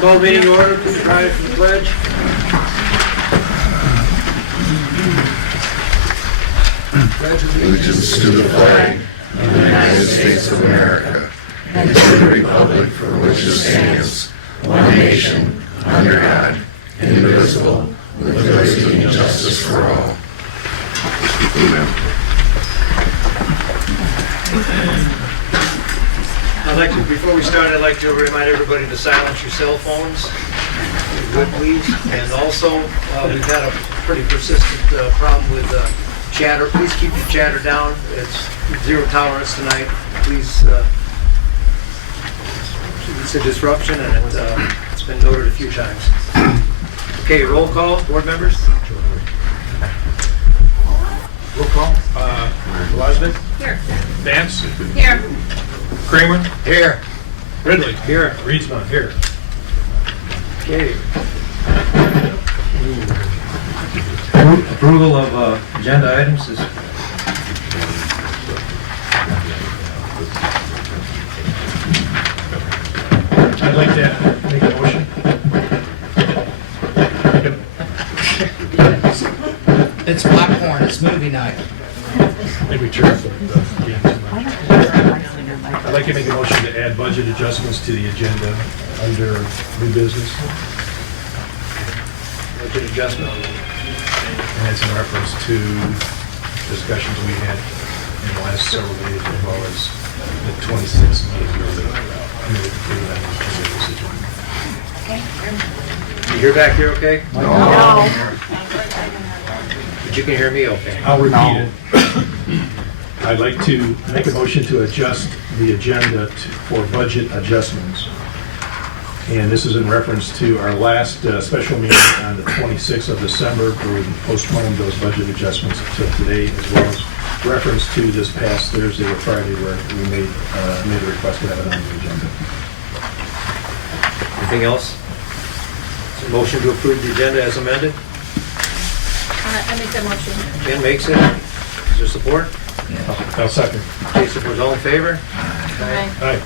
Call meeting order, please rise for the pledge. Allegiance to the flag of the United States of America and to the republic for which it stands, one nation, under God, indivisible, with liberty and justice for all. Before we start, I'd like to remind everybody to silence your cell phones. If you would, please. And also, we've had a pretty persistent problem with chatter. Please keep your chatter down. It's zero tolerance tonight. Please, it's a disruption, and it's been noted a few times. Okay, roll call, board members. Roll call. Wasman? Here. Vance? Here. Kramer? Here. Ridley? Here. Reedsma? Here. Okay. Approval of agenda items is... I'd like to make a motion. It's popcorn, it's movie night. Maybe chair. I'd like to make a motion to add budget adjustments to the agenda under new business. Budget adjustment. And that's in reference to discussions we had in the last several days, as well as the 26th meeting. You hear back here okay? No. But you can hear me okay? I'll repeat it. I'd like to make a motion to adjust the agenda for budget adjustments. And this is in reference to our last special meeting on the 26th of December, where we postponed those budget adjustments until today, as well as reference to this past Thursday or Friday, where we made a request to have it on the agenda. Anything else? Is there a motion to approve the agenda as amended? I make that motion. Ken makes it. Is there support? I'll second. Okay, supports. All in favor? Aye. Aye.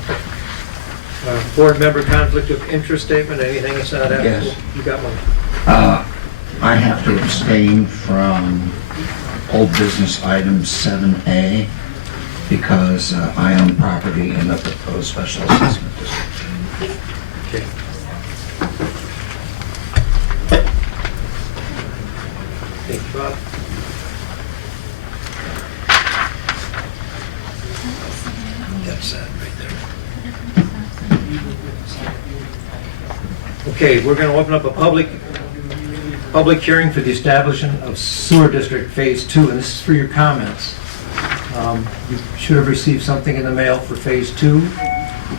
Board member conflict of interest statement, anything that's not applicable? Yes. You got one? I have to abstain from old business item 7A because I own property in the proposed special assessment district. Okay. Thank you, Bob. That's that right there. Okay, we're going to open up a public hearing for the establishment of sewer district phase 2, and this is for your comments. You should have received something in the mail for phase 2.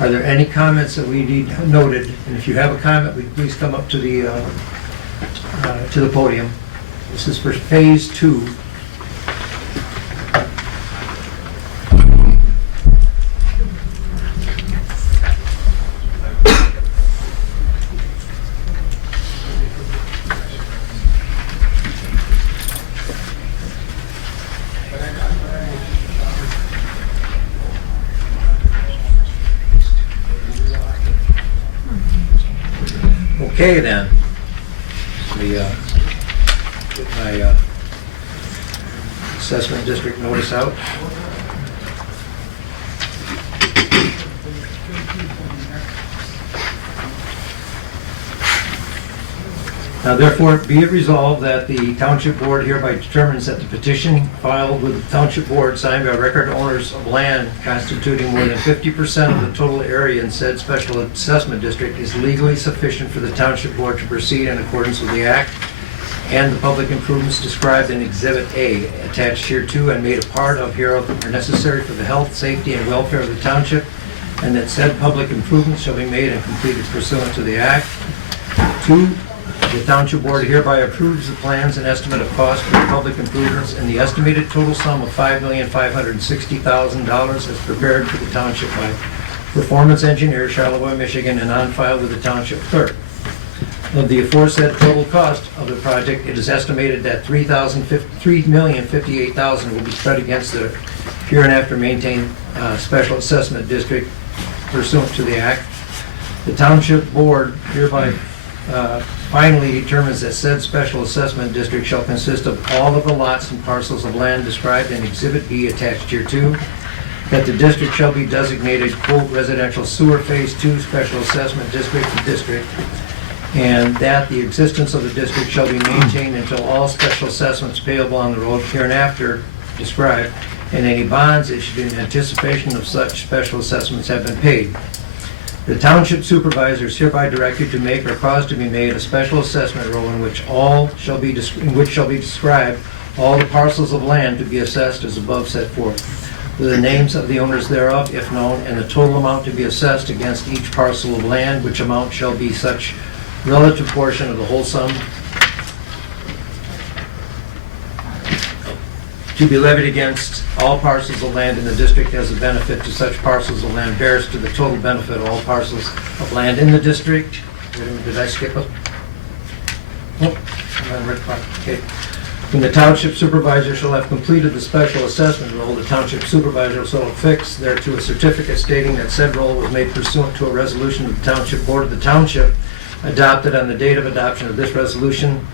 Are there any comments that we need noted? And if you have a comment, please come up to the podium. This is for phase 2. Okay, then. Let me get my assessment district notice out. Now therefore, be it resolved that the Township Board hereby determines that the petition filed with the Township Board signed by record owners of land constituting more than 50% of the total area in said special assessment district is legally sufficient for the Township Board to proceed in accordance with the Act and the public improvements described in Exhibit A attached hereto and made a part of hereof are necessary for the health, safety, and welfare of the Township, and that said public improvements shall be made and completed pursuant to the Act. 2, the Township Board hereby approves the plans and estimate of cost for public improvements in the estimated total sum of $5,560,000 as prepared for the Township by Performance Engineer, Charlevoix, Michigan, and on file with the Township Clerk. Of the aforesaid total cost of the project, it is estimated that $3,058,000 will be spread against the hereinafter maintained special assessment district pursuant to the Act. The Township Board hereby finally determines that said special assessment district shall consist of all of the lots and parcels of land described in Exhibit B attached here to, that the district shall be designated, quote, residential sewer phase 2 special assessment district to district, and that the existence of the district shall be maintained until all special assessments payable on the road hereinafter described, and any bonds issued in anticipation of such special assessments have been paid. The township supervisor is hereby directed to make or cause to be made a special assessment roll in which shall be described all the parcels of land to be assessed as above set forth, with the names of the owners thereof, if known, and the total amount to be assessed against each parcel of land, which amount shall be such relative portion of the whole sum to be levied against all parcels of land in the district as a benefit to such parcels of land bears to the total benefit of all parcels of land in the district. Did I skip it? Nope. Okay. When the township supervisor shall have completed the special assessment roll, the township supervisor shall affix thereto a certificate stating that said roll was made pursuant to a resolution of the township board of the township adopted on the date of adoption of this resolution,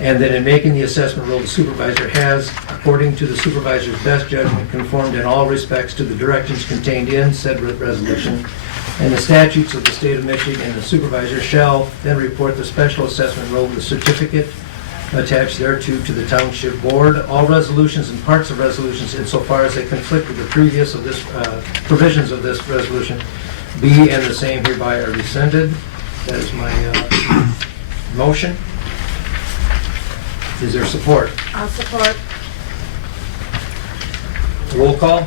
and that in making the assessment roll, the supervisor has, according to the supervisor's best judgment, conformed in all respects to the directions contained in said resolution and the statutes of the state of Michigan, and the supervisor shall then report the special assessment roll with the certificate attached thereto to the township board. All resolutions and parts of resolutions insofar as they conflict with the previous of this provisions of this resolution be and the same hereby are rescinded. That is my motion. Is there support? I'll support. Roll call?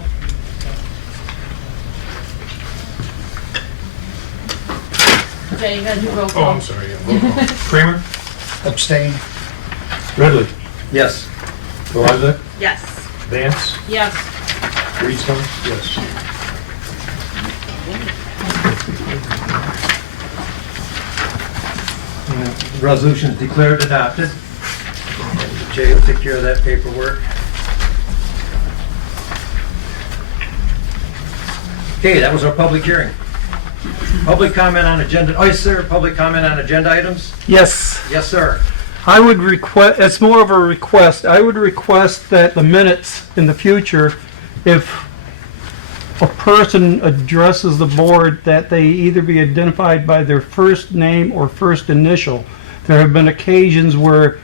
Okay, you gotta do roll Oh, call. I'm sorry. Yeah, roll call. Kramer? Abstain. Redley? Yes. Beliza? Yes. Vance? Yes. Reedstone? Yes. Resolution is declared adopted. Jay will take care of that paperwork. Okay, that was our public hearing. Public comment on agenda, oh, yes, sir, public comment on agenda items? Yes, Yes, sir. I would request, it's more of a request, I would request that the minutes in the future, if a person addresses the board, that they either be identified by their first name or first initial. There have been occasions where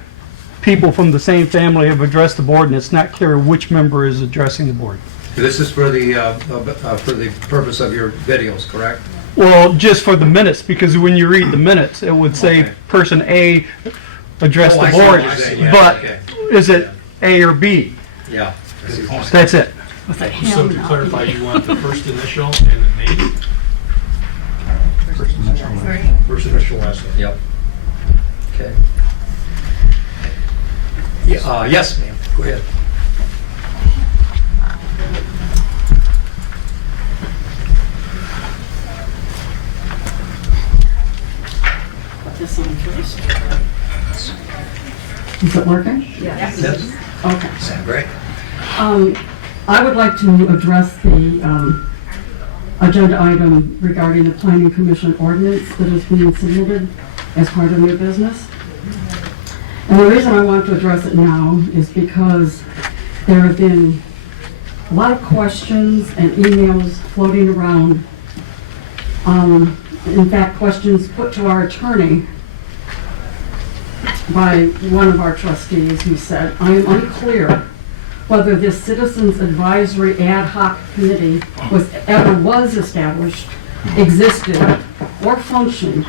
people from the same family have addressed the board and it's not clear which member is addressing the board. This is for the purpose of your videos, correct? Well, just for the minutes, because when you read the minutes, it would say Okay. person A addressed Oh, the I see what board, you're saying, yeah, but okay. is it A or B? Yeah. That's it. So to clarify, you want the first initial and the name? First initial, last name. Yep. Okay. Yes, ma'am, go ahead. This one first. Is it working? Yes. Okay. Sound great. I would like to address the agenda item regarding the Planning Commission ordinance that is being submitted as part of new business. And the reason I want to address it now is because there have been a lot of questions and emails floating around. In fact, questions put to our attorney by one of our trustees who said, I am unclear whether this Citizens Advisory Ad Hoc Committee was established, existed, or functioned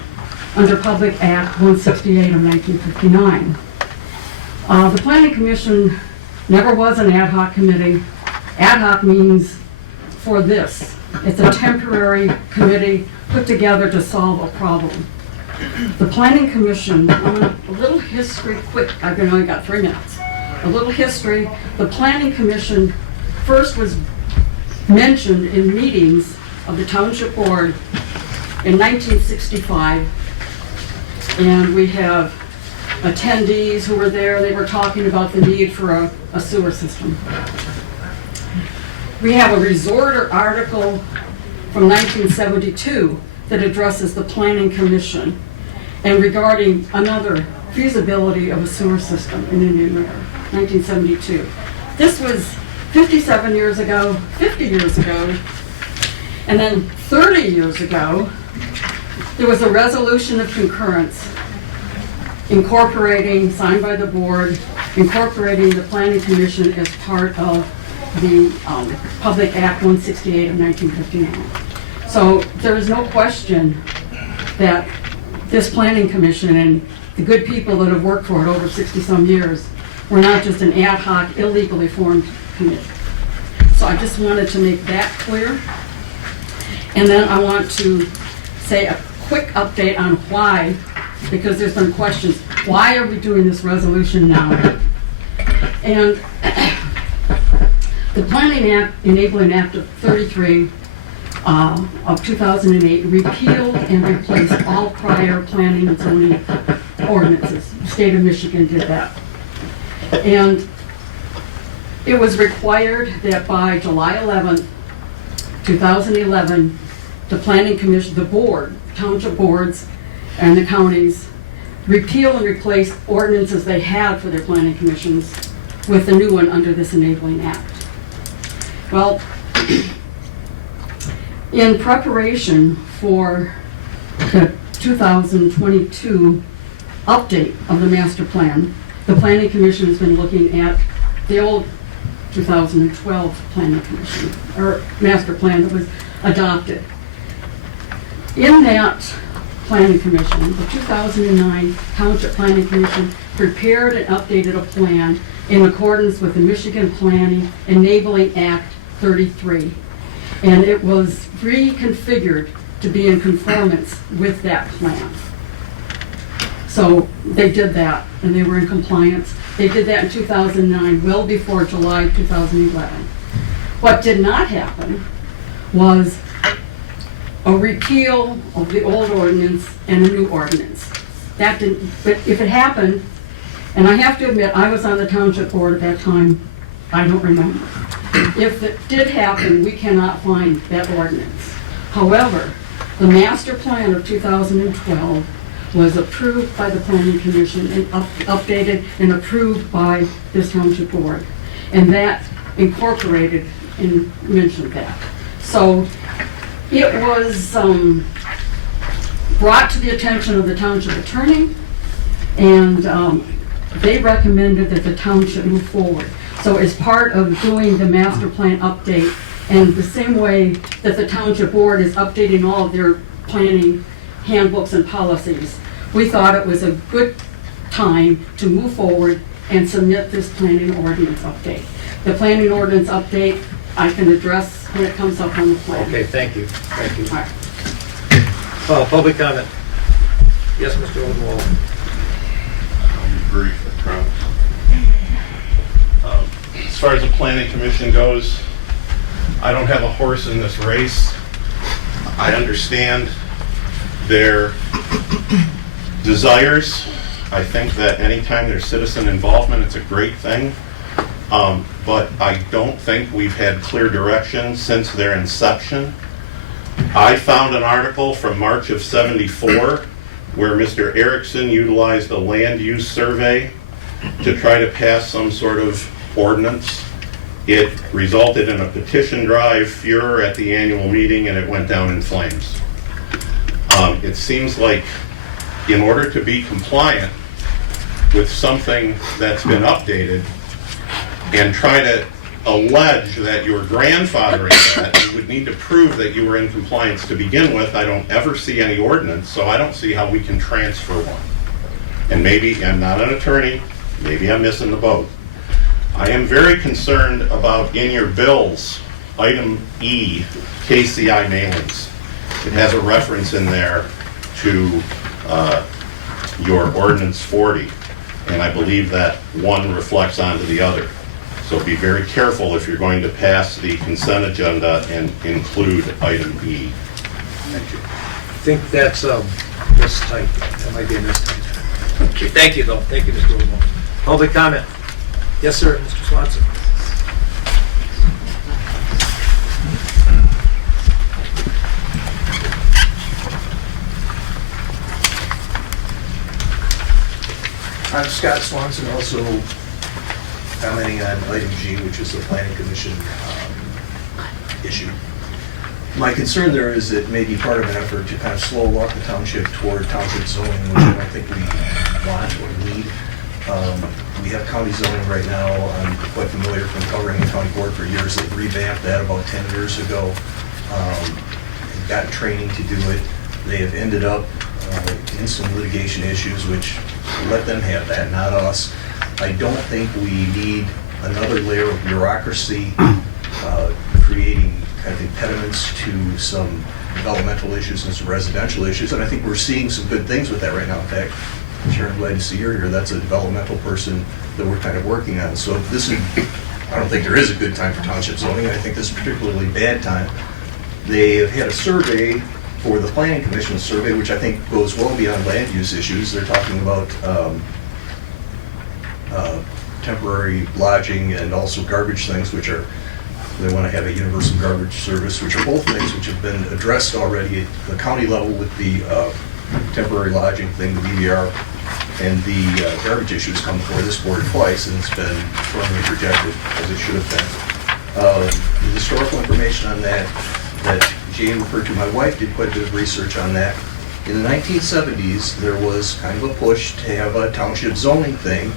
under Public Act 168 of 1959. The Planning Commission never was an ad hoc committee. Ad hoc means for this. It's a temporary committee put together to solve a problem. The Planning Commission, a little history quick, I've only got 3 minutes. A little history, the Planning Commission first was mentioned in meetings of the Township Board in 1965. And we have attendees who were there, they were talking about the need for a sewer system. We have a resorter article from 1972 that addresses the Planning Commission and regarding another feasibility of a sewer system in Indian River, 1972. This was 57 years ago, 50 years ago, and then 30 years ago, there was a resolution of concurrence incorporating, signed by the board, incorporating the Planning Commission as part of the Public Act 168 of 1959. So there is no question that this Planning Commission and the good people that have worked for it over 60-some years were not just an ad hoc, illegally formed committee. So I just wanted to make that clear. And then I want to say a quick update on why, because there's been questions, why are we doing this resolution now? And the Planning Act, Enabling Act of 33 of 2008 repealed and replaced all prior planning and zoning ordinances. The state of Michigan did that. And it was required that by July 11th, 2011, the Planning Commission, the board, township boards, and the counties repeal and replace ordinances they had for their planning commissions with the new one under this Enabling Act. Well, in preparation for the 2022 update of the master plan, the Planning Commission has been looking at the old 2012 Planning Commission, or master plan that was adopted. In that Planning Commission, the 2009 Township Planning Commission prepared and updated a plan in accordance with the Michigan Planning Enabling Act 33. And it was reconfigured to be in conformance with that plan. So they did that, and they were in compliance. They did that in 2009, well before July 2011. What did not happen was a repeal of the old ordinance and a new ordinance. That didn't, but if it happened, and I have to admit, I was on the township board at that time, I don't remember. If it did happen, we cannot find that ordinance. However, the master plan of 2012 was approved by the Planning Commission and updated and approved by this township board. And that incorporated and mentioned that. So it was brought to the attention of the township attorney, and they recommended that the township move forward. So as part of doing the master plan update, and the same way that the township board is updating all of their planning handbooks and policies, we thought it was a good time to move forward and submit this planning ordinance update. The planning ordinance update I can address when it comes up on the plan. Okay, thank you, thank you. All right. Public comment. Yes, Mr. Odenwald. I'll be brief, I promise. As far as the planning commission goes, I don't have a horse in this race. I understand their desires. I think that anytime there's citizen involvement, it's a great thing. But I don't think we've had clear direction since their inception. I found an article from March of '74 where Mr. Erickson utilized a land use survey to try to pass some sort of ordinance. It resulted in a petition drive, furor at the annual meeting, and it went down in flames. It seems like in order to be compliant with something that's been updated and try to allege that you're grandfathering that, you would need to prove that you were in compliance to begin with. I don't ever see any ordinance, so I don't see how we can transfer one. And maybe I'm not an attorney, maybe I'm missing the boat. I am very concerned about in your bills, item E, KCI mailings. It has a reference in there to your ordinance 40, and I believe that one reflects onto the other. So be very careful if you're going to pass the consent agenda and include item E. Thank you. I think that's mistyped. That might be a mistype. Okay, thank you though. Thank you, Mr. Odenwald. Public comment. Yes, sir, Mr. Swanson. I'm Scott Swanson, also commenting on item G, which is the planning commission issue. My concern there is it may be part of an effort to kind of slow walk the township toward township zoning, which I don't think we want or need. We have county zoning right now. I'm quite familiar from covering the county board for years. They revamped that about 10 years ago. They've gotten training to do it. They have ended up in some litigation issues, which let them have that, not us. I don't think we need another layer of bureaucracy creating kind of impediments to some developmental issues and some residential issues, and I think we're seeing some good things with that right now. In fact, Sharon, glad to see her here. That's a developmental person that we're kind of working on. So this is, I don't think there is a good time for township zoning. I think this is a particularly bad time. They have had a survey for the planning commission survey, which I think goes well beyond land use issues. They're talking about temporary lodging and also garbage things, which are, they want to have a universal garbage service, which are both things which have been addressed already at the county level with the temporary lodging thing, the DVR, and the garbage issues come before this board twice, and it's been firmly rejected, as it should have been. The historical information on that Jane referred to, my wife did quite a bit of research on that. In the 1970s, there was kind of a push to have a township zoning thing,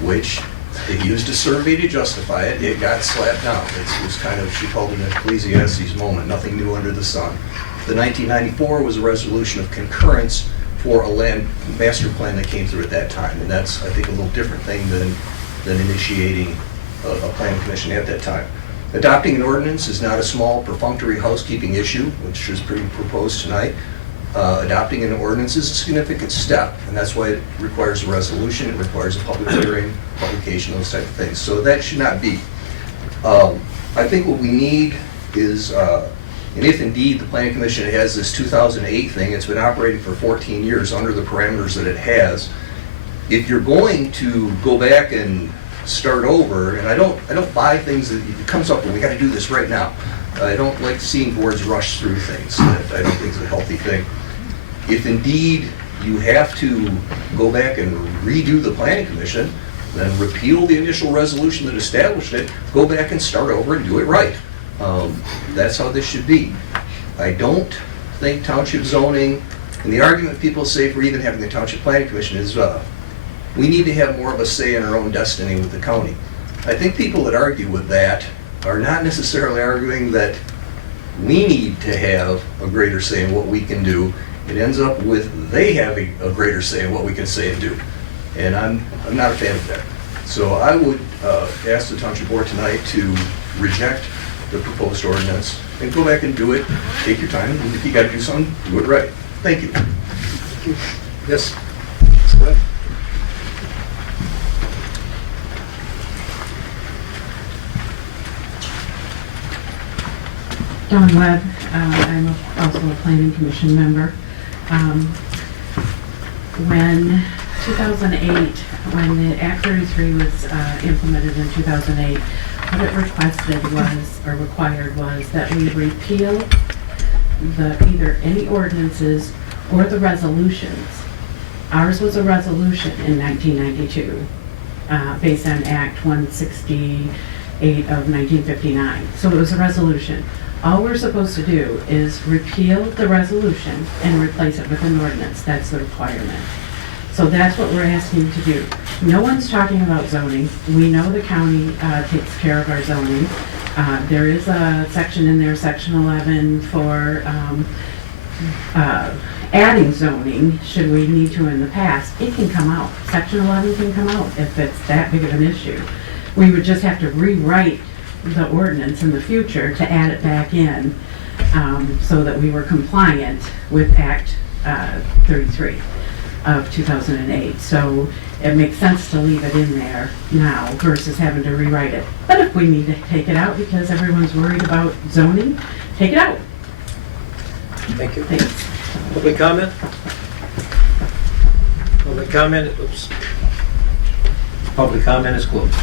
which they used a survey to justify it. It got slapped down. It was kind of, she called it an Ecclesiastes moment, nothing new under the sun. The 1994 was a resolution of concurrence for a land master plan that came through at that time. And that's, I think, a little different thing than initiating a planning commission at that time. Adopting an ordinance is not a small perfunctory housekeeping issue, which is being proposed tonight. Adopting an ordinance is a significant step, and that's why it requires a resolution, it requires a public hearing, publication, those type of things. So that should not be. I think what we need is, and if indeed the Planning Commission has this 2008 thing, it's been operating for 14 years under the parameters that it has. If you're going to go back and start over, and I don't buy things that it comes up with, we got to do this right now. I don't like seeing boards rush through things. I don't think it's a healthy thing. If indeed you have to go back and redo the Planning Commission, then repeal the initial resolution that established it, go back and start over and do it right. That's how this should be. I don't think township zoning, and the argument people say for even having the Township Planning Commission is we need to have more of a say in our own destiny with the county. I think people that argue with that are not necessarily arguing that we need to have a greater say in what we can do. It ends up with they having a greater say in what we can say and do. And I'm not a fan of that. So I would ask the Township Board tonight to reject the proposed ordinance and go back and do it. Take your time, and if you got to do something, do it right. Thank you. Yes. Go ahead. Don Webb, I'm also a planning commission member. When 2008, when the Act 33 was implemented in 2008, what it requested was, or required was, that we repeal either any ordinances or the resolutions. Ours was a resolution in 1992, based on Act 168 of 1959. So it was a resolution. All we're supposed to do is repeal the resolution and replace it with an ordinance. That's the requirement. So that's what we're asking to do. No one's talking about zoning. We know the county takes care of our zoning. There is a section in there, Section 11, for adding zoning, should we need to in the past. It can come out. Section 11 can come out if it's that big of an issue. We would just have to rewrite the ordinance in the future to add it back in so that we were compliant with Act 33 of 2008. So it makes sense to leave it in there now versus having to rewrite it. But if we need to take it out because everyone's worried about zoning, take it out. Thank you. Thanks. Public comment? Public comment, oops. Public comment is closed.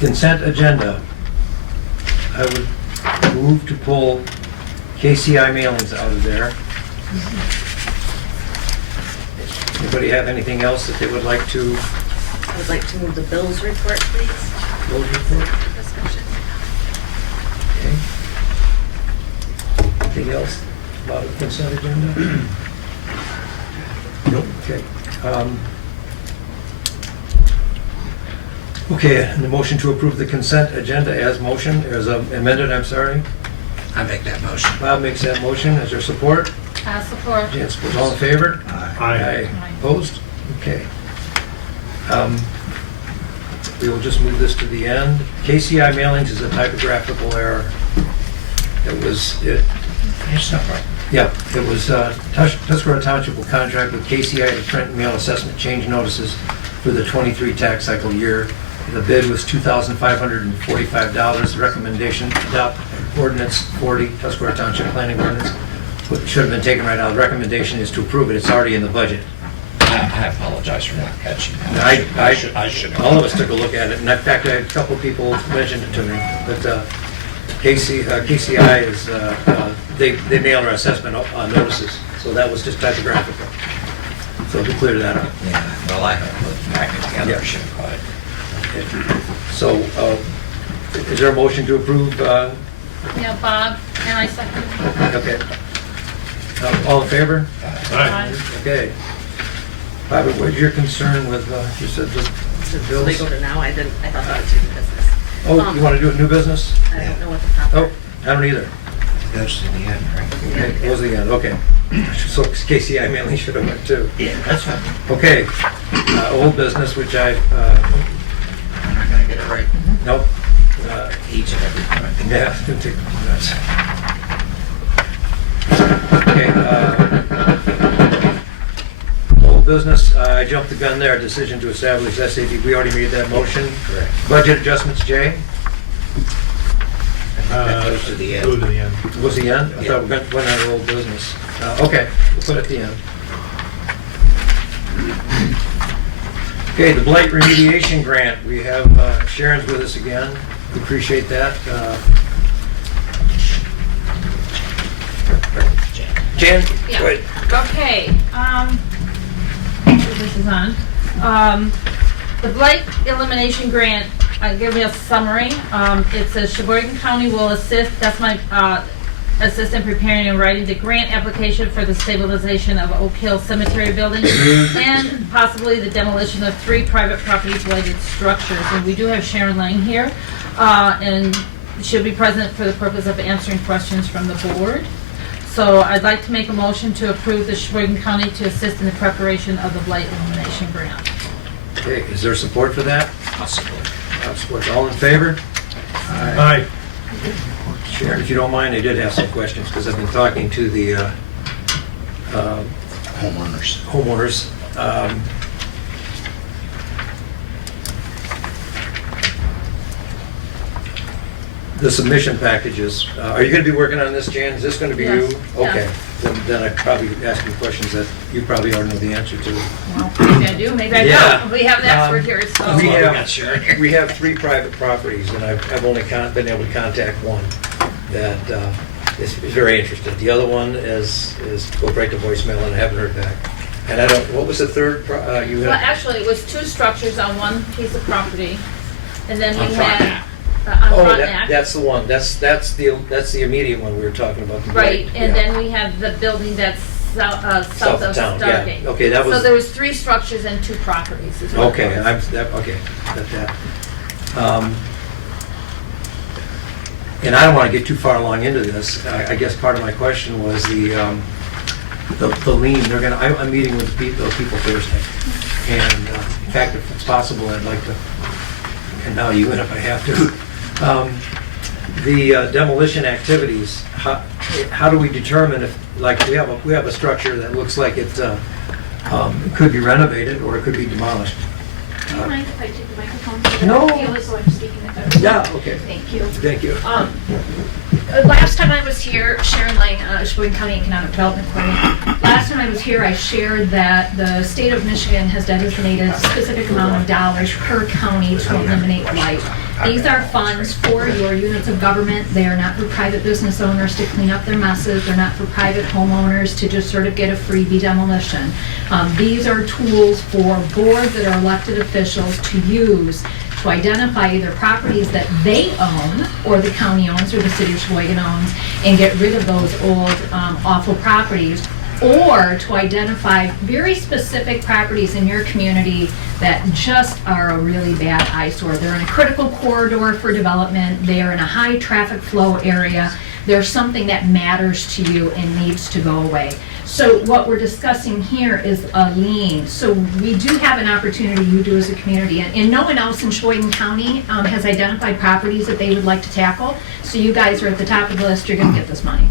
Consent agenda. I would move to pull KCI mailings out of there. Anybody have anything else that they would like to I would like to move the bills report, please. close report? Discussion. Okay. Anything else about the consent agenda? Nope. Okay. Okay, and the motion to approve the consent agenda as amended, I'm sorry. I make that motion. Bob makes that motion. Is there support? Support. Jan supports. All in favor? Aye. Opposed? Okay. We will just move this to the end. KCI mailings is a typographical error. It was, It's not right. yeah, it was, Tuscarora Township will contract with KCI to print and mail assessment change notices for the 23 tax cycle year. The bid was $2,545. The recommendation, adopt ordinance 40, Tuscarora Township planning ordinance, which should have been taken right now. The recommendation is to approve it. It's already in the budget. I apologize for not catching that. I should. All of us took a look at it, and in fact, I had a couple of people mentioned it to me, but KCI is, they mail our assessment notices, so that was just typographical. So we cleared that up. Yeah, well, I have put it back together, Yeah. should have. So, is there a motion to approve? Yeah, Bob, and I second. Okay. All in favor? Aye. Okay. Bobby, what's your concern with, you said the bills? They go to now, I thought that was new business. Oh, you want to do a new business? I don't know what the proper. Oh, I don't either. Goes to the end, right? Okay, what was the end? Okay. So KCI mainly should have went too. Yeah, that's fine. Okay, old business, which I'm not gonna get it right nope. each and every time. Yeah, it's gonna take minutes. Okay, old business, I jumped the gun there, decision to establish SAD, we already made that motion. Correct. Budget adjustments, Jay, That goes to the end. Go to the end. was the end? I thought we went on old business. Okay, we'll put it at the end. Okay, the Blight remediation grant, we have Sharon's with us again, we appreciate that. Jan, Yeah. go ahead. Okay, this is on. The Blight Elimination Grant, give me a summary. It says Sheboygan County will assist, that's my assist in preparing and writing the grant application for the stabilization of Oak Hill Cemetery building and possibly the demolition of 3 private property blighted structures. And we do have Sharon Lang here, and she'll be present for the purpose of answering questions from the board. So I'd like to make a motion to approve the Sheboygan County to assist in the preparation of the Blight Elimination Grant. Okay, is there support for that? Possibly. Support. All in favor? Aye. Sharon, if you don't mind, I did have some questions, because I've been talking to the Homeowners. homeowners. The submission packages, are you going to be working on this, Jan? Is this going to be you? Yes. Yeah. Okay, then I probably ask you questions that you probably already know the answer to. Well, maybe I do, maybe I Yeah. don't. We have an expert here, so. We got have, Sharon here. we have 3 private properties, and I've only been able to contact one that is very interested. The other one is go right to voicemail, and I haven't heard back. And I don't, what was the third, you Well, had? actually, it was 2 structures on one piece of property, and then On we Frontenac. had, on Oh, Frontenac. that's the one, that's the immediate one we were talking about. the Right, Blight, and yeah. then we have the building that's south South of of town, yeah. Stargate. Okay, that was. So there was 3 structures and 2 properties is what it Okay, was. okay, got that. And I don't want to get too far along into this. I guess part of my question was the lien. I'm meeting with those people Thursday. And in fact, if it's possible, I'd like to, and now you in if I have to. The demolition activities, how do we determine if, like, we have a structure that looks like it could be renovated or it could be demolished? Do you mind if I take the microphone? So that No. I feel as though I'm speaking at the. Yeah, okay. Thank you. Thank you. Last time I was here, Sharon Lang, Sheboygan County Economic Development Coordinator. Last time I was here, I shared that the state of Michigan has designated a specific amount of dollars per county to eliminate blight. These are funds for your units of government. They are not for private business owners to clean up their messes. They're not for private homeowners to just sort of get a freebie demolition. These are tools for boards that are elected officials to use to identify either properties that they own, or the county owns, or the city of Sheboygan owns, and get rid of those old awful properties, or to identify very specific properties in your community that just are a really bad eyesore. They're in a critical corridor for development, they are in a high traffic flow area, there's something that matters to you and needs to go away. So what we're discussing here is a lien. So we do have an opportunity, you do as a community, and no one else in Sheboygan County has identified properties that they would like to tackle. So you guys are at the top of the list, you're gonna get this money.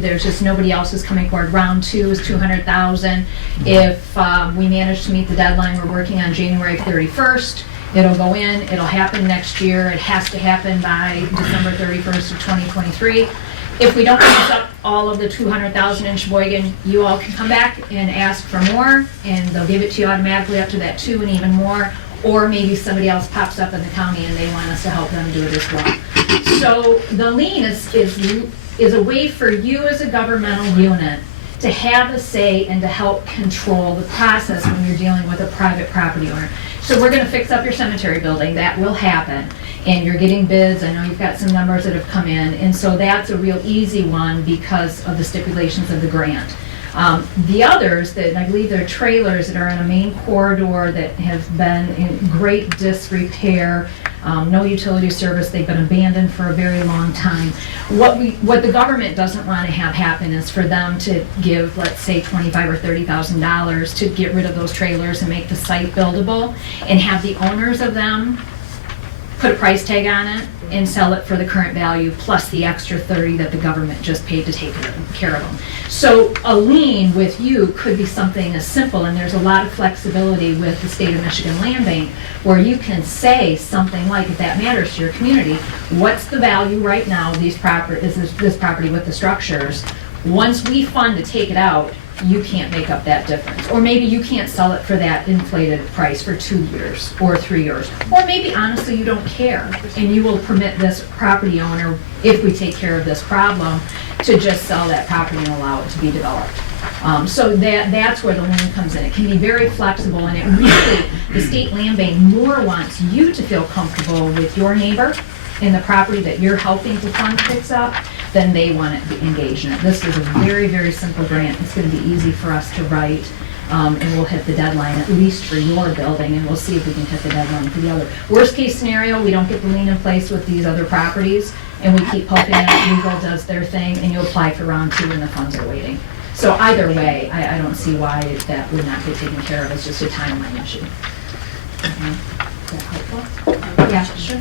There's just nobody else is coming forward. Round 2 is $200,000. If we manage to meet the deadline, we're working on January 31st. It'll go in, it'll happen next year. It has to happen by December 31st of 2023. If we don't use up all of the $200,000 in Sheboygan, you all can come back and ask for more, and they'll give it to you automatically up to that 2 and even more. Or maybe somebody else pops up in the county and they want us to help them do it as well. So the lien is a way for you as a governmental unit to have a say and to help control the process when you're dealing with a private property owner. So we're gonna fix up your cemetery building, that will happen, and you're getting bids, I know you've got some numbers that have come in, and so that's a real easy one because of the stipulations of the grant. The others, that I believe they're trailers that are in a main corridor that have been in great disrepair, no utility service, they've been abandoned for a very long time. What the government doesn't want to have happen is for them to give, let's say, $25,000 or $30,000 to get rid of those trailers and make the site buildable, and have the owners of them put a price tag on it and sell it for the current value plus the extra 30 that the government just paid to take care of them. So a lien with you could be something as simple, and there's a lot of flexibility with the State of Michigan Land Bank, where you can say something like, if that matters to your community, what's the value right now of this property with the structures? Once we fund to take it out, you can't make up that difference. Or maybe you can't sell it for that inflated price for 2 years or 3 years. Or maybe honestly you don't care and you will permit this property owner, if we take care of this problem, to just sell that property and allow it to be developed. So that's where the lien comes in. It can be very flexible, and it really, the state land bank more wants you to feel comfortable with your neighbor in the property that you're helping to fund fix up, then they want to engage in it. This is a very, very simple grant. It's going to be easy for us to write, and we'll hit the deadline, at least for your building, and we'll see if we can hit the deadline for the other. Worst case scenario, we don't get the lien in place with these other properties, and we keep poking it, legal does their thing, and you apply for round 2 and the funds are waiting. So either way, I don't see why that would not get taken care of. It's just a timeline issue. Is that helpful? Yeah, sure.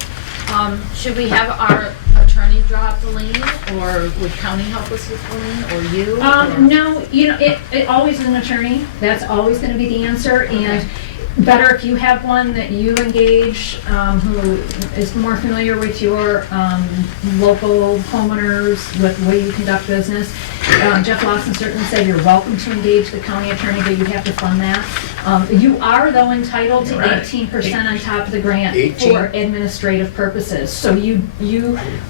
Should we have our attorney draw up the lien, or would county help us with the lien, or you? No, you know, it always is an attorney. That's always going to be the answer, and better if you have one that you engage, who is more familiar with your local homeowners, with the way you conduct business. Jeff Lawson certainly said you're welcome to engage the county attorney, but you have to fund that. You are, though, entitled to 18% on top of the grant 18? for administrative purposes. So you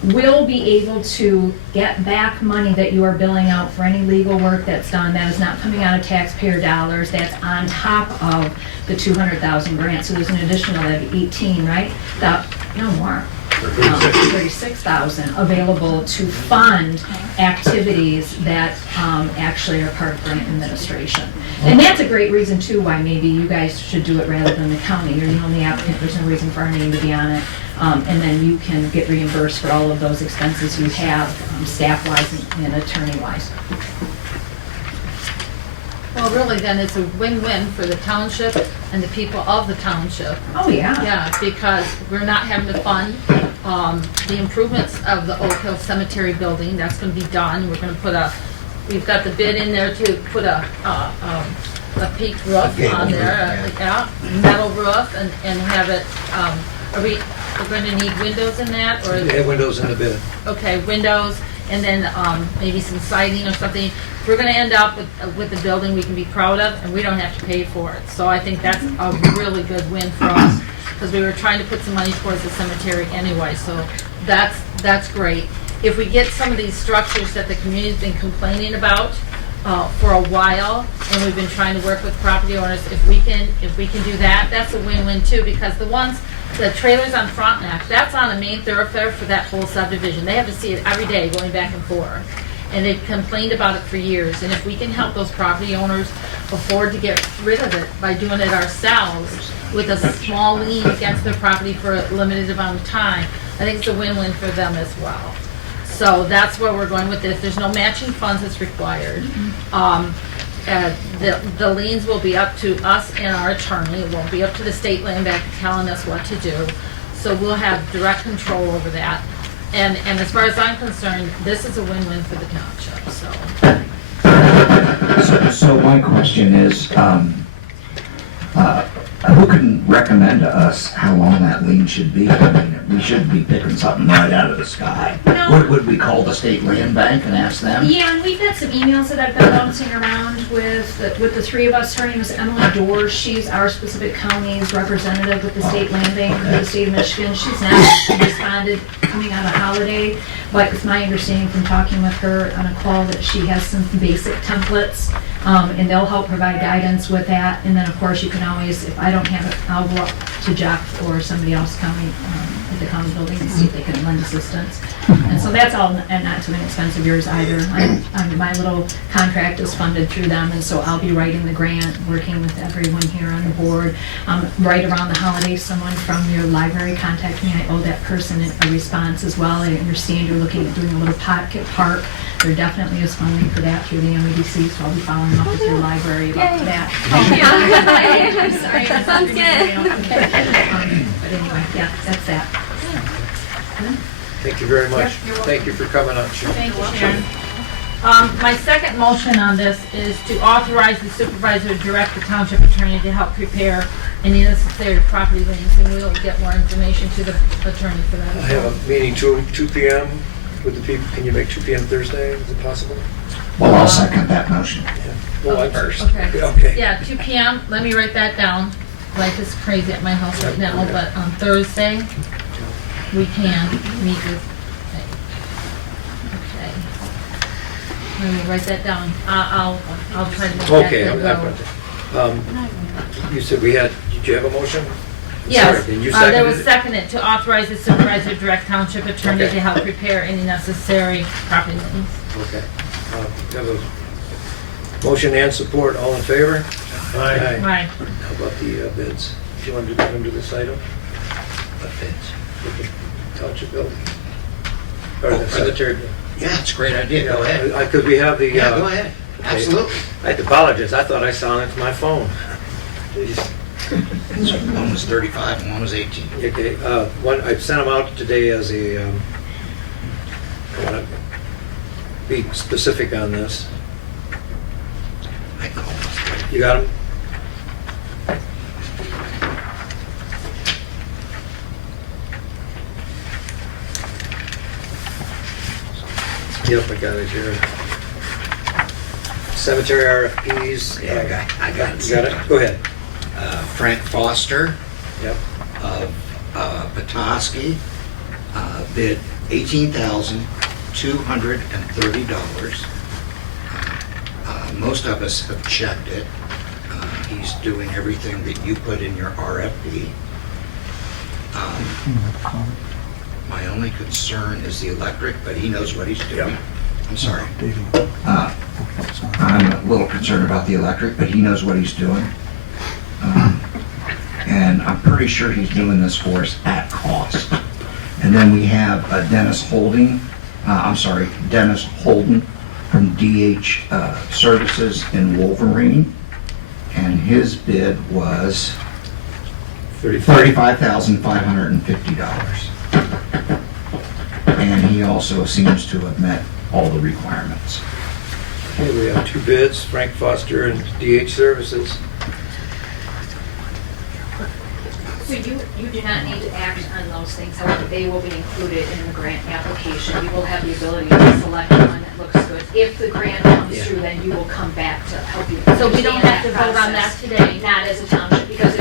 will be able to get back money that you are billing out for any legal work that's done. That is not coming out of taxpayer dollars. That's on top of the 200,000 grant. So there's an additional, that'd be 18, right? No more. 36,000 available to fund activities that actually are part of grant administration. And that's a great reason too why maybe you guys should do it rather than the county. You're the only applicant, there's no reason for our name to be on it. And then you can get reimbursed for all of those expenses you have, staff-wise and attorney-wise. Well, really, then it's a win-win for the township and the people of the township. Oh, yeah. Yeah, because we're not having to fund the improvements of the Oak Hill Cemetery building. That's going to be done. We're going to we've got the bid in there to put a peaked roof on there, metal roof, and have it, we're going to need windows in that, or? They have windows in the bid. Okay, windows, and then maybe some siding or something, we're gonna end up with a building we can be proud of, and we don't have to pay for it. So I think that's a really good win for us, because we were trying to put some money towards the cemetery anyway, so that's great. If we get some of these structures that the community's been complaining about for a while, and we've been trying to work with property owners, if we can do that, that's a win-win too, because the trailers on Frontenac, that's on the main thoroughfare for that whole subdivision. They have to see it every day going back and forth. And they've complained about it for years. And if we can help those property owners afford to get rid of it by doing it ourselves with a small lien against their property for a limited amount of time, I think it's a win-win for them as well. So that's where we're going with this. There's no matching funds that's required. The liens will be up to us and our attorney. It won't be up to the state land bank telling us what to do. So we'll have direct control over that. And as far as I'm concerned, this is a win-win for the township, so. So my question is, who can recommend to us how long that lien should be? I mean, we shouldn't be picking something right out of the sky. No. Would we call the state land bank and ask them? Yeah, and we've had some emails that I've been bouncing around with the three of us. Her name is Emily Dorr. She's our specific county's representative with the state land bank for the state of Michigan. She's not responded coming out of holiday, but it's my understanding from talking with her on a call that she has some basic templates, and they'll help provide guidance with that. And then, of course, you can always, if I don't have it, I'll go up to Jeff or somebody else at the county building and see if they can lend assistance. And so that's all, and not to an expense of yours either. My little contract is funded through them, and so I'll be writing the grant, working with everyone here on the board. Right around the holidays, someone from your library contacted me. I owe that person a response as well. I understand you're looking at doing a little pocket park. There definitely is funding for that through the MEDC, so I'll be following up with your library about that. I'm sorry. That sounds good. But anyway, yeah, that's that. Thank you very much. Yep, you're welcome. Thank you for coming on, Sharon. Thank you, Sharon. My second motion on this is to authorize the supervisor to direct the township attorney to help prepare any necessary property liens, and we'll get more information to the attorney for that. I have a meeting 2 p.m. with the people. Can you make 2 p.m. Thursday? Is it possible? Well, I'll second that motion. Well, I'm first. Okay. Yeah, 2 p.m. Let me write that down. Life is crazy at my house right now, but on Thursday, we can meet with, okay. Let me write that down. I'll try to make that Okay, good go. you said did you have a motion? Yes, Sorry, did you there second was it? seconded to authorize the supervisor to direct township attorney Okay. to help prepare any necessary property liens. Okay. Have a motion and support. All in favor? Aye. Right. How about the bids? Do you want to go into this item? What bids? With the township building? Or the cemetery building? Yeah, it's a great idea. Go ahead. Because we have the... Yeah, go ahead. okay. Absolutely. I have to apologize. I thought I saw it to my phone. Jeez. One was 35 and one was 18. Okay, I sent them out today as a, I want to be specific on this. I call them. You got them? Yep, I got it here. Cemetery RFPs. Yeah, I got it. You got it? Go ahead. Frank Foster Yep. of Petoskey bid $18,230. Most of us have checked it. He's doing everything that you put in your RFP. My only concern is the electric, but he knows what he's doing. I'm sorry. I'm a little concerned about the electric, but he knows what he's doing. And I'm pretty sure he's doing this for us at cost. And then we have Dennis Holden from DH Services in Wolverine. And his bid was $35,550. And he also seems to have met all the requirements. Okay, we have 2 bids, Frank Foster and DH Services. So you do not need to act on those things, however, they will be included in the grant application. You will have the ability to select one that looks good. If the grant comes through, then you will come back to help you. So we don't have to understand vote on that process. today? Not as a township, because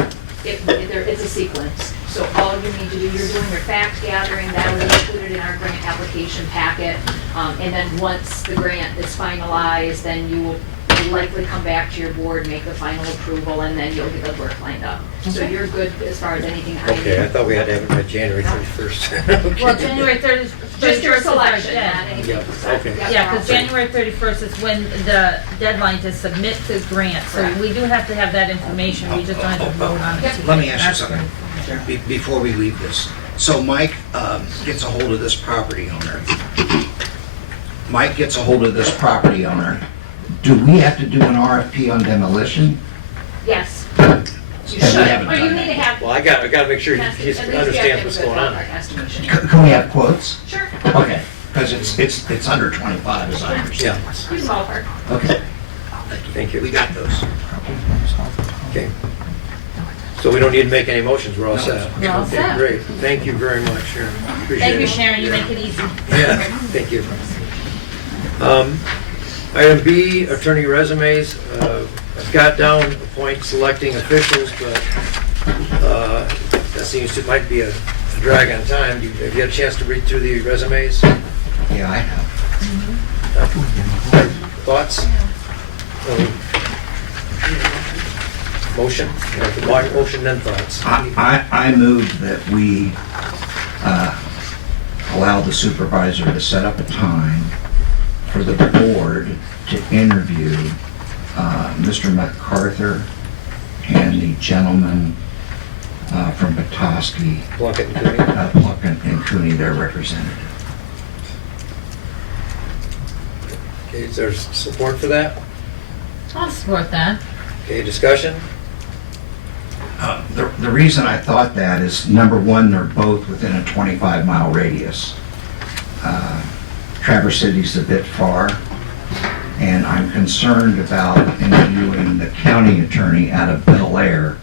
it's a sequence. So all you need to do, you're doing your fact gathering, that will be included in our grant application packet. And then once the grant is finalized, then you will likely come back to your board, make the final approval, and then you'll get the work lined up. So you're good as far as anything I Okay, I need. thought we had to have it by January 31st. Well, January 30th. Just your 31st is our selection, dead- not anything. Yeah, okay. Yep. Yeah, because January 31st is when the deadline to submit the grant, so Correct. we do have to have that information, we just don't have to vote on it. Yep. today. Let me ask you That's something great. before we leave this. So Mike gets a hold of this property owner. Mike gets a hold of this property owner. Do we have to do an RFP on demolition? Yes, you And we should. haven't Or you done need to that. have. Well, I gotta make sure he At least you have to understands have what's a good going on. ballpark estimation. Can we have quotes? Sure, Okay, because it's under 25 as I understand. Yeah, you can ballpark. Okay, thank we you. got those. Okay. So we don't need to make any motions, we're all set? We're all Okay, set. great. Thank you very much, Sharon. Appreciate Thank you, it. Sharon, you make it easy. Yeah, thank you. Item B, attorney resumes. I've got down a point selecting officials, but that seems to might be a drag on time. Have you had a chance to read through the resumes? Yeah, I have. Thoughts? Motion? Motion then thoughts. I move that we allow the supervisor to set up a time for the board to interview Mr. MacArthur and the gentleman from Petoskey, Plunkett and Cooney. Plunkett and Cooney, their representative. Okay, is there support for that? I'll support that. Okay, discussion? The reason I thought that is, number one, they're both within a 25-mile radius. Traverse City's a bit far, and I'm concerned about interviewing the county attorney out of Bel Air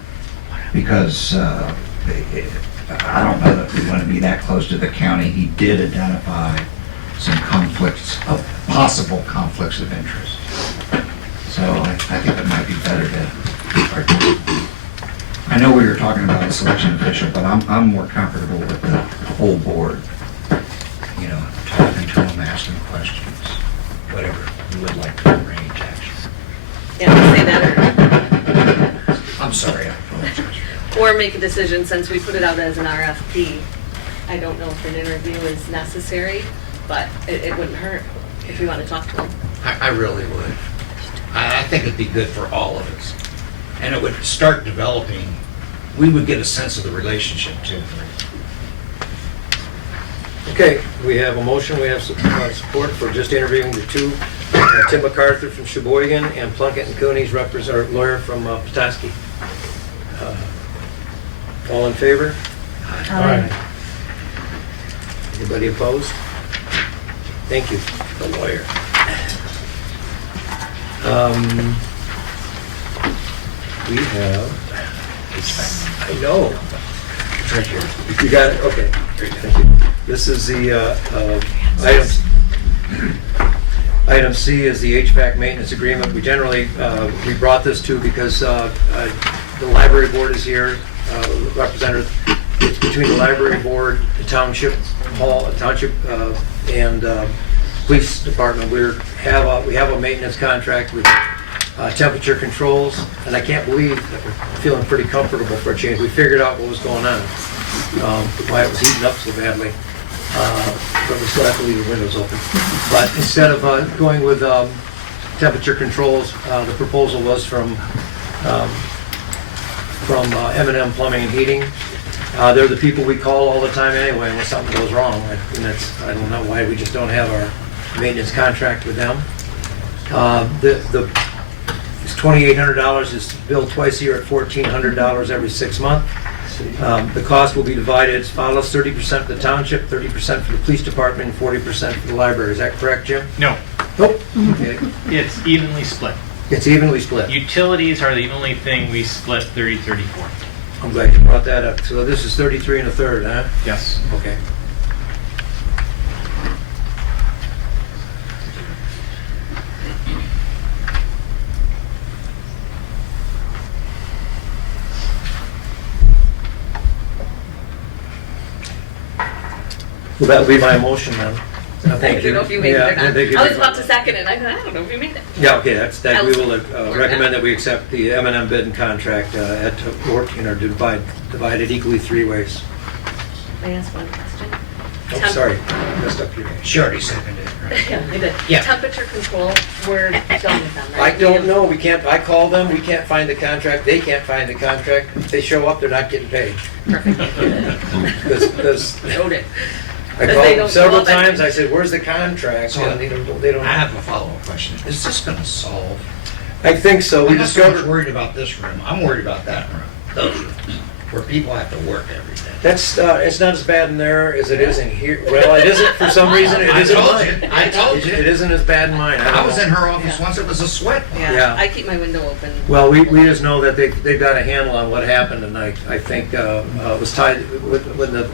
because I don't know that we want to be that close to the county. He did identify some conflicts, possible conflicts of interest. So I think it might be better to, I know we were talking about a selection official, but I'm more comfortable with the whole board. You know, talking to them, asking questions, whatever you would like to arrange, actually. Yeah, say that I'm sorry, I apologize. or make a decision since we put it out as an RFP. I don't know if an interview is necessary, but it wouldn't hurt if you want to talk to them. I really would. I think it'd be good for all of us. And it would start developing, we would get a sense of the relationship too. Okay, we have a motion, we have support for just interviewing the two, Tim MacArthur from Sheboygan and Plunkett and Cooney's lawyer from Petoskey. All in favor? Aye. Anybody opposed? Thank you, the lawyer. We have, I know. It's right here. You got it? Okay, great, thank you. This is the item C is the HVAC maintenance agreement. We generally, we brought this to because the library board is here, representative. It's between the library board, the township hall, and police department. We have a maintenance contract with temperature controls, and I can't believe that we're feeling pretty comfortable for a change. We figured out what was going on, why it was heating up so badly, but we still have to leave the windows open. But instead of going with temperature controls, the proposal was from M&M Plumbing and Heating. They're the people we call all the time anyway when something goes wrong, and I don't know why we just don't have our maintenance contract with them. It's $2,800, it's billed twice a year at $1,400 every 6 months. The cost will be divided as follows: 30% for the township, 30% for the police department, and 40% for the library. Is that correct, Jim? No, Oh, okay. it's evenly split. It's evenly split. Utilities are the only thing we split 30-34. I'm glad you brought that up. So this is 33 and a third, huh? Yes. Okay. Well, that would be my motion then. I don't know if you made it Yeah, or not. thank you. I was about to second it, I thought, I don't know if you made it. Yeah, okay, that we will Work recommend that. that we accept the M&M bid and contract at 14, or divided equally 3 ways. May I ask one question? Oh, sorry, messed up your name. She already seconded it, right? Yeah, I did. Yeah. Temperature control, we're done with them, I right? don't know, we can't, I call them, we can't find the contract, they can't find the contract. If they show up, they're not getting paid. Perfect. Because Noted. I But called they them don't several show up at- times, I said, where's the contract? So- And they don't. I have a follow-up question. Is this gonna solve? I think so, we I'm not so much discovered, worried about this room. I'm worried about that room, those rooms, where people have to work every day. that's, it's not as bad in there as it is in here. Well, it isn't, for some reason, it I isn't told mine. you. I told you. It isn't as bad in mine. I don't was know. in her office once, it was a sweat. Yeah. Yeah, I keep my window open. Well, we just know that they've got a handle on what happened, and I think it was tied, when the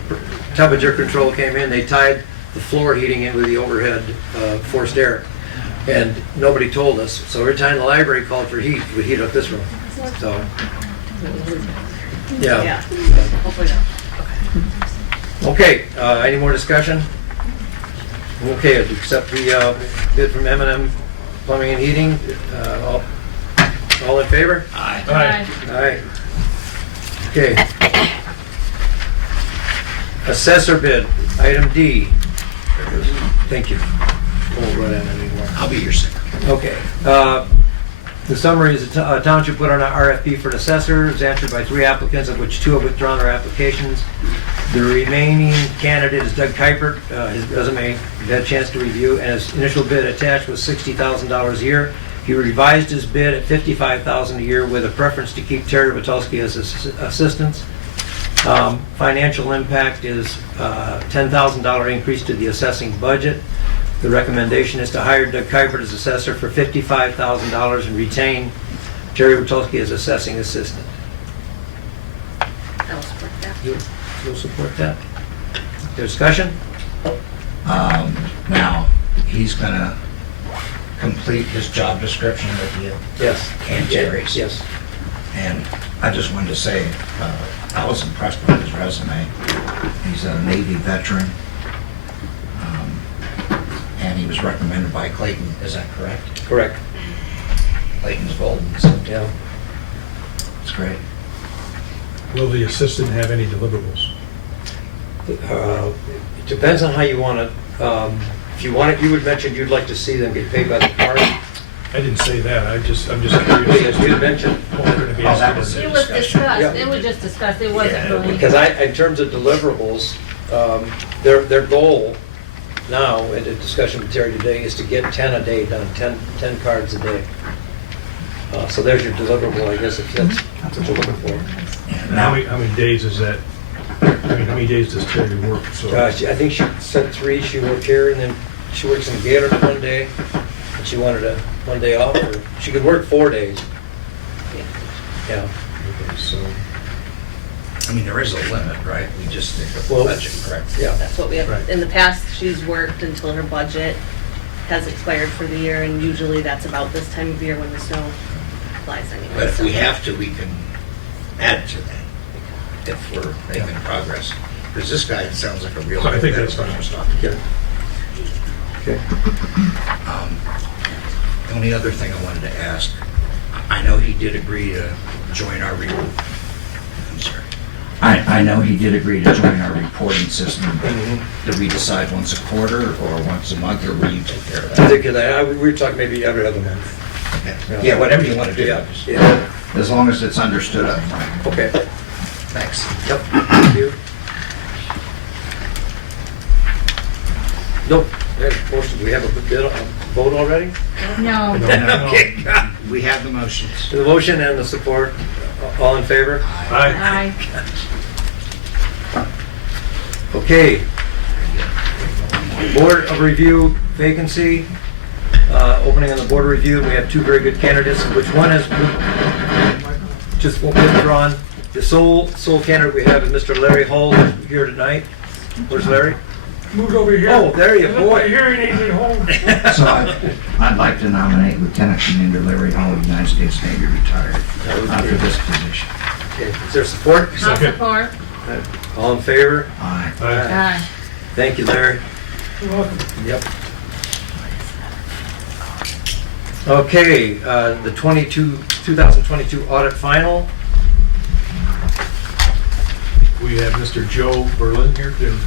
temperature control came in, they tied the floor heating in with the overhead forced air. And nobody told us, so every time the library called for heat, we'd heat up this room. So, yeah. Yeah, hopefully not. Okay, any more discussion? Okay, accept the bid from M&M Plumbing and Heating. All in favor? Aye. Aye. Okay. Assessor bid, item D. Thank you. Won't run out anymore. I'll be your secretary. Okay. The summary is the township put on an RFP for an assessor. It was answered by 3 applicants, of which 2 have withdrawn their applications. The remaining candidate is Doug Kuipert. His resume, he had a chance to review, and his initial bid attached was $60,000 a year. He revised his bid at $55,000 a year with a preference to keep Terry Witulski as assistants. Financial impact is $10,000 increase to the assessing budget. The recommendation is to hire Doug Kuipert as assessor for $55,000 and retain Terry Witulski as assessing assistant. I'll support that. You'll support that? Discussion? Now, he's gonna complete his job description with you Yes. and Jerry's. Yes. And I just wanted to say, I was impressed with his resume. He's a Navy veteran. And he was recommended by Clayton, is that correct? Correct. Clayton's golden, so Yeah. it's great. Will the assistant have any deliverables? It depends on how you want it. If you want it, you would mention you'd like to see them get paid by the card. I didn't say that, I'm just Yes, curious. you mentioned. What we're gonna be Oh, that asking was them. It was discussed, Yeah. it was just discussed, it wasn't really. Because in terms of deliverables, their goal now, in a discussion with Terry today, is to get 10 a day done, 10 cards a day. So there's your deliverable, I guess, if that's what you're looking for. And how many days is that, how many days does Terry work? So I think she said 3, she worked here, and then she works in Gaylord 1 day, and she wanted 1 day off, or she could work 4 days. Yeah. okay, so I mean, there is a limit, right? We just think of the Well, budget, correct? Yeah. That's what we have. Right. In the past, she's worked until her budget has expired for the year, and usually that's about this time of year when the snow flies anyway. But if so- we have to, we can add to that if we're making progress. Because this guy sounds like a real. I think that's veteran. fine. Yeah. Okay. The only other thing I wanted to ask, I know he did agree to join our I'm sorry. I know he did agree to join our reporting system, but do we decide once a quarter or once a month, or will you take care of I that? think that, we were talking maybe every other month. Yeah, whatever you want to do. Yeah, yeah, As long as it's understood up front. okay. Thanks. Yep, thank you. No, motion, do we have a bid, vote already? No. Okay, we have the motions. The motion and the support, all in favor? Aye. Aye. Okay. Board of Review vacancy, opening on the Board of Review, we have 2 very good candidates, of which one has just withdrawn The sole candidate we have is Mr. Larry Hall here tonight. Where's Larry? Moved over here. Oh, there you I left my boy. hearing aids at home. So I'd like to nominate Lieutenant Commander Larry Hall, United States Navy, retired, for this position. Okay, is there support? I'll support. All in favor? Aye. Aye. Thank you, Larry. You're welcome. Yep. Okay, the 2022 audit final. We have Mr. Joe Berlin here to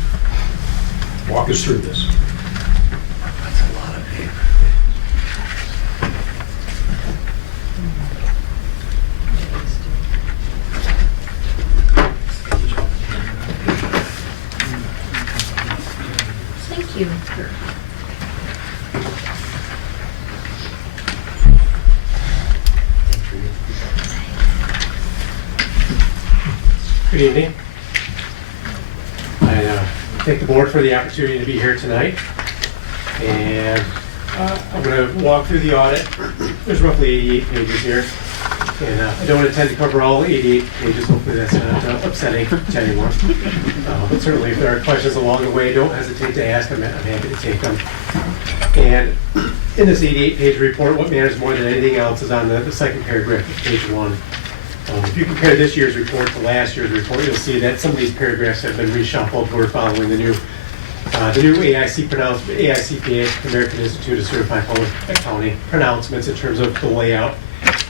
walk us through this. That's a lot of paper. Thank you. Good evening. I thank the board for the opportunity to be here tonight. And I'm going to walk through the audit. There's roughly 88 pages here. And I don't intend to cover all 88 pages. Hopefully that's not upsetting to anyone. But certainly if there are questions along the way, don't hesitate to ask. I'm happy to take them. And in this 88-page report, what matters more than anything else is on the second paragraph of page 1. If you compare this year's report to last year's report, you'll see that some of these paragraphs have been reshuffled. We're following the new AICPA, American Institute of Certified Public Accounting pronouncements in terms of the layout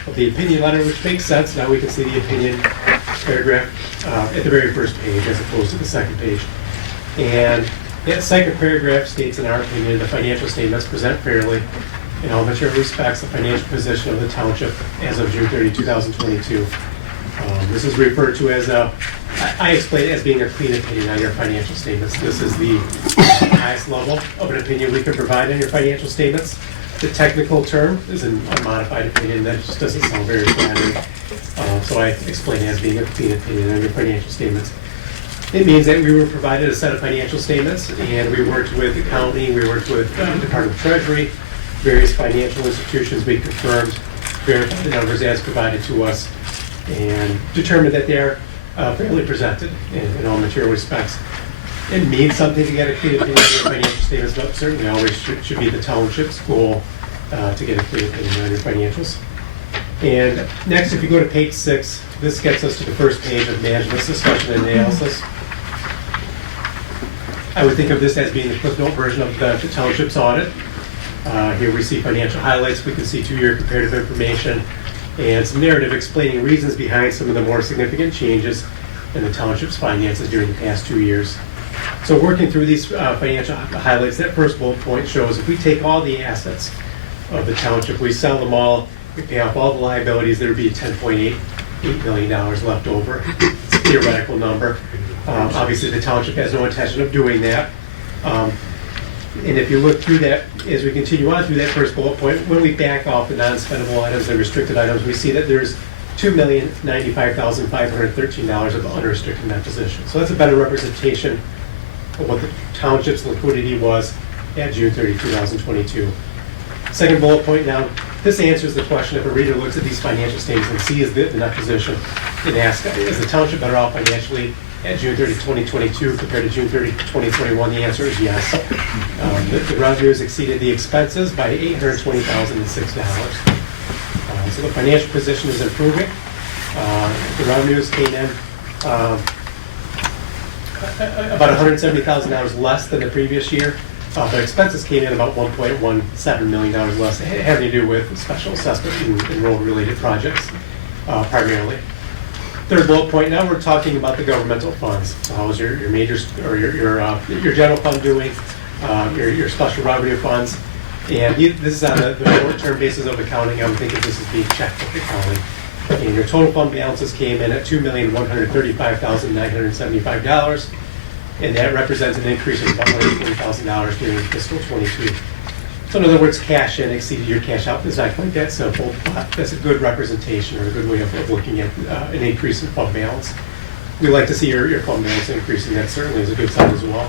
of the opinion letter, which makes sense. Now we can see the opinion paragraph at the very first page as opposed to the second page. And that second paragraph states, in our opinion, the financial statements present fairly in all material respects the financial position of the township as of June 30, 2022. This is referred to as I explain it as being a clean opinion on your financial statements. This is the highest level of an opinion we can provide on your financial statements. The technical term is a modified opinion. That just doesn't sound very flattering. So I explain it as being a clean opinion on your financial statements. It means that we were provided a set of financial statements, and we worked with accounting, we worked with the Department of Treasury, various financial institutions. We confirmed, verified the numbers as provided to us, and determined that they're fairly presented in all material respects. It means something to get a clean opinion on your financial statements, but certainly always should be the township's goal to get a clean opinion on your financials. And next, if you go to page 6, this gets us to the first page of management's discussion and analysis. I would think of this as being the Cliff Note version of the township's audit. Here we see financial highlights. We can see 2-year comparative information and some narrative explaining reasons behind some of the more significant changes in the township's finances during the past 2 years. So working through these financial highlights, that first bullet point shows if we take all the assets of the township, we sell them all, we pay off all the liabilities, there would be $10.8 million left over. It's a theoretical number. Obviously, the township has no intention of doing that. And if you look through that, as we continue on through that first bullet point, when we back off the non-spendable items and restricted items, we see that there's $2,095,513 of unrestricted net position. So that's a better representation of what the township's liquidity was at June 30, 2022. Second bullet point now, this answers the question if a reader looks at these financial statements and sees the net position and asks, is the township better off financially at June 30, 2022 compared to June 30, 2021? The answer is yes. The revenues exceeded the expenses by $820,006. So the financial position is improving. The revenues came in about $170,000 less than the previous year. But expenses came in about $1.17 million less, having to do with special assessment and road-related projects primarily. Third bullet point, now we're talking about the governmental funds. So how is your major, or your general fund doing, your special revenue funds? And this is on the short-term basis of accounting. I would think of this as being checkbook accounting. And your total fund balances came in at $2,135,975. And that represents an increase of about $120,000 during fiscal '22. So in other words, cash in exceeded your cash out. It's not quite that simple, but that's a good representation or a good way of looking at an increase in fund balance. We like to see your fund balance increasing. That certainly is a good sign as well.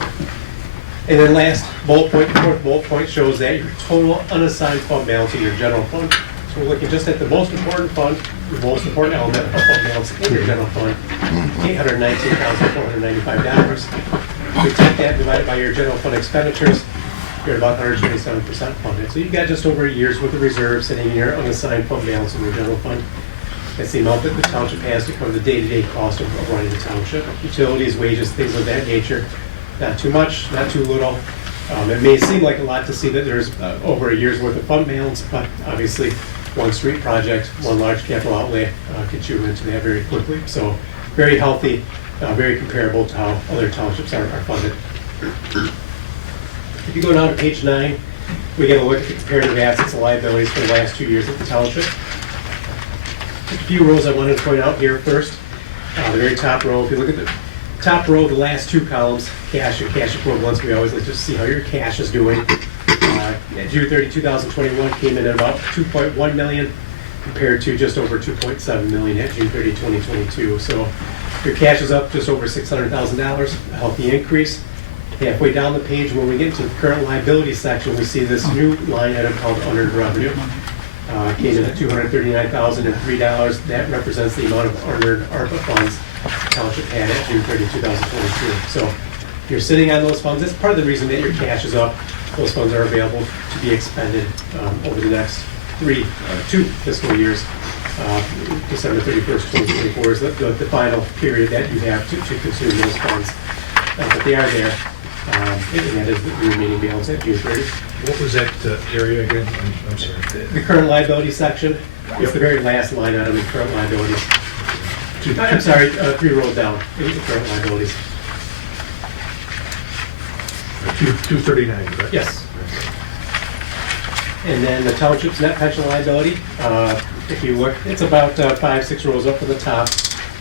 And then last bullet point, the fourth bullet point shows that your total unassigned fund balance in your general fund So we're looking just at the most important fund, the most important element of fund balance in your general fund, $819,495. We take that and divide it by your general fund expenditures, you're at about 127% funded. So you've got just over a year's worth of reserves sitting in your unassigned fund balance in your general fund. That's the amount that the township has to cover the day-to-day cost of running the township. Utilities, wages, things of that nature. Not too much, not too little. It may seem like a lot to see that there's over a year's worth of fund balance, but obviously one street project, one large capital outlay gets you into that very quickly. So very healthy, very comparable to how other townships are funded. If you go down to page 9, we get a look at the comparative assets and liabilities for the last 2 years of the township. Just a few rows I wanted to point out here first. The very top row, if you look at the top row, the last 2 columns, cash and cash equivalents, we always like to see how your cash is doing. At June 30, 2021 came in at about 2.1 million compared to just over 2.7 million at June 30, 2022. So your cash is up just over $600,000, a healthy increase. Halfway down the page, when we get into the current liability section, we see this new line item called unearned revenue. Came in at $239,003. That represents the amount of unearned ARPA funds the township had at June 30, 2022. So you're sitting on those funds. That's part of the reason that your cash is up. Those funds are available to be expended over the next 2 fiscal years. December 31st, 2024 is the final period that you have to consume those funds. But they are there, and that is the remaining balance at June 30. What was that area again? I'm sorry. The current liability section, it's the very last line item in current liabilities. I'm sorry, 3 rows down in current liabilities. 239, right? Yes. And then the township's net pension liability, if you look, it's about 5-6 rows up from the top.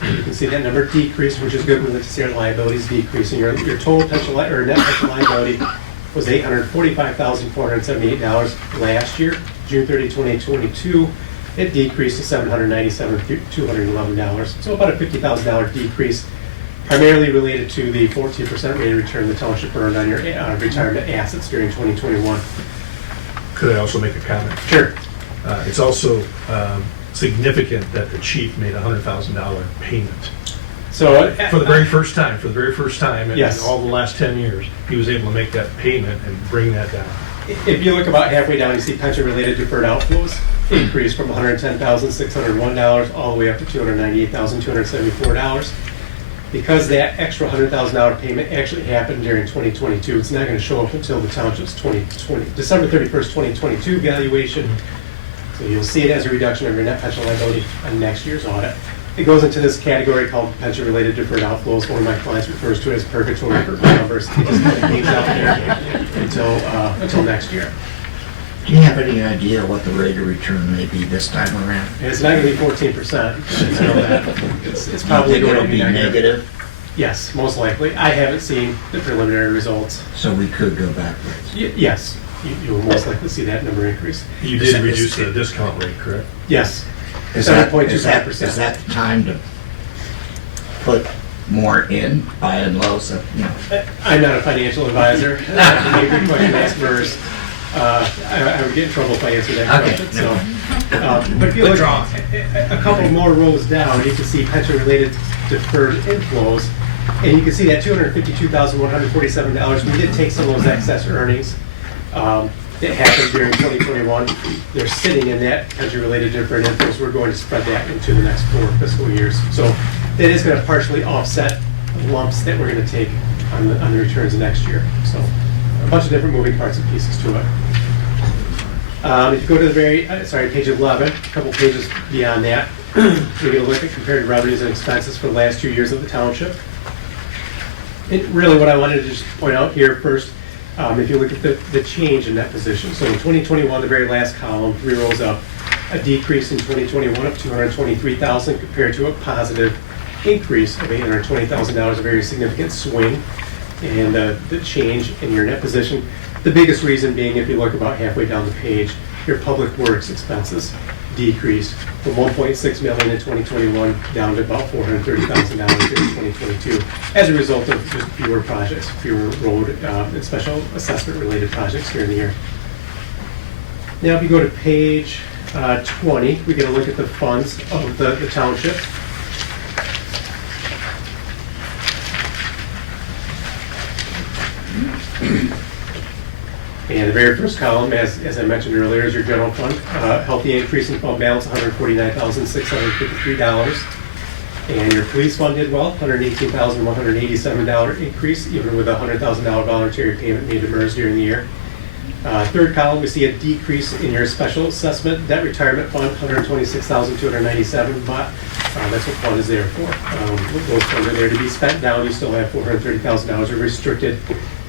You can see that number decreased, which is good. We like to see our liabilities decreasing. Your total pension or net pension liability was $845,478 last year, June 30, 2022. It decreased to $797,211. So about a $50,000 decrease, primarily related to the 14% rate of return the township earned on your retirement assets during 2021. Could I also make a comment? Sure. It's also significant that the chief made a $100,000 payment. So for the very first time, in Yes. all the last 10 years, he was able to make that payment and bring that down. If you look about halfway down, you see pension-related deferred outflows increased from $110,601 all the way up to $298,274. Because that extra $100,000 payment actually happened during 2022, it's not going to show up until the township's December 31st, 2022 valuation. So you'll see it as a reduction of your net pension liability on next year's audit. It goes into this category called pension-related deferred outflows. One of my clients refers to it as purgatory for numbers. It just kind of hangs out there until next year. Do you have any idea what the rate of return may be this time around? It's not going to be 14%. I know that. It's probably You think going to it'll be be negative? Yes, most likely. I haven't seen the preliminary results. So we could go backwards. Yes, you will most likely see that number increase. You did reduce the discount rate, correct? Yes. Is that 7.25%. is that the time to put more in, buy and low, so, you know? I'm not a financial advisor. That would be a good question to ask MERS. I would get in trouble if I answered that question. So, but if you look a couple more rows down, you can see pension-related deferred inflows, and you can see that $252,147. We did take some of those excess earnings that happened during 2021. They're sitting in that pension-related deferred inflows. We're going to spread that into the next 4 fiscal years. So that is going to partially offset the lumps that we're going to take on the returns next year. So a bunch of different moving parts and pieces to it. If you go to the page 11, a couple pages beyond that, we're going to look at comparative revenues and expenses for the last 2 years of the township. And really what I wanted to just point out here first, if you look at the change in that position. So in 2021, the very last column, 3 rows up, a decrease in 2021 of $223,000 compared to a positive increase of $820,000, a very significant swing. And the change in your net position, the biggest reason being, if you look about halfway down the page, your public works expenses decreased from $1.6 million in 2021 down to about $430,000 in 2022 as a result of just fewer projects, fewer road and special assessment related projects during the year. Now if you go to page 20, we get a look at the funds of the township. And the very first column, as I mentioned earlier, is your general fund. Healthy increase in fund balance, $149,653. And your police fund did well, $118,187 increase, even with a $100,000 voluntary payment made to MERS during the year. Third column, we see a decrease in your special assessment debt retirement fund, $126,297, but that's what fund is there for. Those funds are there to be spent down. You still have $430,000 of restricted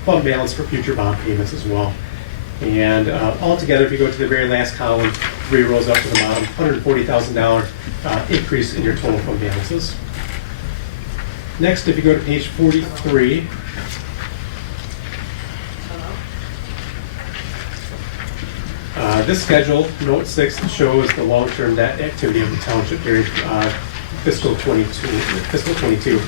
fund balance for future bond payments as well. And altogether, if you go to the very last column, 3 rows up to the bottom, $140,000 increase in your total fund balances. Next, if you go to page 43, this schedule, note 6, shows the long-term debt activity of the township during fiscal 22.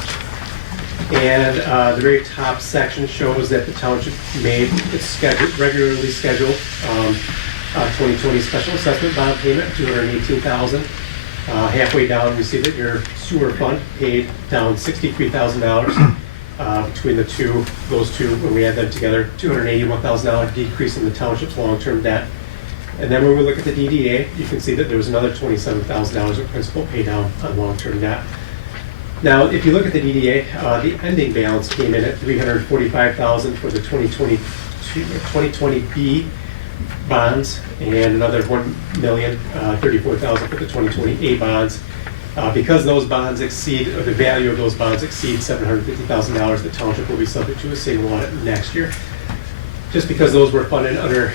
And the very top section shows that the township made its regularly scheduled 2020 special assessment bond payment, $218,000. Halfway down, we see that your sewer fund paid down $63,000 between those two, when we add them together, $281,000 decrease in the township's long-term debt. And then when we look at the DDA, you can see that there was another $27,000 of principal pay down on long-term debt. Now, if you look at the DDA, the ending balance came in at $345,000 for the 2020B bonds and another $1,034,000 for the 2020A bonds. Because those bonds exceed, or the value of those bonds exceeds $750,000, the township will be subject to a single audit next year. Just because those were funded under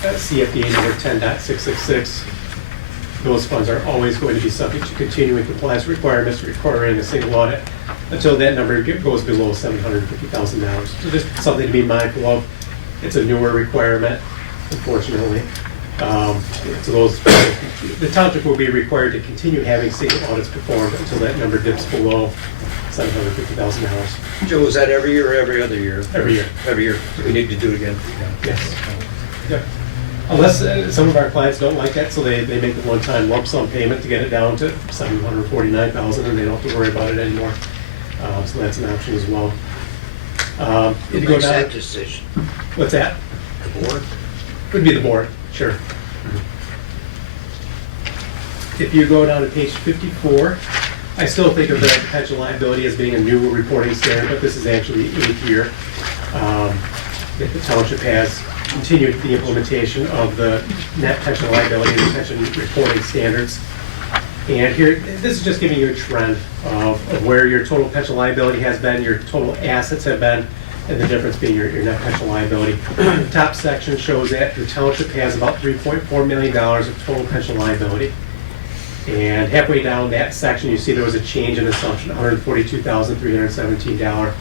CFDA number 10.666, those funds are always going to be subject to continuing compliance requirements requiring a single audit until that number goes below $750,000. So just something to be mindful of. It's a newer requirement, unfortunately. So the township will be required to continue having single audits performed until that number dips below $750,000. Joe, is that every year or every other year? Every year. Every year. We need to do it again. Yes. Yep. Unless some of our clients don't like that, so they make the one-time lump sum payment to get it down to $749,000, and they don't have to worry about it anymore. So that's an option as well. Who makes that decision? What's that? The board? Would be the board, sure. If you go down to page 54, I still think of the potential liability as being a new reporting standard, but this is actually 8th year. If the township has continued the implementation of the net pension liability and pension reporting standards. And here, this is just giving you a trend of where your total pension liability has been, your total assets have been, and the difference being your net pension liability. The top section shows that the township has about $3.4 million of total pension liability. And halfway down that section, you see there was a change in assumption, $142,317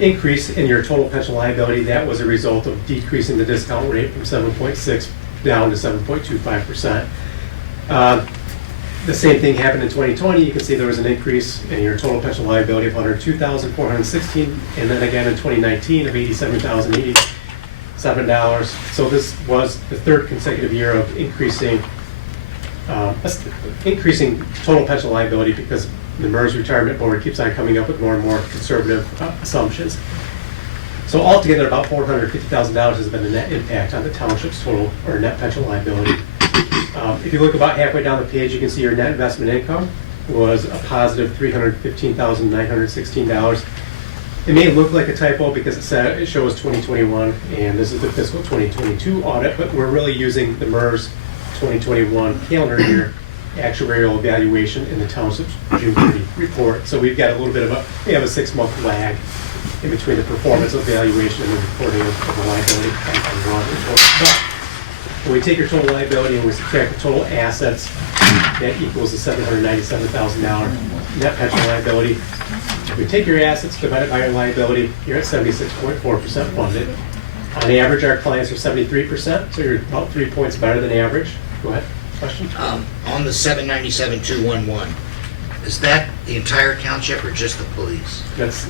increase in your total pension liability. That was a result of decreasing the discount rate from 7.6 down to 7.25%. The same thing happened in 2020. You can see there was an increase in your total pension liability of $102,416, and then again in 2019 of $87,087. So this was the third consecutive year of increasing total pension liability because the MERS Retirement Board keeps on coming up with more and more conservative assumptions. So altogether, about $450,000 has been the net impact on the township's total or net pension liability. If you look about halfway down the page, you can see your net investment income was a positive $315,916. It may look like a typo because it shows 2021, and this is the fiscal 2022 audit, but we're really using the MERS 2021 calendar year actuarial evaluation in the township's June 30 report. So we've got a little bit of we have a 6-month lag in between the performance evaluation and the reporting of the liability on the audit report. But when we take your total liability and we subtract the total assets, that equals the $797,000 net pension liability. If we take your assets divided by your liability, you're at 76.4% funded. On average, our clients are 73%, so you're about 3 points better than average. Go ahead. Question? On the 797,211, is that the entire township or just the police? That's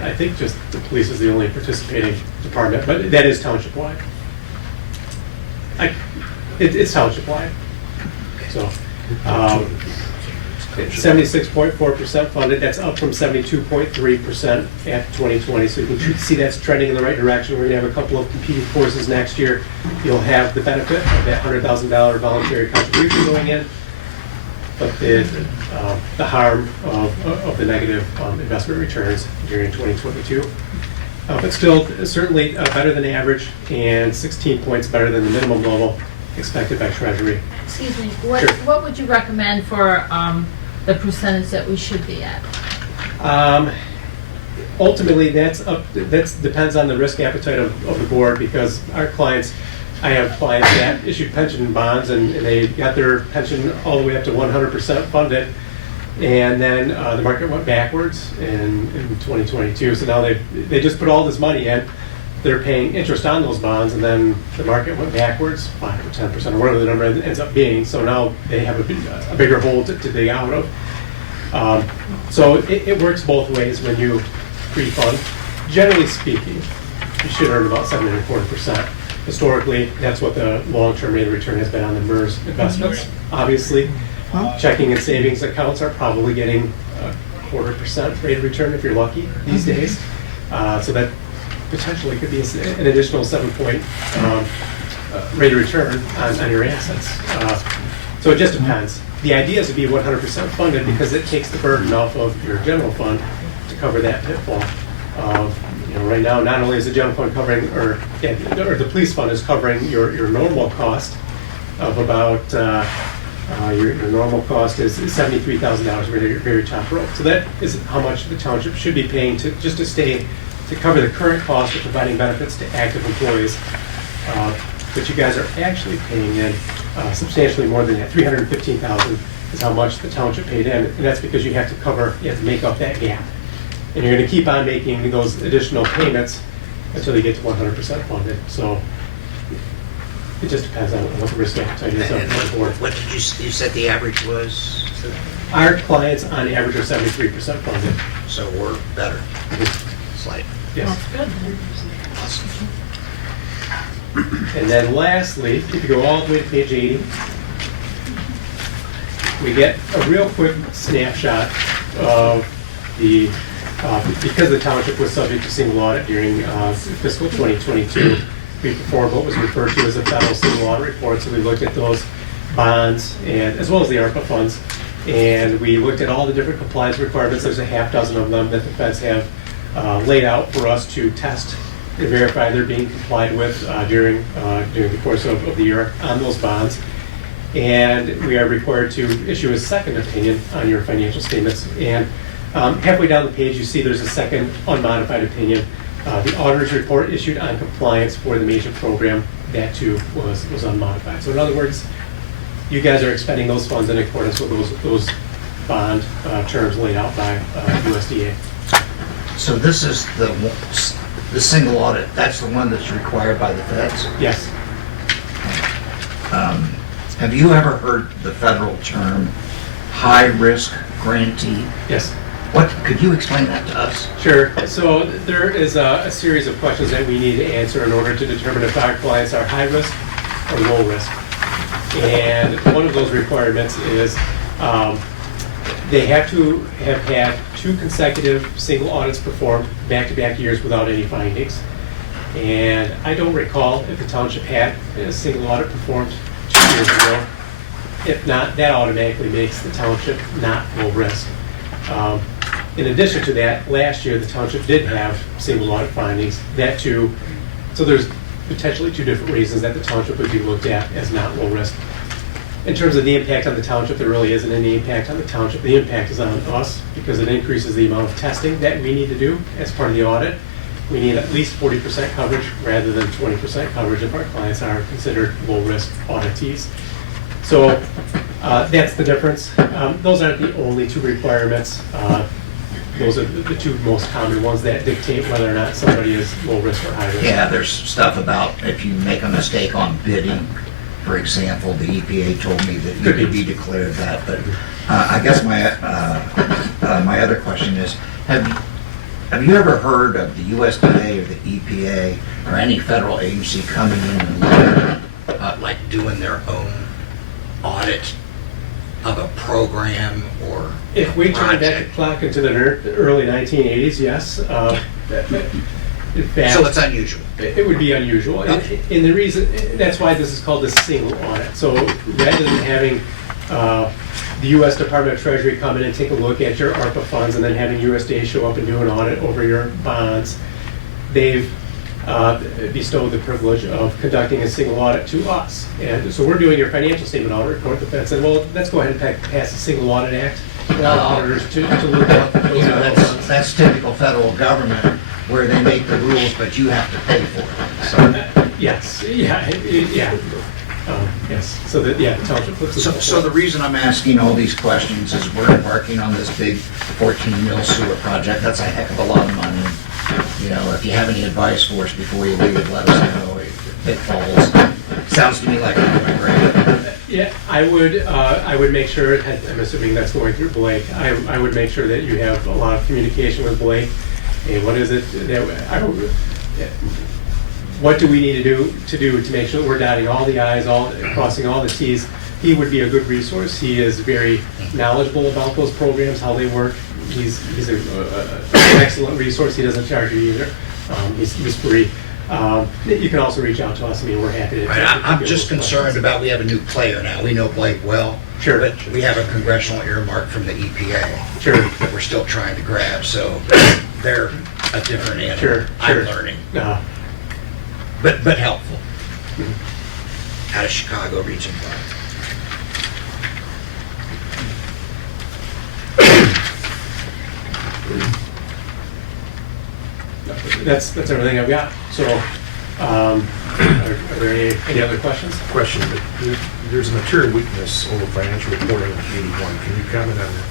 I think just the police is the only participating department, but that is township-wide. It's township-wide. So, 76.4% funded, that's up from 72.3% at 2020. So you can see that's trending in the right direction. We're gonna have a couple of competing courses next year. You'll have the benefit of that $100,000 voluntary contribution going in, but the harm of the negative investment returns during 2022. But still, certainly better than average and 16 points better than the minimum level expected by Treasury. Excuse me, Sure. what would you recommend for the percentage that we should be at? Ultimately, that's depends on the risk appetite of the board, because our clients, I have clients that issued pension bonds and they got their pension all the way up to 100% funded, and then the market went backwards in 2022. So now they just put all this money in, they're paying interest on those bonds, and then the market went backwards 5 or 10% or whatever the number ends up being. So now they have a bigger hole to dig out of. So it works both ways when you pre-fund. Generally speaking, you should earn about 7.25%. Historically, that's what the long-term rate of return has been on the MERS investments. Obviously, checking and savings accounts are probably getting 0.25% rate of return if you're lucky these days. So that potentially could be an additional 7-point rate of return on your assets. So it just depends. The idea is to be 100% funded because it takes the burden off of your general fund to cover that pitfall. Right now, not only is the general fund covering, or the police fund is covering your normal cost of about, your normal cost is $73,000 very, very top row. So that is how much the township should be paying to cover the current cost of providing benefits to active employees. But you guys are actually paying in substantially more than that. $315,000 is how much the township paid in, and that's because you have to make up that gap. And you're going to keep on making those additional payments until you get to 100% funded. So it just depends on what the risk appetite is on the board. What did you said the average was? Our clients on average are 73% funded. So we're better. Slight. Yes. That's good. And then lastly, if you go all the way to page 80, we get a real quick snapshot of because the township was subject to single audit during fiscal 2022, we performed what was referred to as a federal single audit report. So we looked at those bonds and as well as the ARPA funds, and we looked at all the different compliance requirements. There's a half dozen of them that the feds have laid out for us to test and verify they're being complied with during the course of the year on those bonds. And we are required to issue a second opinion on your financial statements. And halfway down the page, you see there's a second unmodified opinion. The auditor's report issued on compliance for the major program, that too was unmodified. So in other words, you guys are expending those funds in accordance with those bond terms laid out by USDA. So this is the single audit, that's the one that's required by the feds? Yes. Have you ever heard the federal term high-risk grantee? Yes. Could you explain that to us? Sure. So there is a series of questions that we need to answer in order to determine if our clients are high risk or low risk. And one of those requirements is they have to have had 2 consecutive single audits performed back-to-back years without any findings. And I don't recall if the township had a single audit performed 2 years ago. If not, that automatically makes the township not low risk. In addition to that, last year the township did have single audit findings. That too, so there's potentially 2 different reasons that the township would be looked at as not low risk. In terms of the impact on the township, there really isn't any impact on the township. The impact is on us because it increases the amount of testing that we need to do as part of the audit. We need at least 40% coverage rather than 20% coverage if our clients are considered low-risk auditees. So that's the difference. Those aren't the only 2 requirements. Those are the 2 most common ones that dictate whether or not somebody is low risk or high risk. Yeah, there's stuff about if you make a mistake on bidding, for example, the EPA told me that you could be declared that. But I guess my other question is, have you ever heard of the USDA or the EPA or any federal agency coming in and looking Like doing their own audit of a program or If we turn back the project? clock into the early 1980s, yes. In fact, So it's unusual. it would be unusual. Okay. And the reason, that's why this is called a single audit. So rather than having the U.S. Department of Treasury come in and take a look at your ARPA funds and then having USDA show up and do an audit over your bonds, they've bestowed the privilege of conducting a single audit to us. And so we're doing your financial statement audit report. The Fed said, well, let's go ahead and pass the Single Audit Act. Allow auditors to look at those You know, funds. that's typical federal government, where they make the rules, but you have to pay for it. So, Yes, yeah, yeah. Yes, so that, yeah, the township puts it. so the reason I'm asking all these questions is we're embarking on this big 14 mil sewer project. That's a heck of a lot of money. You know, if you have any advice for us before you leave, let us know. Pitfalls. Sounds to me like I'm doing great. Yeah, I would make sure, I'm assuming that's going through Blake, I would make sure that you have a lot of communication with Blake. And what is it that, what do we need to do to make sure that we're dotting all the i's, crossing all the t's? He would be a good resource. He is very knowledgeable about those programs, how they work. He's an excellent resource. He doesn't charge you either. He's free. You can also reach out to us. I mean, we're happy to. Right, I'm just concerned about, we have a new player now. We know Blake well. Sure. But we have a congressional earmark from the EPA. Sure. That we're still trying to grab, so they're a different animal. Sure. I'm learning, but helpful. Out of Chicago Region 5. That's everything I've got. So, are there any other questions? Question, but there's a material weakness over financial reporting in 81. Can you comment on that?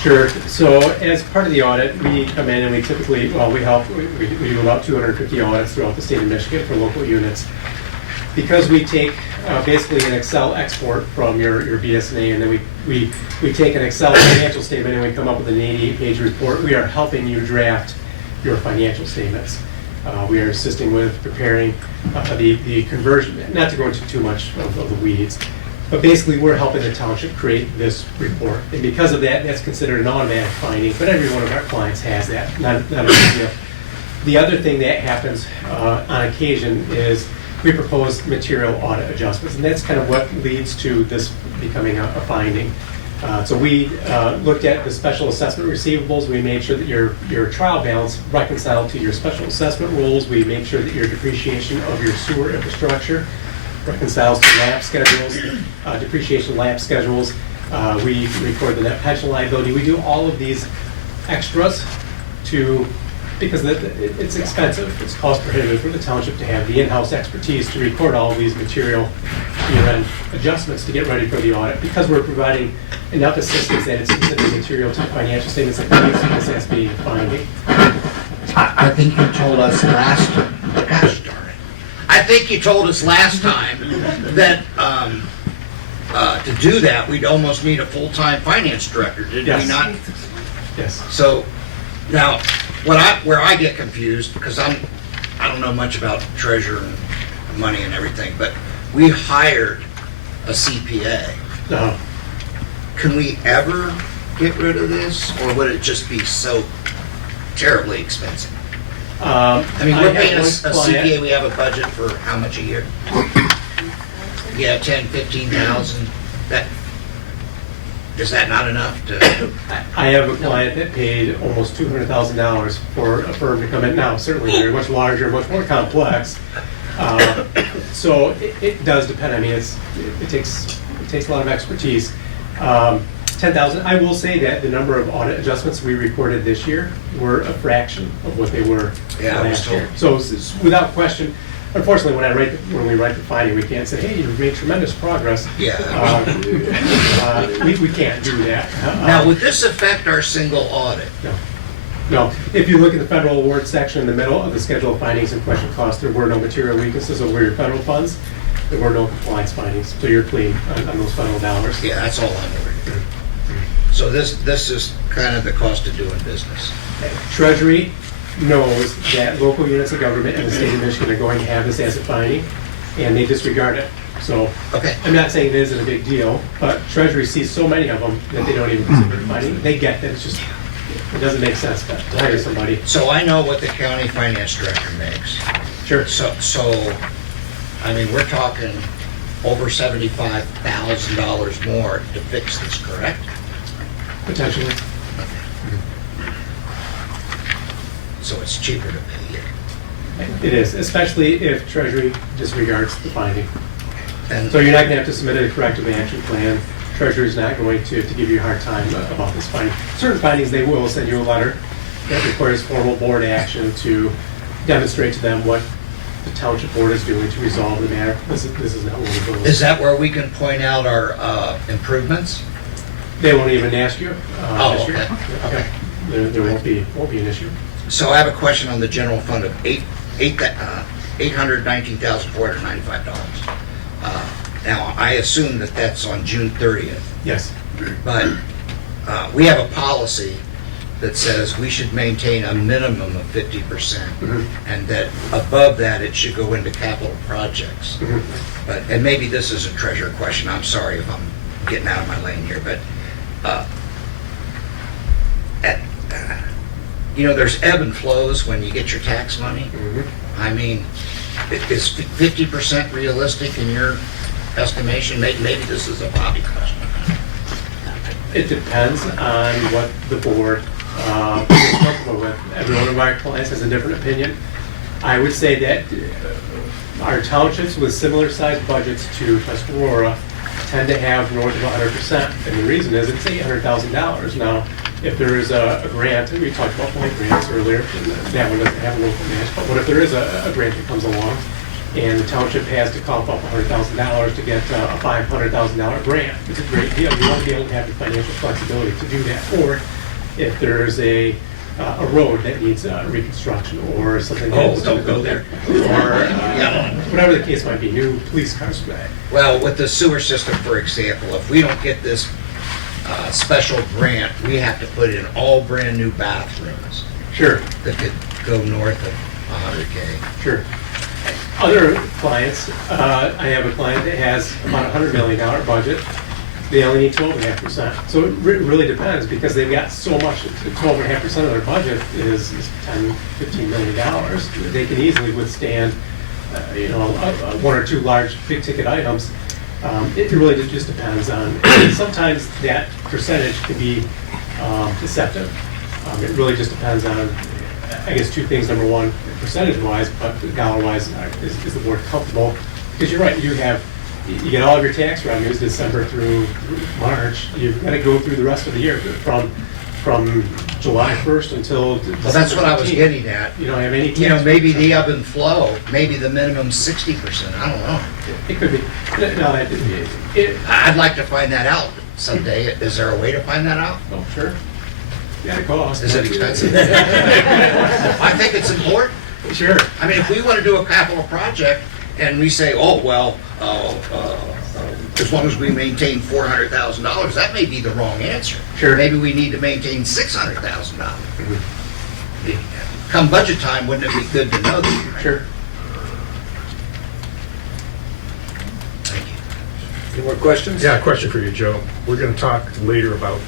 Sure. So as part of the audit, we come in and we typically, well, we do about 250 audits throughout the state of Michigan for local units. Because we take basically an Excel export from your BSNA, and then we take an Excel financial statement and we come up with an 88-page report, we are helping you draft your financial statements. We are assisting with preparing the conversion, not to go into too much of the weeds, but basically we're helping the township create this report. And because of that, that's considered an automatic finding, but every one of our clients has that, not a big deal. The other thing that happens on occasion is we propose material audit adjustments, and that's kind of what leads to this becoming a finding. So we looked at the special assessment receivables. We made sure that your trial balance reconciled to your special assessment rules. We made sure that your depreciation of your sewer infrastructure reconciles to lab schedules, depreciation lab schedules. We record the net pension liability. We do all of these extras because it's expensive, it's cost prohibitive for the township to have the in-house expertise to record all of these material year-end adjustments to get ready for the audit. Because we're providing enough assistance that it's considered material to the financial statements that we see this as being a finding. I think you told us last, Gosh darn it. I think you told us last time that to do that, we'd almost need a full-time finance director, did we Yes. not? Yes. So now, where I get confused, because I don't know much about treasure and money and everything, but we hired a CPA. Can we ever get rid of this, or would it just be so terribly expensive? I mean, we're paying a CPA, we have a budget for how much a year? Yeah, 10, 15,000. Is that not enough to? I have a client that paid almost $200,000 for a firm to come in. Now, certainly they're much larger, much more complex. So it does depend. I mean, it takes a lot of expertise. 10,000. I will say that the number of audit adjustments we recorded this year were a fraction of what they were last year. So without question. Unfortunately, when we write the finding, we can't say, "Hey, you've made tremendous progress." Yeah. We can't do that. Now, would this affect our single audit? No. If you look at the federal award section in the middle of the schedule of findings and question costs, there were no material weaknesses over your federal funds. There were no compliance findings, so you're clean on those federal dollars. Yeah, that's all I'm worried. So this is kind of the cost of doing business. Treasury knows that local units of government in the state of Michigan are going to have this as a finding. and they disregard it. So, Okay. I'm not saying it isn't a big deal, but Treasury sees so many of them that they don't even consider finding. They get that it's just, it doesn't make sense to hire somebody. So I know what the county finance director makes. Sure. So, I mean, we're talking over $75,000 more to fix this, correct? Potentially. So it's cheaper to pay you. It is, especially if Treasury disregards the finding. And So you're not going to have to submit a corrective action plan. Treasury's not going to give you a hard time about this finding. Certain findings, they will send you a letter that requires formal board action to demonstrate to them what the township board is doing to resolve the matter. This is not one of those. is that where we can point out our improvements? They won't even ask you. Oh, this year. okay. There won't be an issue. So I have a question on the general fund of $819,495. Now, I assume that that's on June 30th, Yes. but we have a policy that says we should maintain a minimum of 50%, and that above that, it should go into capital projects. But, and maybe this is a treasurer question, I'm sorry if I'm getting out of my lane here, but, you know, there's ebb and flows when you get your tax money. I mean, is 50% realistic in your estimation? Maybe this is a Bobby question. It depends on what the board is comfortable with. Every one of our clients has a different opinion. I would say that our townships with similar sized budgets to Tuscarora tend to have north of 100%. And the reason is it's $800,000. Now, if there is a grant, we talked about Blight grants earlier, and that one doesn't have a local match, but what if there is a grant that comes along and the township has to cough up $100,000 to get a $500,000 grant? It's a great deal. You want to be able to have the financial flexibility to do that. Or if there's a road that needs reconstruction or something. Oh, don't go there. Or whatever the case might be, new police cars. Well, with the sewer system, for example, if we don't get this special grant, we have to put in all brand-new bathrooms Sure. that could go north of 100K. Sure. Other clients, I have a client that has about a $100 million budget. They only need 12.5%. So it really depends because they've got so much. 12.5% of their budget is $10, $15 million. They can easily withstand, one or two large big-ticket items. It really just depends on. Sometimes that percentage can be deceptive. It really just depends on, I guess, two things. Number one, percentage-wise, but dollar-wise, is the board comfortable? Because you're right, you get all of your tax revenues December through March. You've got to go through the rest of the year from July 1st until December Well, that's what I was 15th. getting at. You don't have any tax. You know, maybe the ebb and flow, maybe the minimum 60%, I don't know. It could be. No, I'd like to find that out someday. Is there a way to find that out? oh, sure. Yeah, it costs. Is it expensive? I think it's important. Sure. I mean, if we want to do a capital project and we say, oh, well, as long as we maintain $400,000, that may be the wrong answer. Sure. Maybe we need to maintain $600,000. Come budget time, wouldn't it be good to know that? Sure. Thank you. Any more questions? Yeah, a question for you, Joe. We're going to talk later about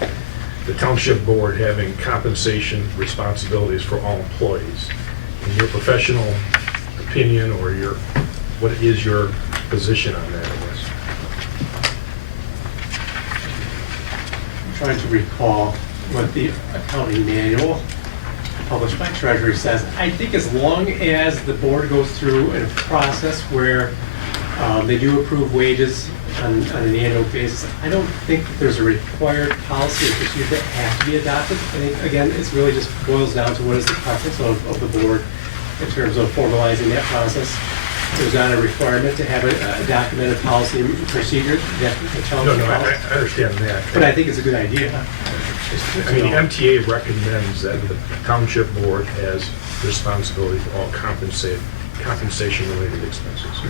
the township board having compensation responsibilities for all employees. In your professional opinion, or what is your position on that, I guess? I'm trying to recall what the accounting manual published by Treasury says. I think as long as the board goes through a process where they do approve wages on an annual basis, I don't think that there's a required policy or procedure that has to be adopted. I think, again, it really just boils down to what is the preference of the board in terms of formalizing that process. There's not a requirement to have a documented policy and procedure that the township No, I follows. understand that. But I think it's a good idea. I mean, the MTA recommends that the township board has responsibility for all compensation-related expenses.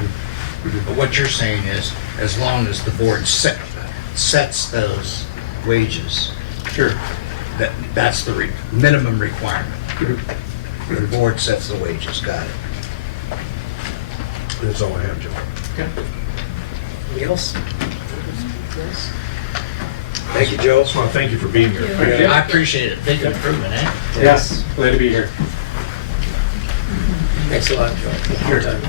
But what you're saying is, as long as the board sets those wages, Sure. that's the minimum requirement. The board sets the wages, got it. That's all I have, Joe. Anybody else? Thank you, Joe. Just want to thank you for being here. I appreciate it. Big improvement, eh? Yes, glad to be here. Thanks a lot, Joe. Thank you for your time.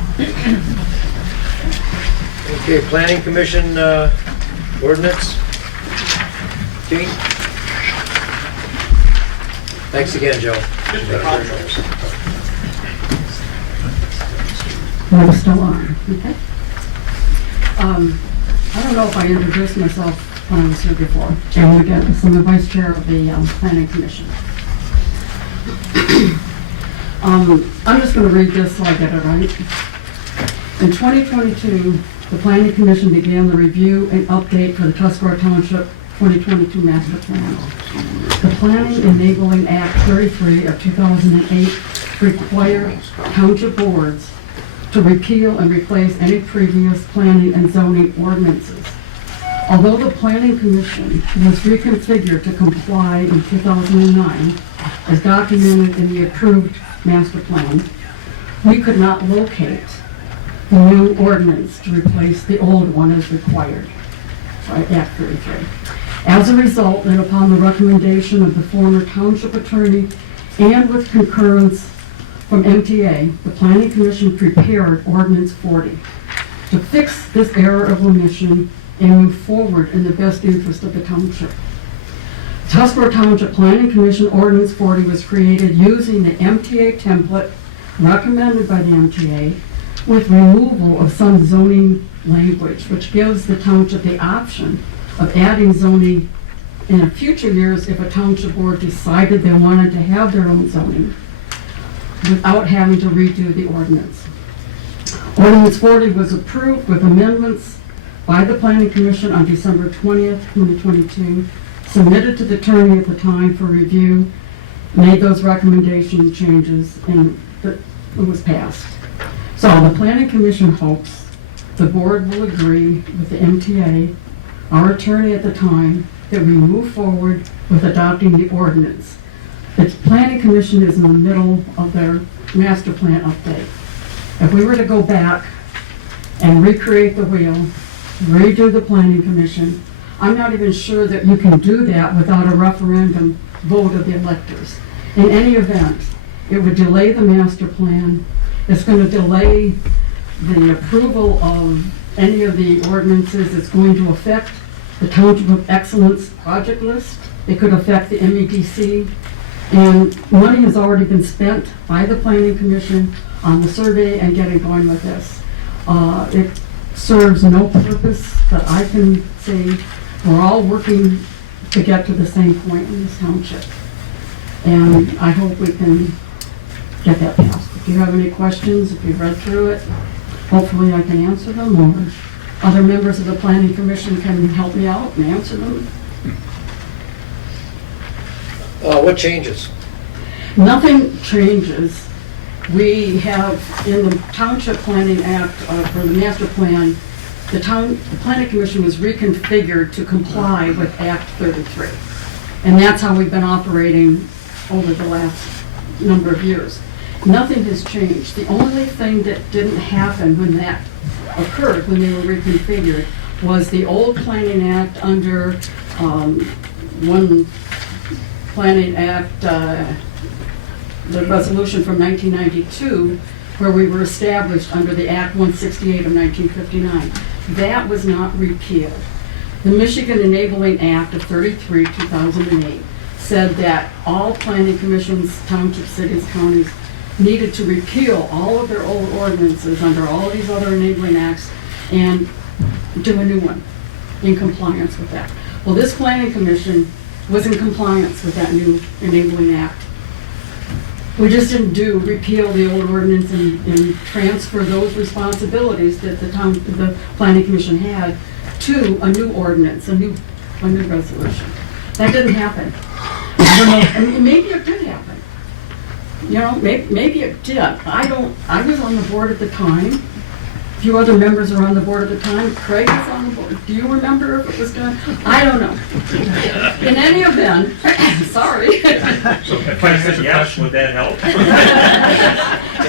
Okay, Planning Commission ordinance. Gene? Thanks again, Joe. We're still on, okay? I don't know if I introduced myself when I was here before. Jane again, I'm the vice chair of the Planning Commission. I'm just gonna read this so I get it right. In 2022, the Planning Commission began the review and update for the Tuscarora Township 2022 Master Plan. The Planning Enabling Act 33 of 2008 required township boards to repeal and replace any previous planning and zoning ordinances. Although the Planning Commission was reconfigured to comply in 2009, as documented in the approved master plan, we could not locate the new ordinance to replace the old one as required by Act 33. As a result, and upon the recommendation of the former township attorney and with concurrence from MTA, the Planning Commission prepared Ordinance 40 to fix this error of omission and move forward in the best interest of the township. Tuscarora Township Planning Commission Ordinance 40 was created using the MTA template recommended by the MTA with removal of some zoning language, which gives the township the option of adding zoning in future years if a township board decided they wanted to have their own zoning without having to redo the ordinance. Ordinance 40 was approved with amendments by the Planning Commission on December 20th, 2022, submitted to the attorney at the time for review, made those recommendation changes, and it was passed. So the Planning Commission hopes the board will agree with the MTA, our attorney at the time, that we move forward with adopting the ordinance. The Planning Commission is in the middle of their master plan update. If we were to go back and recreate the wheel, redo the Planning Commission, I'm not even sure that you can do that without a referendum vote of the electors. In any event, it would delay the master plan. It's going to delay the approval of any of the ordinances. It's going to affect the Township of Excellence project list. It could affect the MEDC. And money has already been spent by the Planning Commission on the survey and getting going with this. It serves no purpose that I can see. We're all working to get to the same point in this township. And I hope we can get that passed. If you have any questions, if you've read through it, hopefully I can answer them, or other members of the Planning Commission can help me out and answer them. What changes? Nothing changes. We have in the Township Planning Act, for the master plan, the Planning Commission was reconfigured to comply with Act 33. And that's how we've been operating over the last number of years. Nothing has changed. The only thing that didn't happen when that occurred, when they were reconfigured, was the old Planning Act under one Planning Act, the resolution from 1992, where we were established under the Act 168 of 1959. That was not repealed. The Michigan Enabling Act of 33, 2008, said that all planning commissions, townships, cities, counties, needed to repeal all of their old ordinances under all these other enabling acts and do a new one in compliance with that. Well, this planning commission was in compliance with that new enabling act. We just didn't repeal the old ordinance and transfer those responsibilities that the planning commission had to a new ordinance, a new resolution. That didn't happen. I don't know, I mean, maybe it did happen. You know, maybe it did. I was on the board at the time, few other members are on the board at the time. Craig was on the board. Do you remember if it was done? I don't know. In any event, sorry. So if I answer your question, would that help?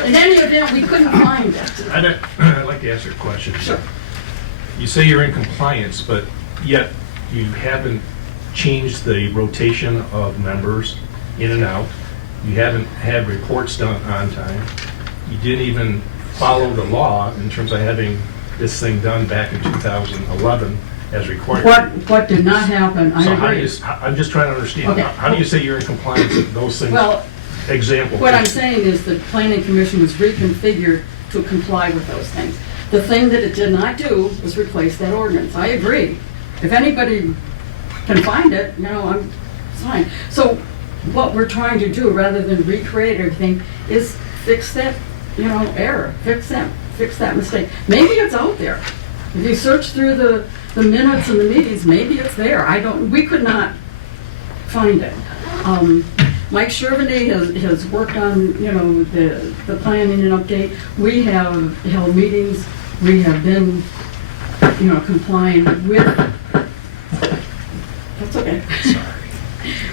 In any event, we couldn't find it. I'd like to ask you a question. Sure. You say you're in compliance, but yet you haven't changed the rotation of members in and out. You haven't had reports done on time. You didn't even follow the law in terms of having this thing done back in 2011 as required. What did not happen, I So how do agree. you, I'm just trying to understand, Okay. how do you say you're in compliance with those things? Well, Examples. what I'm saying is the planning commission was reconfigured to comply with those things. The thing that it did not do was replace that ordinance. I agree. If anybody can find it, it's fine. So what we're trying to do, rather than recreate everything, is fix that, error, fix that mistake. Maybe it's out there. If you search through the minutes and the meetings, maybe it's there. We could not find it. Mike Shervany has worked on, the planning and update. We have held meetings. We have been, complying with, that's okay.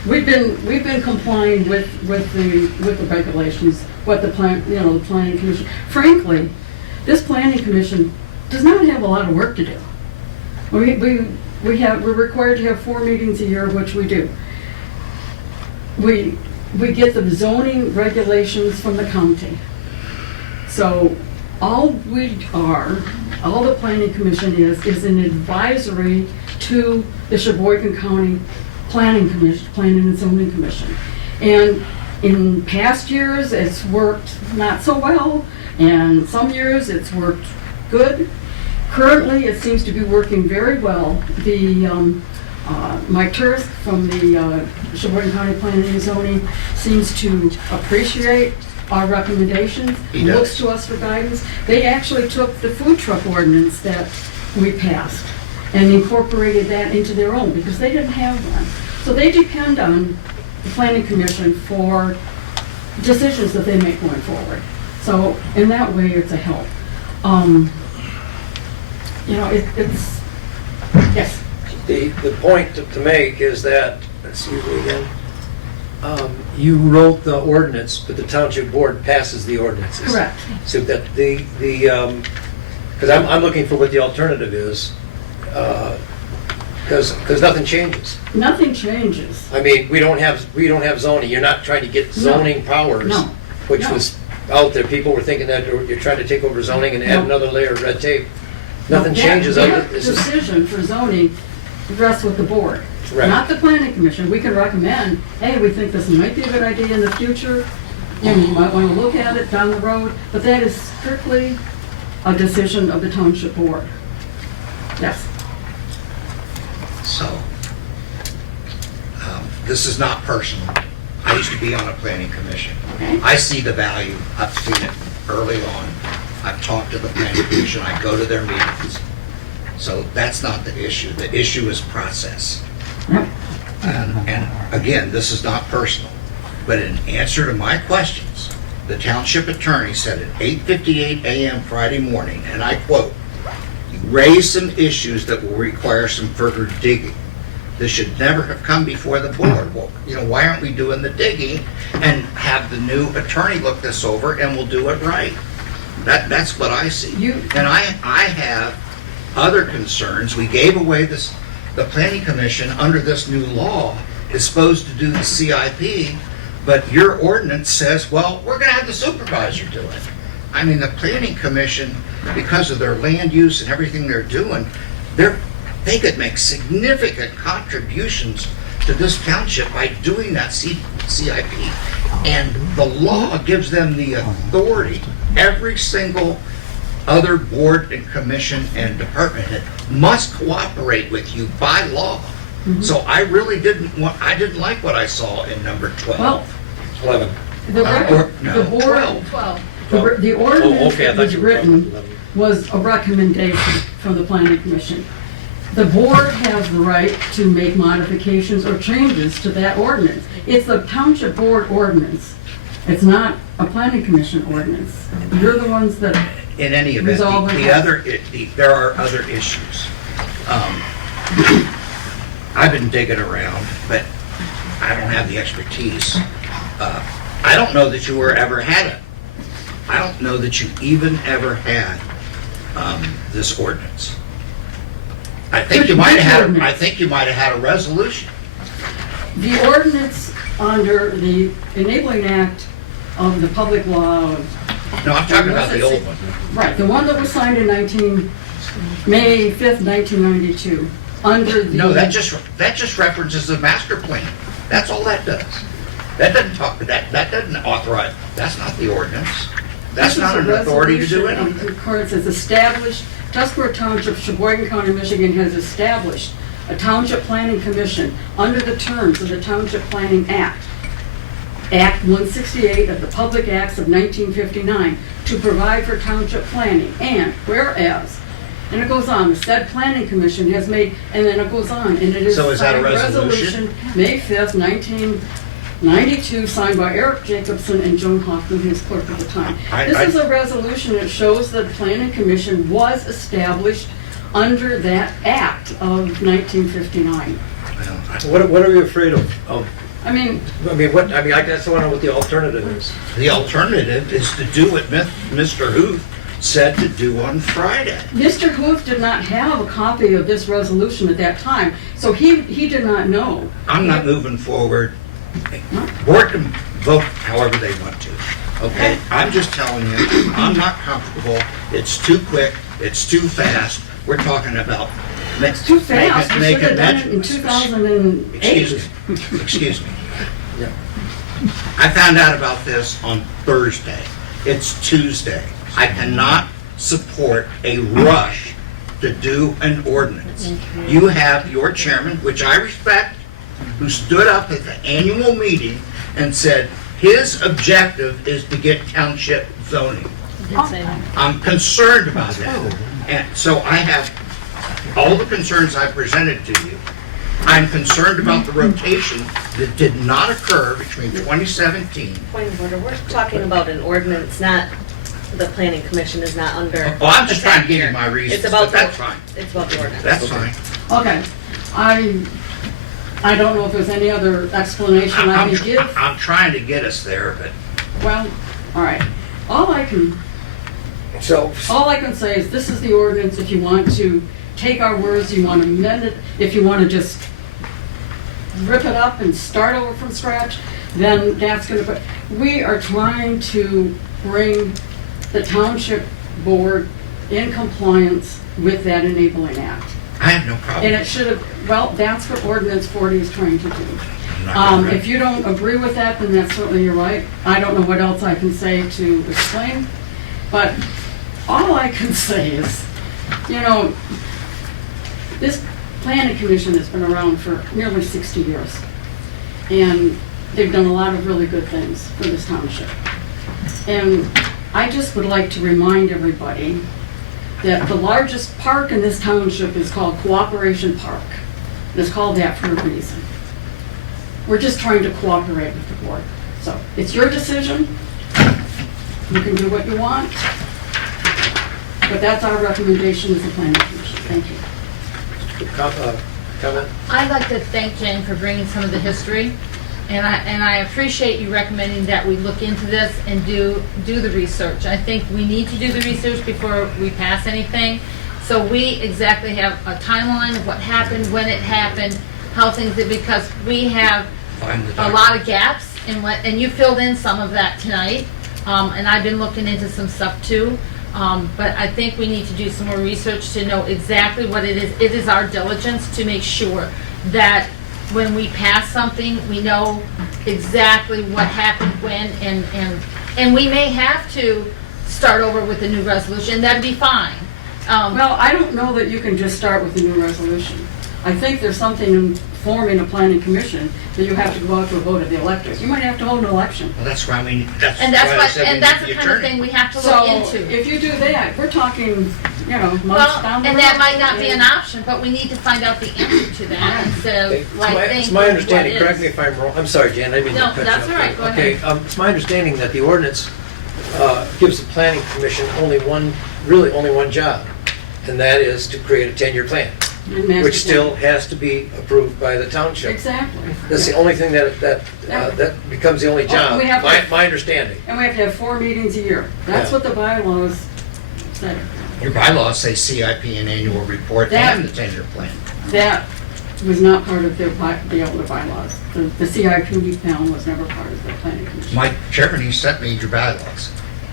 We've been complying with the regulations, what the planning commission. Frankly, this planning commission does not have a lot of work to do. We're required to have 4 meetings a year, which we do. We get the zoning regulations from the county. So all the planning commission is an advisory to the Sheboygan County Planning and Zoning Commission. And in past years, it's worked not so well, and some years it's worked good. Currently, it seems to be working very well. Mike Tursk from the Sheboygan County Planning and Zoning seems to appreciate our recommendations. He does. Looks to us for guidance. They actually took the food truck ordinance that we passed and incorporated that into their own, because they didn't have one. So they depend on the planning commission for decisions that they make going forward. So in that way, it's a help. It's, yes. The point to make is that, excuse me again, you wrote the ordinance, but the township board passes the ordinances. Correct. So that because I'm looking for what the alternative is, because nothing changes. Nothing changes. I mean, we don't have zoning. You're not trying to get zoning powers, No. which No. was out there. People were thinking that you're trying to take over zoning and add No. another layer of red tape. Nothing changes. That This is- decision for zoning rests with the board, Right. not the planning commission. We can recommend, hey, we think this might be a good idea in the future, and you might want to look at it down the road, but that is strictly a decision of the township board. Yes. So, this is not personal. I used to be on a planning commission. Okay. I see the value. I've seen it early on. I've talked to the planning commission. I go to their meetings. So that's not the issue. The issue is process. And again, this is not personal, but in answer to my questions, the township attorney said at 8:58 a.m. Friday morning, and I quote, "You raised some issues that will require some further digging. This should never have come before the board. Well, why aren't we doing the digging and have the new attorney look this over and we'll do it right?" That's what I see. And I have other concerns. We gave away the planning commission under this new law is supposed to do the CIP, but your ordinance says, well, we're gonna have the supervisor do it. I mean, the planning commission, because of their land use and everything they're doing, they could make significant contributions to this township by doing that CIP. And the law gives them the authority. Every single other board and commission and department head must cooperate with you by law. So I really didn't like what I saw in number 12. Well, 11. the board, 12. the ordinance okay, I that thought was you were written talking was a recommendation from the planning commission. The board has the right to make modifications or changes to that ordinance. It's the township board ordinance. It's not a planning commission ordinance. You're the ones that in any event, Resolve there are other issues. I've been digging around, but I don't have the expertise. I don't know that you ever had it. I don't know that you even ever had this ordinance. I think you might have had a resolution. The ordinance under the Enabling Act of the Public Law of... No, I'm talking about the old one. Right, the one that was signed in May 5th, 1992, under the... No, that just references the master plan. That's all that does. That doesn't authorize, that's not the ordinance. That's not an authority to do anything. Of course, it's established, Tuscarora Township, Sheboygan County, Michigan has established a Township Planning Commission under the terms of the Township Planning Act, Act 168 of the Public Acts of 1959, to provide for township planning. And whereas, and it goes on, the said Planning Commission has made, and then it goes on, and it is So is that a signed resolution? May 5th, 1992, signed by Eric Jacobson and Joan Hoffman, who was clerk at the time. This is a resolution that shows that the Planning Commission was established under that act of 1959. What are we afraid of? I mean, I guess I want to know what the alternative is. The alternative is to do what Mr. Huth said to do on Friday. Mr. Huth did not have a copy of this resolution at that time, so he did not know. I'm not moving forward. Board can vote however they want to, okay? I'm just telling you, I'm not comfortable. It's too quick, it's too fast. We're talking about... It's too fast. We should have done it in 2008. Excuse me. I found out about this on Thursday. It's Tuesday. I cannot support a rush to do an ordinance. You have your chairman, which I respect, who stood up at the annual meeting and said his objective is to get township zoning. I'm concerned about that. And so I have all the concerns I presented to you. I'm concerned about the rotation that did not occur between 2017. Point of order, we're talking about an ordinance, not, the planning commission is not under. Well, I'm just trying to give you my reasons, It's about but that's the- fine. It's about the ordinance. That's fine. Okay. I don't know if there's any other explanation I can give. I'm trying to get us there, but Well, all right. All I can say is this is the ordinance. If you want to take our words, you want to amend it, if you want to just rip it up and start over from scratch, then that's going to, we are trying to bring the township board in compliance with that enabling act. I have no problem. And it should have, well, that's what ordinance 40 is trying to do. I'm not gonna If you don't agree with that, then that's certainly your right. I don't know what else I can say to explain, but all I can say is, this planning commission has been around for nearly 60 years, and they've done a lot of really good things for this township. And I just would like to remind everybody that the largest park in this township is called Cooperation Park. It's called that for a reason. We're just trying to cooperate with the board. So it's your decision. You can do what you want. But that's our recommendation as a planning commission. Thank you. Comment? I'd like to thank Jane for bringing some of the history, and I appreciate you recommending that we look into this and do the research. I think we need to do the research before we pass anything, so we exactly have a timeline of what happened, when it happened, how things did, because we have a lot of gaps in what, and you filled in some of that tonight, and I've been looking into some stuff too. But I think we need to do some more research to know exactly what it is. It is our diligence to make sure that when we pass something, we know exactly what happened when, and we may have to start over with a new resolution. That'd be fine. Well, I don't know that you can just start with a new resolution. I think there's something in forming a planning commission that you have to go out to a vote of the electors. You might have to hold an election. Well, that's why we, And that's the kind of thing we have to look So into. if you do that, we're talking, months Well, down the road. and that might not be an option, but we need to find out the answer to that instead of like It's thinking my what understanding, is. correct me if I'm wrong, I'm sorry, Jan, I didn't mean to No, cut you that's off. all right, go Okay, it's my understanding that the ordinance gives the planning commission only one really only one job, and that is to create a 10-year plan, And master which still has to be approved by the township. Exactly. That's the only thing that becomes the only job, we have to- my understanding. And we have to have 4 meetings a year. That's Yeah. what the bylaws say. Your bylaws say CIP and annual report and the 10-year plan. That was not part of the older bylaws. The CIP plan was never part of the planning commission. Mike Chairman, he sent me your bylaws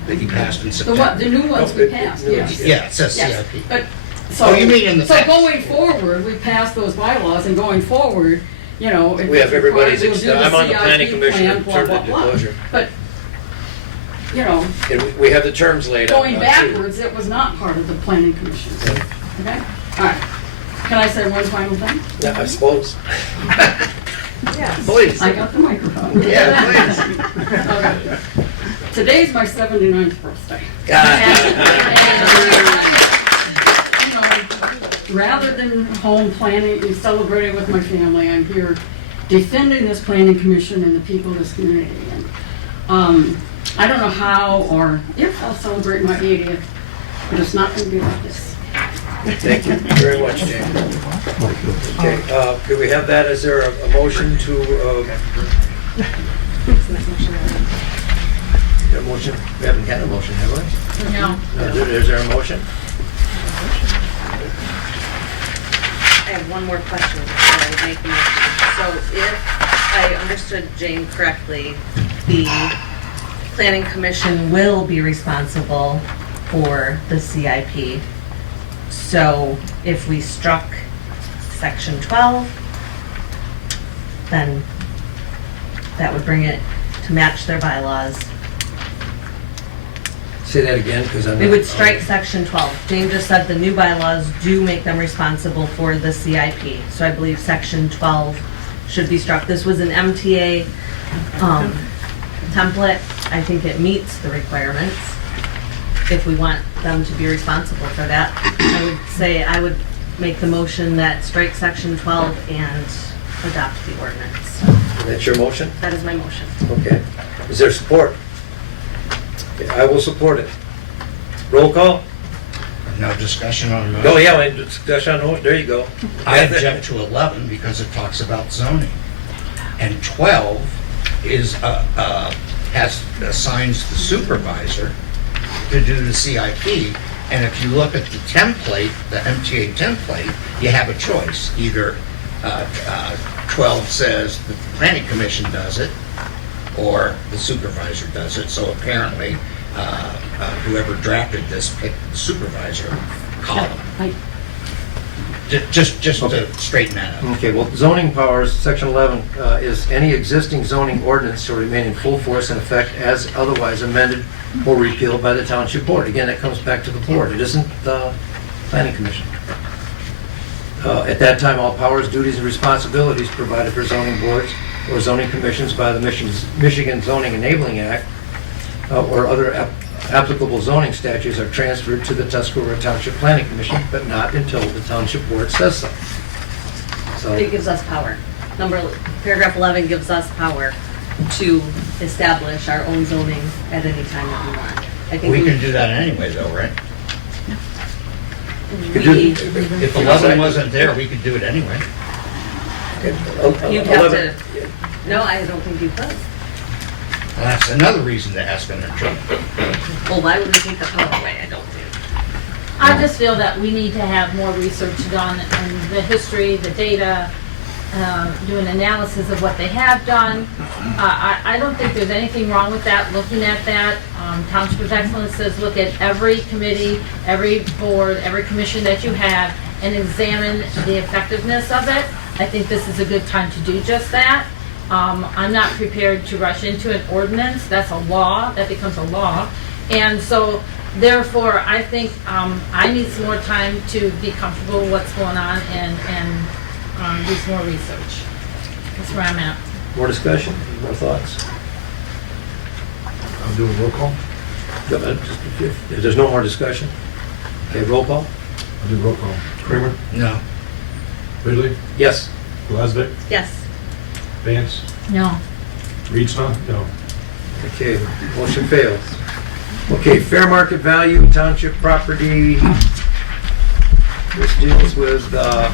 that you passed in The September. new ones we passed, yes. Yeah, it says Yes, CIP. but, so. Oh, you mean in the So past. going forward, we passed those bylaws, and going forward, you know, if We have it's required, everybody's, we'll do the I'm on the planning CIP commission plan, in blah, terms blah, of blah. disclosure. But, you know, And we have the terms laid out. going now, too. backwards, it was not part of the planning commission. Okay? All right. Can I say one final thing? Yeah, I suppose. Yes. Please. I got the microphone. Yeah, Okay. Today's my 79th birthday. You know, rather than home planning and celebrating with my family, I'm here defending this planning commission and the people of this community. And I don't know how or if I'll celebrate my 80th, but it's not going to be like this. Thank you very much, Jane. Okay, could we have that, is there a motion to, a motion? We haven't had a motion, have we? No. Is there a motion? I have one more question before I make the motion. So if I understood Jane correctly, the planning commission will be responsible for the CIP. So if we struck section 12, then that would bring it to match their bylaws. Say that again, because I'm. We would strike section 12. Jane just said the new bylaws do make them responsible for the CIP. So I believe section 12 should be struck. This was an MTA template. I think it meets the requirements if we want them to be responsible for that. I would say I would make the motion that strike section 12 and adopt the ordinance. That's your motion? That is my motion. Okay. Is there support? Okay, I will support it. Roll call? No discussion on the motion. Oh, yeah, discussion, there you go. I object to 11 because it talks about zoning. And 12 is, assigns the supervisor to do the CIP. And if you look at the template, the MTA template, you have a choice. Either 12 says that the planning commission does it, or the supervisor does it. So apparently, whoever drafted this picked the supervisor column. Just to straighten that out. Okay, well, zoning powers, section 11, is any existing zoning ordinance shall remain in full force and effect as otherwise amended or repealed by the township board. Again, that comes back to the board. It isn't the planning commission. At that time, all powers, duties, and responsibilities provided for zoning boards or zoning commissions by the Michigan Zoning Enabling Act or other applicable zoning statutes are transferred to the Tuscarora Township Planning Commission, but not until the township board says so. So, It gives us power. Paragraph 11 gives us power to establish our own zoning at any time that we want. I think We can do that anyway, though, right? we- If 11 wasn't there, we could do it anyway. You'd have to, no, I don't think you could. Well, that's another reason to ask an attorney. Well, why would we take the power away? I don't think. I just feel that we need to have more research done on the history, the data, do an analysis of what they have done. I don't think there's anything wrong with that, looking at that. Township of Excellence says look at every committee, every board, every commission that you have and examine the effectiveness of it. I think this is a good time to do just that. I'm not prepared to rush into an ordinance. That's a law. That becomes a law. And so, therefore, I think I need some more time to be comfortable with what's going on and do some more research. That's where I'm at. more discussion, more thoughts? I'm doing roll call. If there's no more discussion, okay, roll call? I'll do roll call. Kramer, No. Ridley, Yes. Glasvick, Yes. Vance, No. Reedsma, no. Okay, motion fails. Okay, fair market value, township property. This deals with a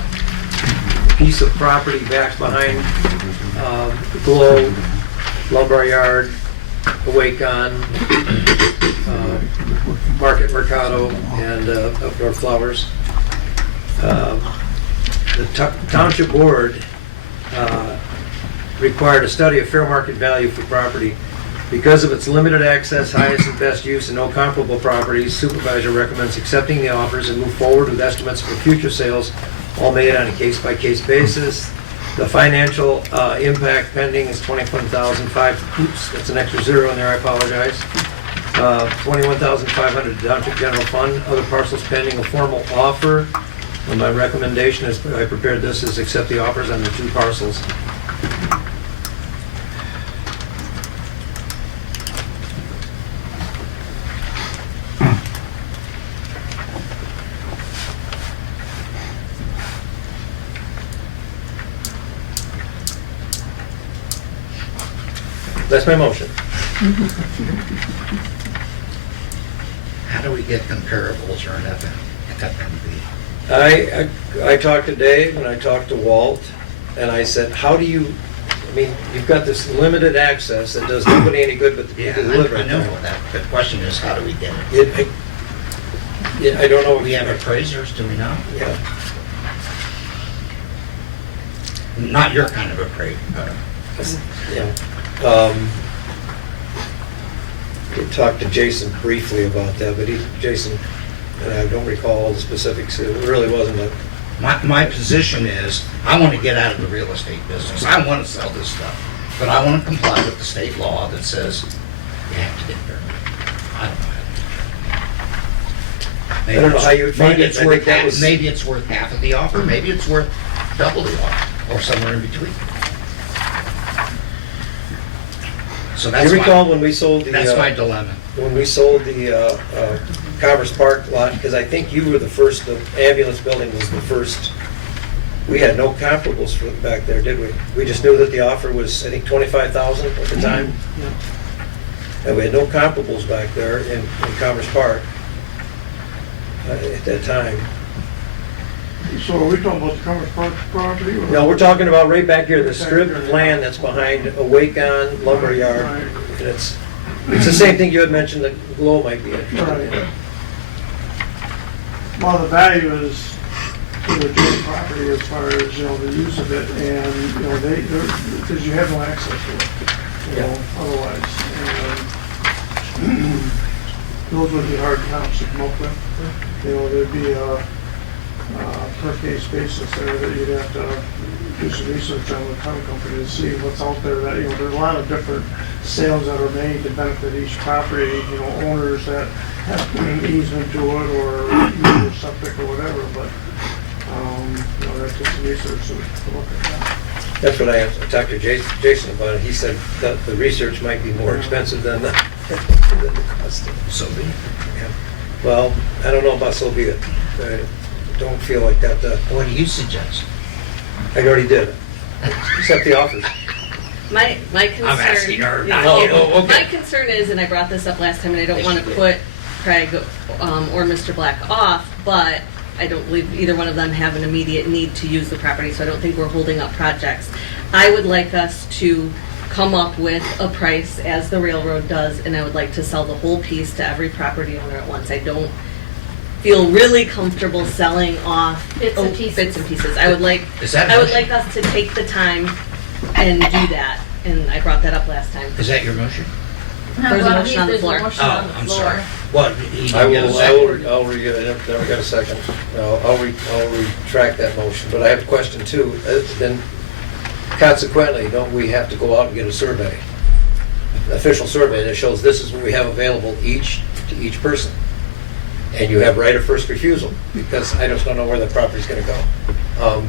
piece of property back behind the Globe, lumber yard, Awakon, Market Mercado, and Outdoor Flowers. The township board required a study of fair market value for property. Because of its limited access, highest and best use, and no comparable properties, supervisor recommends accepting the offers and move forward with estimates for future sales, all made on a case-by-case basis. The financial impact pending is $21,500. Oops, that's an extra zero in there, I apologize. $21,500 to Township General Fund. Other parcels pending a formal offer. And my recommendation is, I prepared this, is accept the offers on the 2 parcels. That's my motion. How do we get comparables or an FMV? I talked to Dave and I talked to Walt, and I said, how do you, I mean, you've got this limited access that does nobody any good but the Yeah, people who live I right know there. that, but the question is, how do we get it? I don't know. We have appraisers, do we not? Yeah. Not your kind of appraiser. Yeah. We talked to Jason briefly about that, but Jason, and I don't recall all the specifics. It really wasn't a. My position is, I want to get out of the real estate business. I want to sell this stuff, but I want to comply with the state law that says you have to get there. I don't know. I don't know how you would find it. I think that was- Maybe it's worth half of the offer, maybe it's worth double the offer, or somewhere in between. So Do that's you recall my, when we sold the? that's my dilemma. When we sold the Commerce Park lot, because I think you were the first, the ambulance building was the first. We had no comparables for back there, did we? We just knew that the offer was, I think, 25,000 at the time. And we had no comparables back there in Commerce Park at that time. So are we talking about the Commerce Park property? or- No, we're talking about right back here, the strip of land that's behind Awakon lumber yard. Right. And it's the same thing you had mentioned that Glow might be interested in. Right. Well, the value is to the joint property as far as, the use of it, and, because you have no access to it, otherwise. And those would be hard comps to come up with. There'd be a per case basis there that you'd have to do some research on with town company to see what's out there. That there's a lot of different sales that are made to benefit each property. Owners that have an easement to it or use their septic or whatever. But that's just some research to look at that. That's what I talked to Jason about. He said that the research might be more expensive than the cost. So be it. Yeah. Well, I don't know about so be it. I don't feel like that. What do you suggest? I already did. Accept the offers. My concern. I'm asking her. Yeah. Oh, okay. My concern is, and I brought this up last time, and I don't want to put Craig or Mr. Black off, but I don't believe either one of them have an immediate need to use the property, so I don't think we're holding up projects. I would like us to come up with a price as the railroad does, and I would like to sell the whole piece to every property owner at once. I don't feel really comfortable selling off Bits and pieces. bits and pieces. I would like Is that a I would motion? like us to take the time and do that, and I brought that up last time. Is that your motion? There's a motion on the floor. Oh, I'm sorry. What? he I didn't get a second? I'll never got a second. No, I'll retract that motion, but I have a question too. Then consequently, don't we have to go out and get a survey? An official survey that shows this is what we have available to each person. And you have right of first refusal, because I just don't know where the property's gonna go.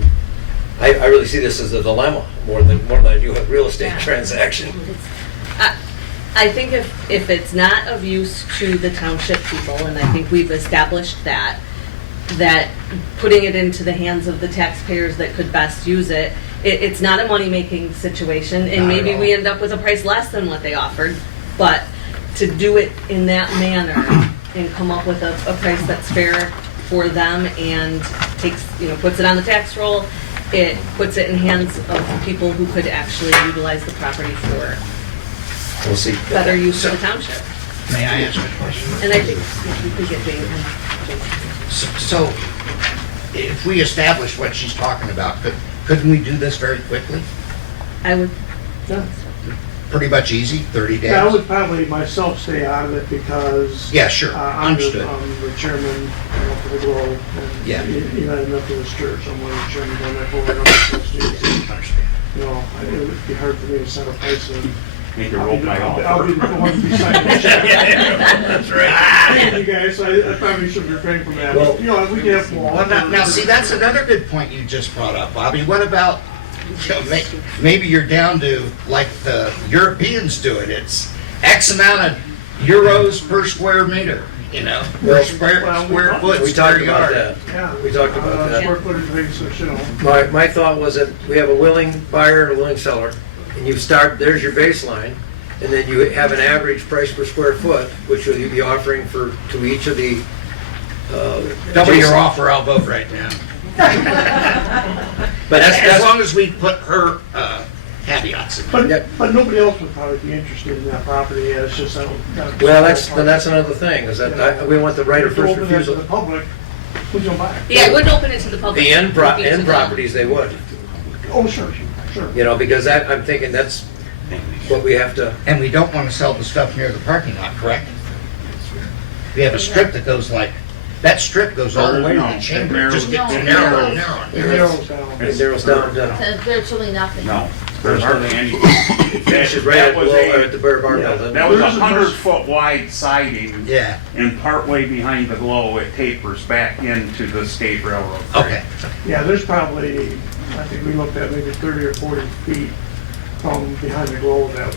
I really see this as a dilemma more than I do a real estate transaction. I think if it's not of use to the township people, and I think we've established that putting it into the hands of the taxpayers that could best use it, it's not a money-making situation, and Not at maybe all. we end up with a price less than what they offered, but to do it in that manner and come up with a price that's fair for them and takes, puts it on the tax roll, it puts it in hands of people who could actually utilize the property for We'll see. better use of the township. May I ask a question? And I think we could get Jane. So, if we establish what she's talking about, couldn't we do this very quickly? I would, Pretty much easy, 30 days? Yeah, I would probably myself stay out of it because. Yeah, sure, I'm understood. the chairman, for the Globe. And Yeah. even enough of this church, I'm one of the chairmen on that board, on the trustees. Understand. It would be hard for me to set a price and. Make a rope by all. I'll be the one beside the check. That's right. Thank you guys, I probably should refrain from that. Well- If we can have. Well, now, see, that's another good point you just brought up, Bobby. What about, maybe you're down to, like the Europeans do it, it's X amount of euros per square meter, per square foot, We square talked about yard. that. Yeah. We talked about that. Square footage basis, My thought was that we have a willing buyer and a willing seller, and you start, there's your baseline, and then you have an average price per square foot, which you'll be offering to each of the, Double your offer, I'll vote right now. But As long as we put her caveats in. But nobody else would probably be interested in that property, it's just that. Well, that's another thing, is that we want the right of first Open that to the refusal. public, who's gonna buy it? yeah, I wouldn't open it to the public. The end It would be to the- properties, they would, Oh, sure. because I'm thinking that's what we have to, And we don't want to sell the stuff near the parking lot, correct? We have a strip that goes that strip goes all the way to the chamber, it just gets narrower and narrower. It narrows down. it narrows down to, To virtually nothing. No, there's hardly any. finishes right at the Bear Bar building. That was 100-foot wide siding, Yeah, and partway behind the glow, it tapers back into the state railroad. okay. Yeah, there's probably, I think we looked at maybe 30 or 40 feet from behind the glow that,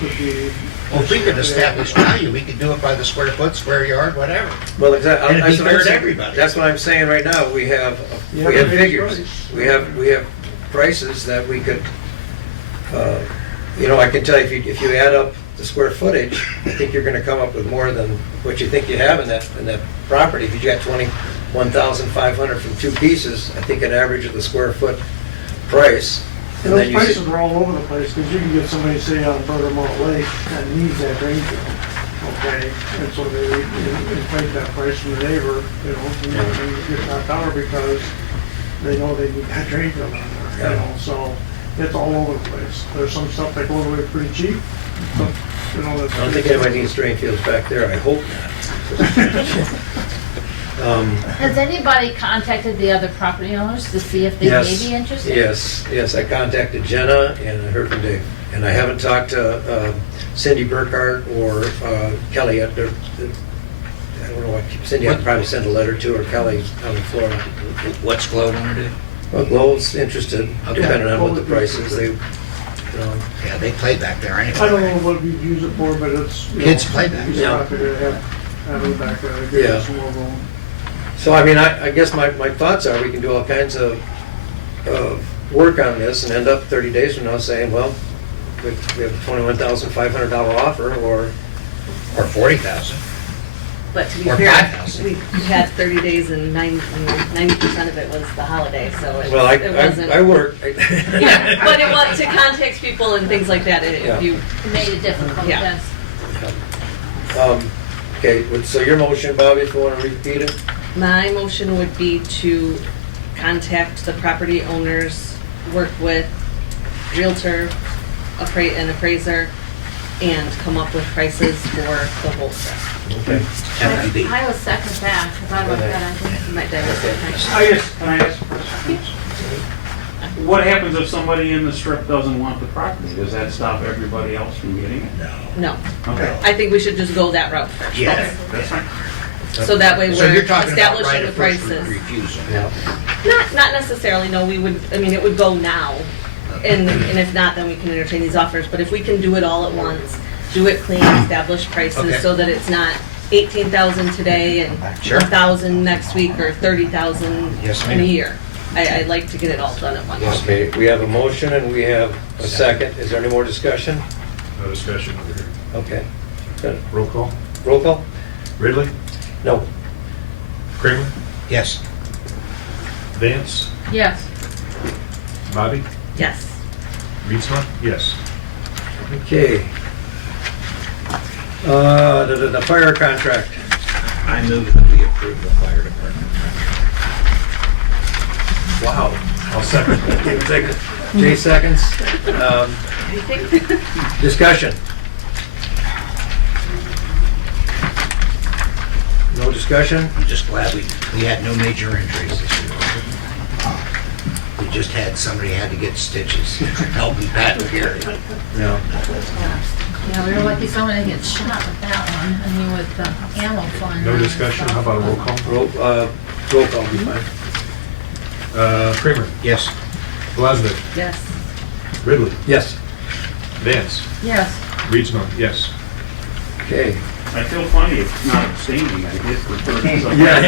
could be. Well, if we could establish value, we could do it by the square foot, square yard, whatever. Well, exactly. And it'd be fair to everybody. That's what I'm saying right now. We have Yeah, figures. price. We have prices that we could, I can tell you, if you add up the square footage, I think you're gonna come up with more than what you think you have in that property. If you got 21,500 from two pieces, I think an average of the square foot price. And And those then you prices see, are all over the place, because you can get somebody, say, on Bergamot Lake that needs that drain field, okay? And so they inflate that price from the neighbor, and get that dollar because they know they need that drain field on there, so it's all over the place. There's some stuff that goes away pretty cheap, but, that's. I don't think anybody needs drain fields back there. I hope not. Has anybody contacted the other property owners to see if they may be interested? Yes, I contacted Jenna and I heard from Dave. And I haven't talked to Cindy Burkhardt or Kelly yet. I don't know what, Cindy, I'd probably send a letter to, or Kelly out in Florida. What's Glow want to do? Well, Glow's interested, depending on what the price is. Yeah, they play back there anyway. I don't know what we'd use it for, but it's. Kids play back. It's happy to have it back there, give Yeah. us some more room. So, I mean, I guess my thoughts are we can do all kinds of work on this and end up 30 days from now saying, well, we have a $21,500 offer, or 40,000. But to be Or fair, 5,000. we had 30 days and 90% of it was the holiday, so it well, it wasn't. I work. Yeah, but it was to contact people and things like that, Yeah. if you, It made it difficult, Yeah. yes. Okay, so your motion, Bobby, if you want to repeat it? my motion would be to contact the property owners, work with Realtor, an appraiser, and come up with prices for the whole set. Okay. MPD. I will second that, because I wrote that, I think. Might divest it. Can I ask a question? What happens if somebody in the strip doesn't want the property? Does that stop everybody else from getting it? No, Okay. I think we should just go that route first. Yeah. That's fine. So that way So we're you're talking about establishing right the of first prices. refusal. Not necessarily, no, it would go now. And if not, then we can entertain these offers. But if we can do it all at once, do it clean, establish prices Okay. so that it's not 18,000 today and Sure. 1,000 next week or 30,000 Yes, in a ma'am. year. I'd like to get it all done at once. Okay, we have a motion and we have a second. Is there any more discussion? No discussion over here. Okay. Good. Roll call. Roll call? Ridley, No. Kramer, Yes. Vance, Yes. Bobby, Yes. Reedsma, yes. Okay. The fire contract. I move that we approve the fire department. Wow. I'll second that. Give a second. Jay seconds. Discussion. No discussion? I'm just glad we had no major injuries this year. We just had, somebody had to get stitches, helping Pat and Gary. No. Yeah, we were lucky somebody didn't get shot with that one, I mean, with the ammo flying No around and discussion, how stuff. about a roll call? Roll call be fine. Kramer, Yes. Glasgow, Yes. Ridley, Yes. Vance, Yes. Reedsma, yes. Okay. I feel funny, it's not abstaining, I get referred to something. That's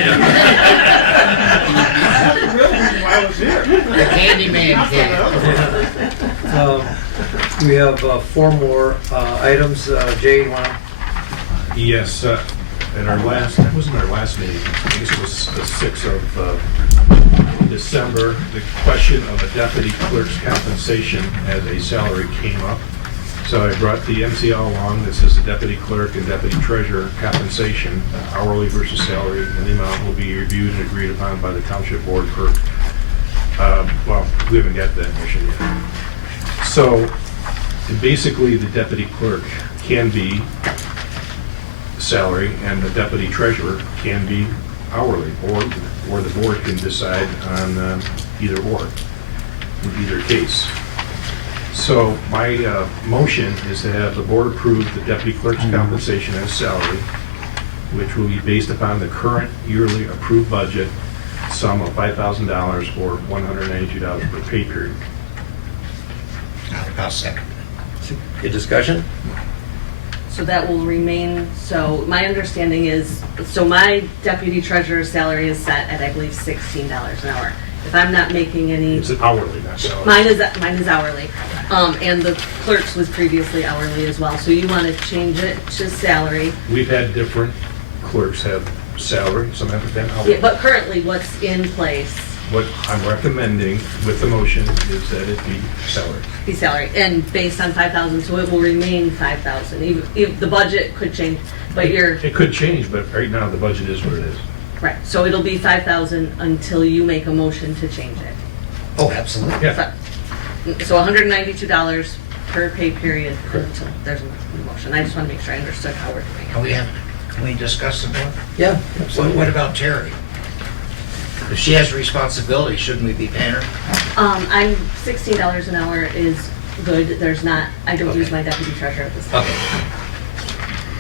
the real reason why I was here. The handyman came. We have 4 more items. Jay, you want to? Yes, at our last, that wasn't our last meeting, I guess it was the 6th of December, the question of a deputy clerk's compensation as a salary came up. So I brought the MCL along. This is the deputy clerk and deputy treasurer compensation, hourly versus salary, and the amount will be reviewed and agreed upon by the township board for, well, we haven't got that mission yet. So basically, the deputy clerk can be salary and the deputy treasurer can be hourly, or the board can decide on either or, in either case. So my motion is to have the board approve the deputy clerk's compensation as salary, which will be based upon the current yearly approved budget sum of $5,000 or $192 per pay period. I'll second. Good discussion? So that will remain, so my understanding is, so my deputy treasurer's salary is set at, I believe, $16 an hour. If I'm not making any, It's an hourly, not salary. mine is hourly. And the clerk's was previously hourly as well. So you want to change it to salary. We've had different clerks have salary, some have been hourly. Yeah, but currently, what's in place, What I'm recommending with the motion is that it be salary. be salary, and based on 5,000, so it will remain 5,000. Even the budget could change, but you're, It could change, but right now the budget is what it is. right, so it'll be 5,000 until you make a motion to change it. Oh, absolutely. Yeah. So $192 per pay period until there's a motion. I just want to make sure I understood how we're doing it. Can we discuss some more? Yeah. What about Terry? If she has responsibility, shouldn't we be paying her? I'm $16 an hour is good. There's not, I don't use my deputy treasurer at this time. Okay.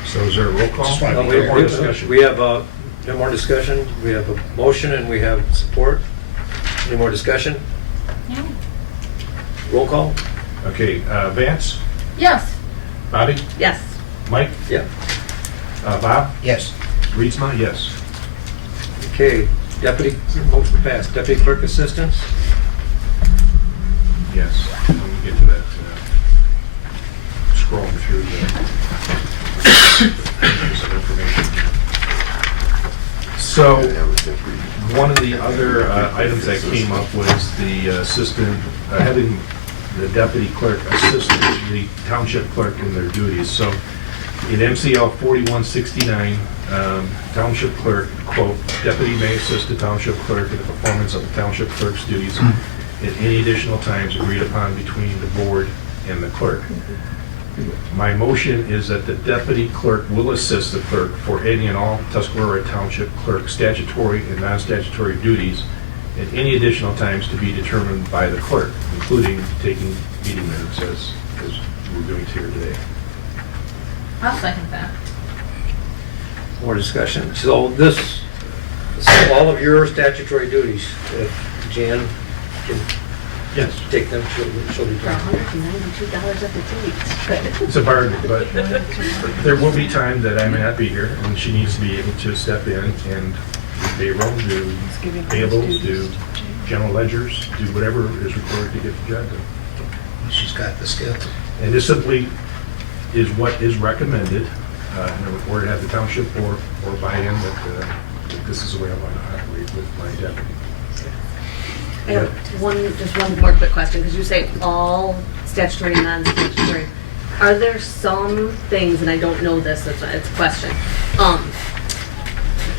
So is there a roll call? Just wanna be Any more We discussion? have no more discussion. We have a motion and we have support. Any more discussion? No. Roll call. Okay, Vance, Yes. Bobby, Yes. Mike, Yeah. Bob, Yes. Reedsma, yes. Okay, deputy, motion passed. Deputy clerk assistants? Yes. Let me get to that. Scrolling through the information. So, one of the other items that came up was the assistant, having the deputy clerk assist the township clerk in their duties. So, in MCL 4169, township clerk, quote, deputy may assist the township clerk in the performance of the township clerk's duties at any additional times agreed upon between the board and the clerk. My motion is that the deputy clerk will assist the clerk for any and all Tuscarora Township clerk statutory and non-statutory duties at any additional times to be determined by the clerk, including taking meeting minutes as we're doing here today. I'll second that. More discussion. So all of your statutory duties, if Jan can Yes. take them, she'll be For $192 at the gate. It's a bargain, but there will be time that I may not be here, and she needs to be able to step in and do payroll, do payables, do general ledgers, do whatever is required to get the job done. She's got the skills. And this simply is what is recommended or have the township or by him that this is the way I want to operate with my deputy. I have just one more quick question, because you say all statutory and non-statutory. Are there some things, and I don't know this, it's a question,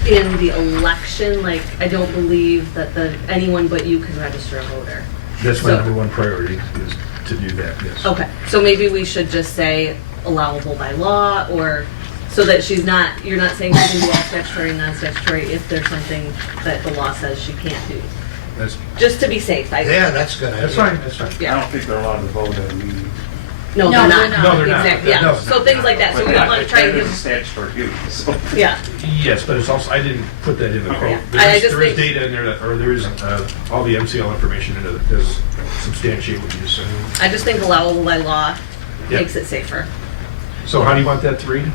in the election, like, I don't believe that anyone but you can register a voter. That's my So- number one priority, is to do that, yes. Okay, so maybe we should just say allowable by law, or, so that you're not saying she can do all statutory and non-statutory if there's something that the law says she can't do. That's, Just to be safe, Yeah, that's a good idea. that's fine, that's fine. I Yeah. don't think they're allowed to vote at a meeting. No, No, they're they're not. No, they're not. Exactly, yeah, No. so things like that, so we don't want to try to That is a give, statutory duty, so. yeah, Yes, but it's also, I didn't put that in the Yeah. quote. I There just is think- data in there, or there is all the MCL information in it that does substantiate what you said. I just think allowable by law Yeah. makes it safer. So how do you want that to read?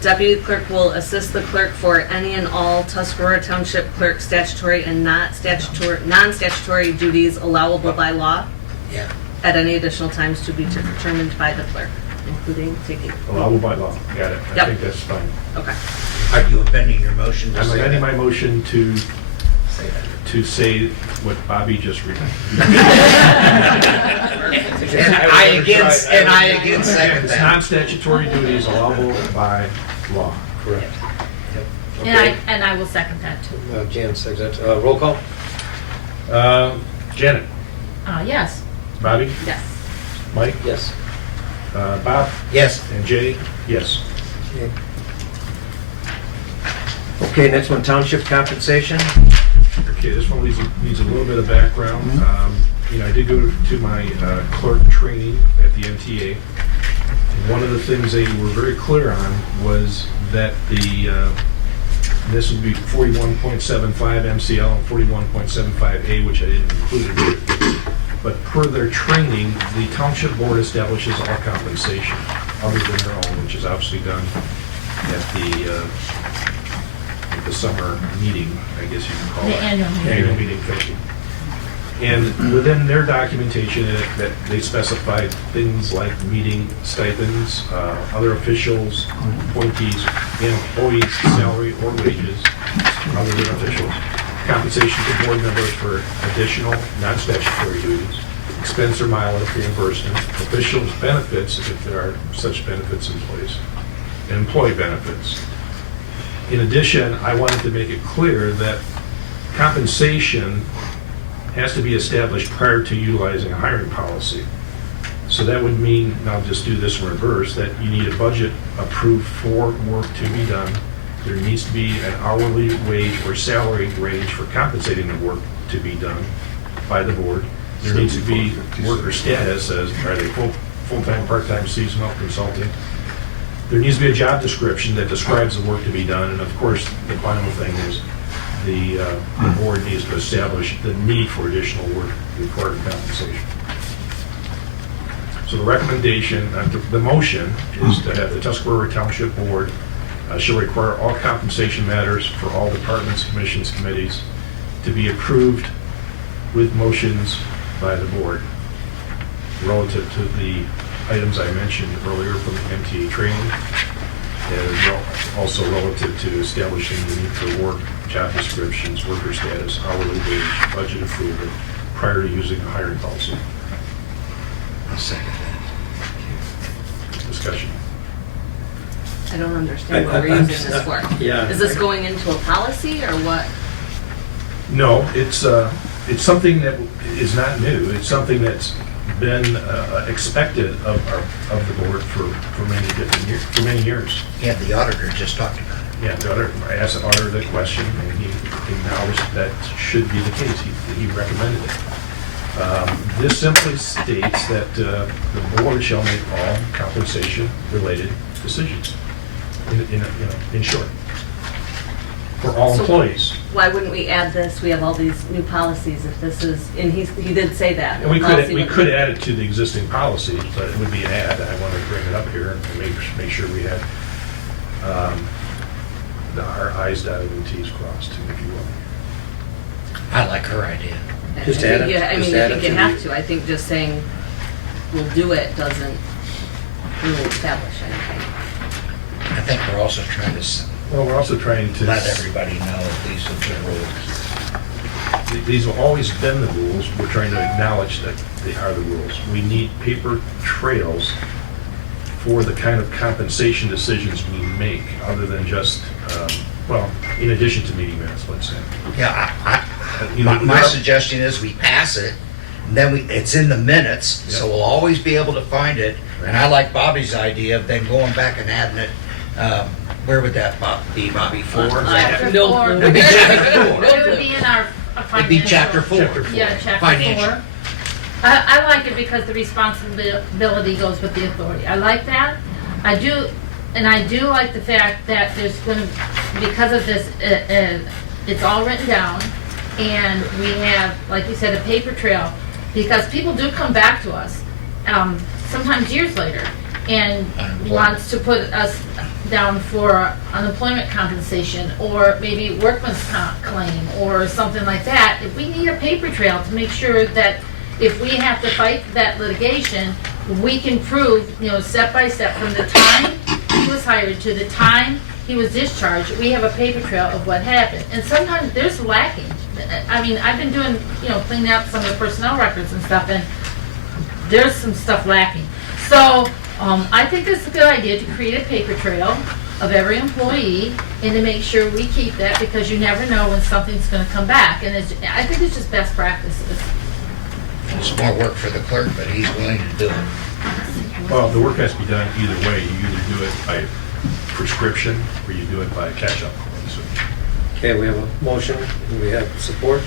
Deputy clerk will assist the clerk for any and all Tuscarora Township clerk statutory and non-statutory duties allowable by law Yeah. at any additional times to be determined by the clerk, including taking. Allowable by law, got it. I Yep. think that's fine. Okay. Are you amending your motion to I'm say amending that? my motion to Say that. say what Bobby just read. And I again second It's that. non-statutory duties allowable by law. Correct. And I will second that too. Jan seconds that. Roll call? Janet, Yes. Bobby, Yes. Mike, Yes. Bob, Yes. and Jay, yes. Okay, next one, township compensation. Okay, this one needs a little bit of background. I did go to my clerk training at the MTA. And one of the things they were very clear on was that this would be 41.75 MCL and 41.75A, which I didn't include here. But per their training, the township board establishes all compensation other than their own, which is obviously done at the summer meeting, I guess you can call The it. annual meeting. Annual meeting, thank you. And within their documentation, that they specified things like meeting stipends, other officials, appointees, employees' salary or wages, other than officials, compensation to board members for additional non-statutory duties, expense or mileage reimbursement, officials' benefits, if there are such benefits in place, and employee benefits. In addition, I wanted to make it clear that compensation has to be established prior to utilizing a hiring policy. So that would mean, and I'll just do this in reverse, that you need a budget approved for work to be done. There needs to be an hourly wage or salary range for compensating the work to be done by the board. There needs to be worker status, as are they full-time, part-time, seasonal, consulting. There needs to be a job description that describes the work to be done, and of course, the final thing is the board needs to establish the need for additional work required compensation. So the recommendation, the motion is to have the Tuscarora Township Board shall require all compensation matters for all departments, commissions, committees to be approved with motions by the board relative to the items I mentioned earlier from the MTA training, and also relative to establishing the need for work, job descriptions, worker status, hourly wage, budget approval prior to using a hiring policy. I'll second Discussion. I don't understand what we're using this for. Yeah. Is this going into a policy or what? No, it's something that is not new. It's something that's been expected of the board for many years. that. Yeah, the auditor just talked about it. Yeah, the auditor, I asked the auditor the question, and he acknowledged that should be the case. He recommended it. This simply states that the board shall make all compensation-related decisions, in short, for all So- employees. Why wouldn't we add this? We have all these new policies if this is, and he did say that. And we Policy would- could add it to the existing policy, but it would be an add. I wanted to bring it up here and make sure we had our I's dotted and T's crossed, if you will. I like her idea. Just add it. Yeah, I Just mean, I add think it you to have the- to. I think just saying we'll do it doesn't really establish anything. And think we're also trying to Well, we're also trying to... let everybody know that these are the rules. These have always been the rules. We're trying to acknowledge that they are the rules. We need paper trails for the kind of compensation decisions we make, other than just, well, in addition to meeting minutes, let's say. Yeah, You know, my suggestion is we pass it, and then it's in the minutes, so we'll always be able to find it. And I like Bobby's idea of then going back and adding it, where would that be, Bobby? 4? Chapter No 4. clue. It'd be chapter 4. It would be in our financial. It'd be chapter 4. Yeah, chapter Financial. 4. I like it because the responsibility goes with the authority. I like that. I do like the fact that there's gonna, because of this, it's all written down, and we have, like you said, a paper trail, because people do come back to us, sometimes years later, and wants to put us down for unemployment compensation, or maybe workman's comp claim, or something like that. If we need a paper trail to make sure that if we have to fight that litigation, we can prove, step by step, from the time he was hired to the time he was discharged, we have a paper trail of what happened. And sometimes there's lacking. I mean, I've been doing, cleaning up some of the personnel records and stuff, and there's some stuff lacking. So, I think it's a good idea to create a paper trail of every employee and to make sure we keep that, because you never know when something's gonna come back. And I think it's just best practices. It's more work for the clerk, but he's willing to do it. Well, the work has to be done either way. You either do it by prescription or you do it by catch-up. So, Okay, we have a motion, and we have support.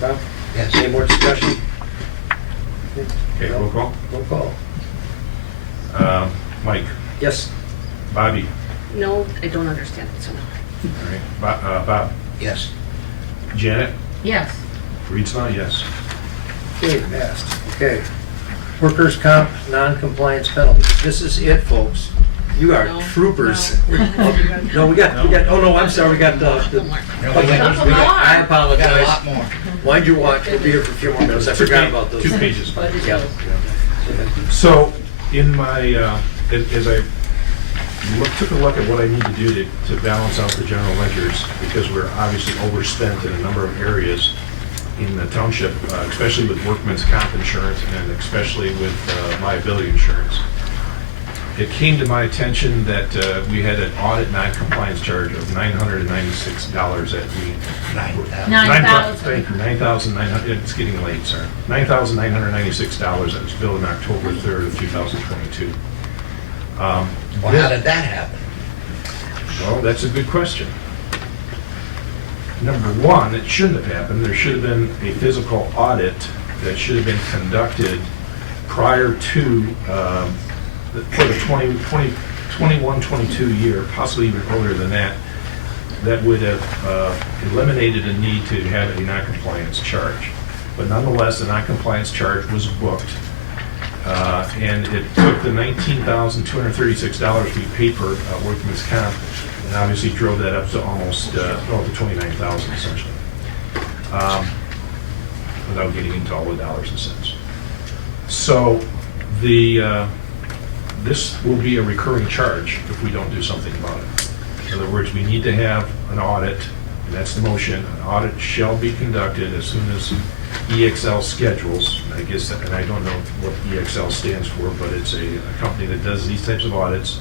Bob? Yes. Any more discussion? okay, roll call. Roll call. Mike, Yes. Bobby, No, I don't understand it, so no. all right, Bob, Yes. Janet, Yes. Reedsma, yes. Okay, passed. Okay. Workers' comp, non-compliance penalty. This is it, folks. You are No, troopers. no. No, we got, oh no, I'm sorry, we got No, we got- I We got a apologize. lot more. Wind your watch, we'll be here for a few more minutes. I forgot about those. 2 pages. Yeah. So, in my, as I took a look at what I need to do to balance out the general ledgers, because we're obviously overspent in a number of areas in the township, especially with workman's comp insurance and especially with liability insurance. It came to my attention that we had an audit non-compliance charge of $996 that we... 9,000. Thank you, 9,900, it's getting late, sorry. $9,996 that was billed on October 3rd of 2022. Well, how did that happen? Well, that's a good question. Number one, it shouldn't have happened. There should have been a physical audit that should have been conducted prior to, for the 21-22 year, possibly even earlier than that, that would have eliminated a need to have a non-compliance charge. But nonetheless, the non-compliance charge was booked, and it took the $19,236 we paid for workman's comp, and obviously drove that up to almost to $29,000 essentially, without getting into all the dollars and cents. So this will be a recurring charge if we don't do something about it. In other words, we need to have an audit, and that's the motion. An audit shall be conducted as soon as EXL schedules. I guess, and I don't know what EXL stands for, but it's a company that does these types of audits.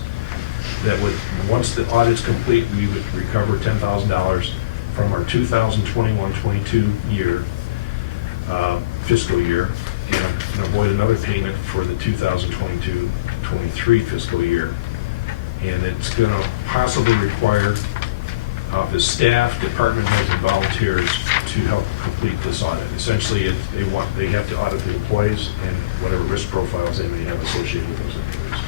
That would, once the audit's complete, we would recover $10,000 from our 2021-22 year, fiscal year, and avoid another payment for the 2022-23 fiscal year. And it's going to possibly require office staff, department heads, and volunteers to help complete this audit. Essentially, they have to audit the employees and whatever risk profiles they may have associated with those employees.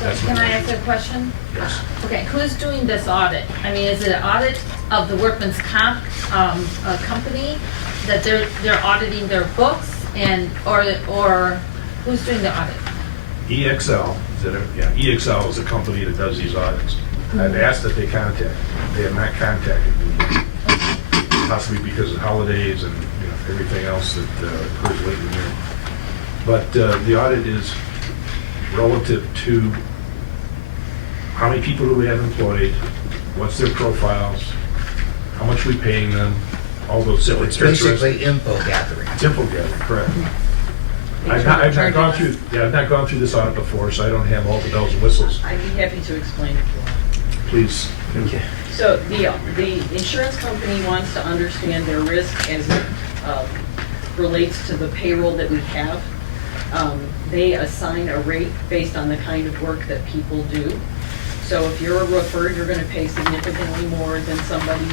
That's Can my I motion. ask a question? Yes. Okay, who's doing this audit? I mean, is it an audit of the workman's comp company, that they're auditing their books, and or who's doing the audit? EXL, EXL is the company that does these audits. I've asked that they contact me. They have not contacted me, possibly because of holidays and everything else that occurs late in the year. But the audit is relative to how many people do we have employed, what's their profiles, how much we paying them, all those So different it's characteristics. basically info gathering. It's info gathering, correct. Make I've sure not, we're I've not charging gone us. through, yeah, I've not gone through this audit before, so I don't have all the bells and whistles. I'd be happy to explain if you want. Please. So the insurance company wants to understand their risk as it relates to the payroll that we have. They assign a rate based on the kind of work that people do. So if you're a roofer, you're going to pay significantly more than somebody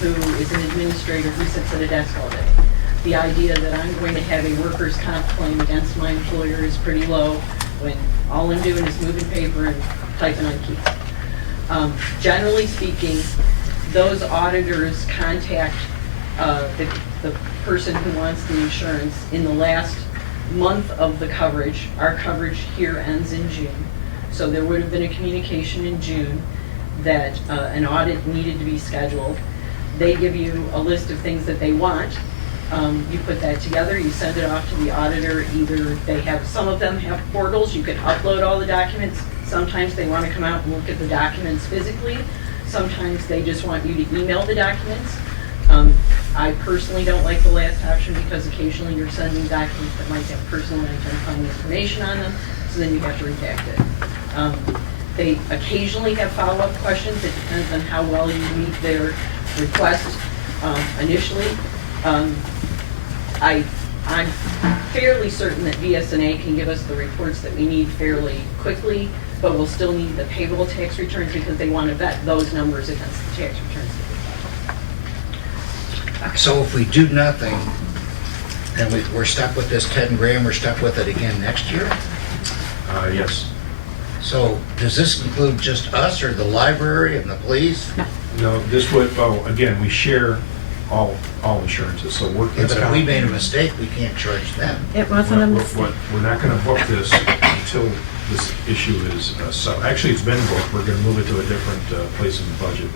who is an administrator who sits at a desk all day. The idea that I'm going to have a workers' comp claim against my employer is pretty low when all I'm doing is moving paper and typing on keys. Generally speaking, those auditors contact the person who wants the insurance in the last month of the coverage. Our coverage here ends in June. So there would have been a communication in June that an audit needed to be scheduled. They give you a list of things that they want. You put that together, you send it off to the auditor. Either they have, some of them have portals, you can upload all the documents. Sometimes they want to come out and look at the documents physically. Sometimes they just want you to email the documents. I personally don't like the last option because occasionally you're sending documents that might have personal identifying information on them, so then you have to redact it. They occasionally have follow-up questions. It depends on how well you meet their request initially. I'm fairly certain that VSNA can give us the reports that we need fairly quickly, but we'll still need the payroll tax returns because they want to vet those numbers against the tax returns that we file. So if we do nothing, then we're stuck with this 10 grand, we're stuck with it again next year? Yes. So does this include just us or the library and the police? No, this would, well, again, we share all insurances, so Yeah, workman's but if we comp. made a mistake, we can't charge them. It wasn't a We're- mistake. We're not gonna book this until this issue is, so, actually, it's been booked, we're gonna move it to a different place in the budget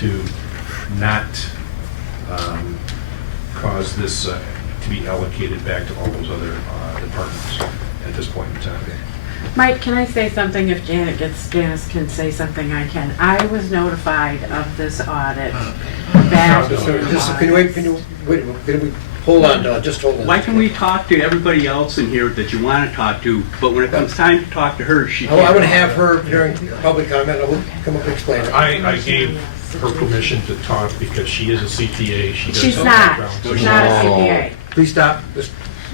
to not cause this to be allocated back to all those other departments at this point in time. Mike, can I say something? If Janice can say something, I can. I was notified of this audit back in Can we, hold on, Don, just hold on. Why can we talk to everybody else in here that you want to talk to, but when it comes time to talk to her, she can't? I want to have her during public comment, I will come up and explain it. I gave her permission to talk because she is a CPA, she does She's have not. background. She's not a CPA. Please stop.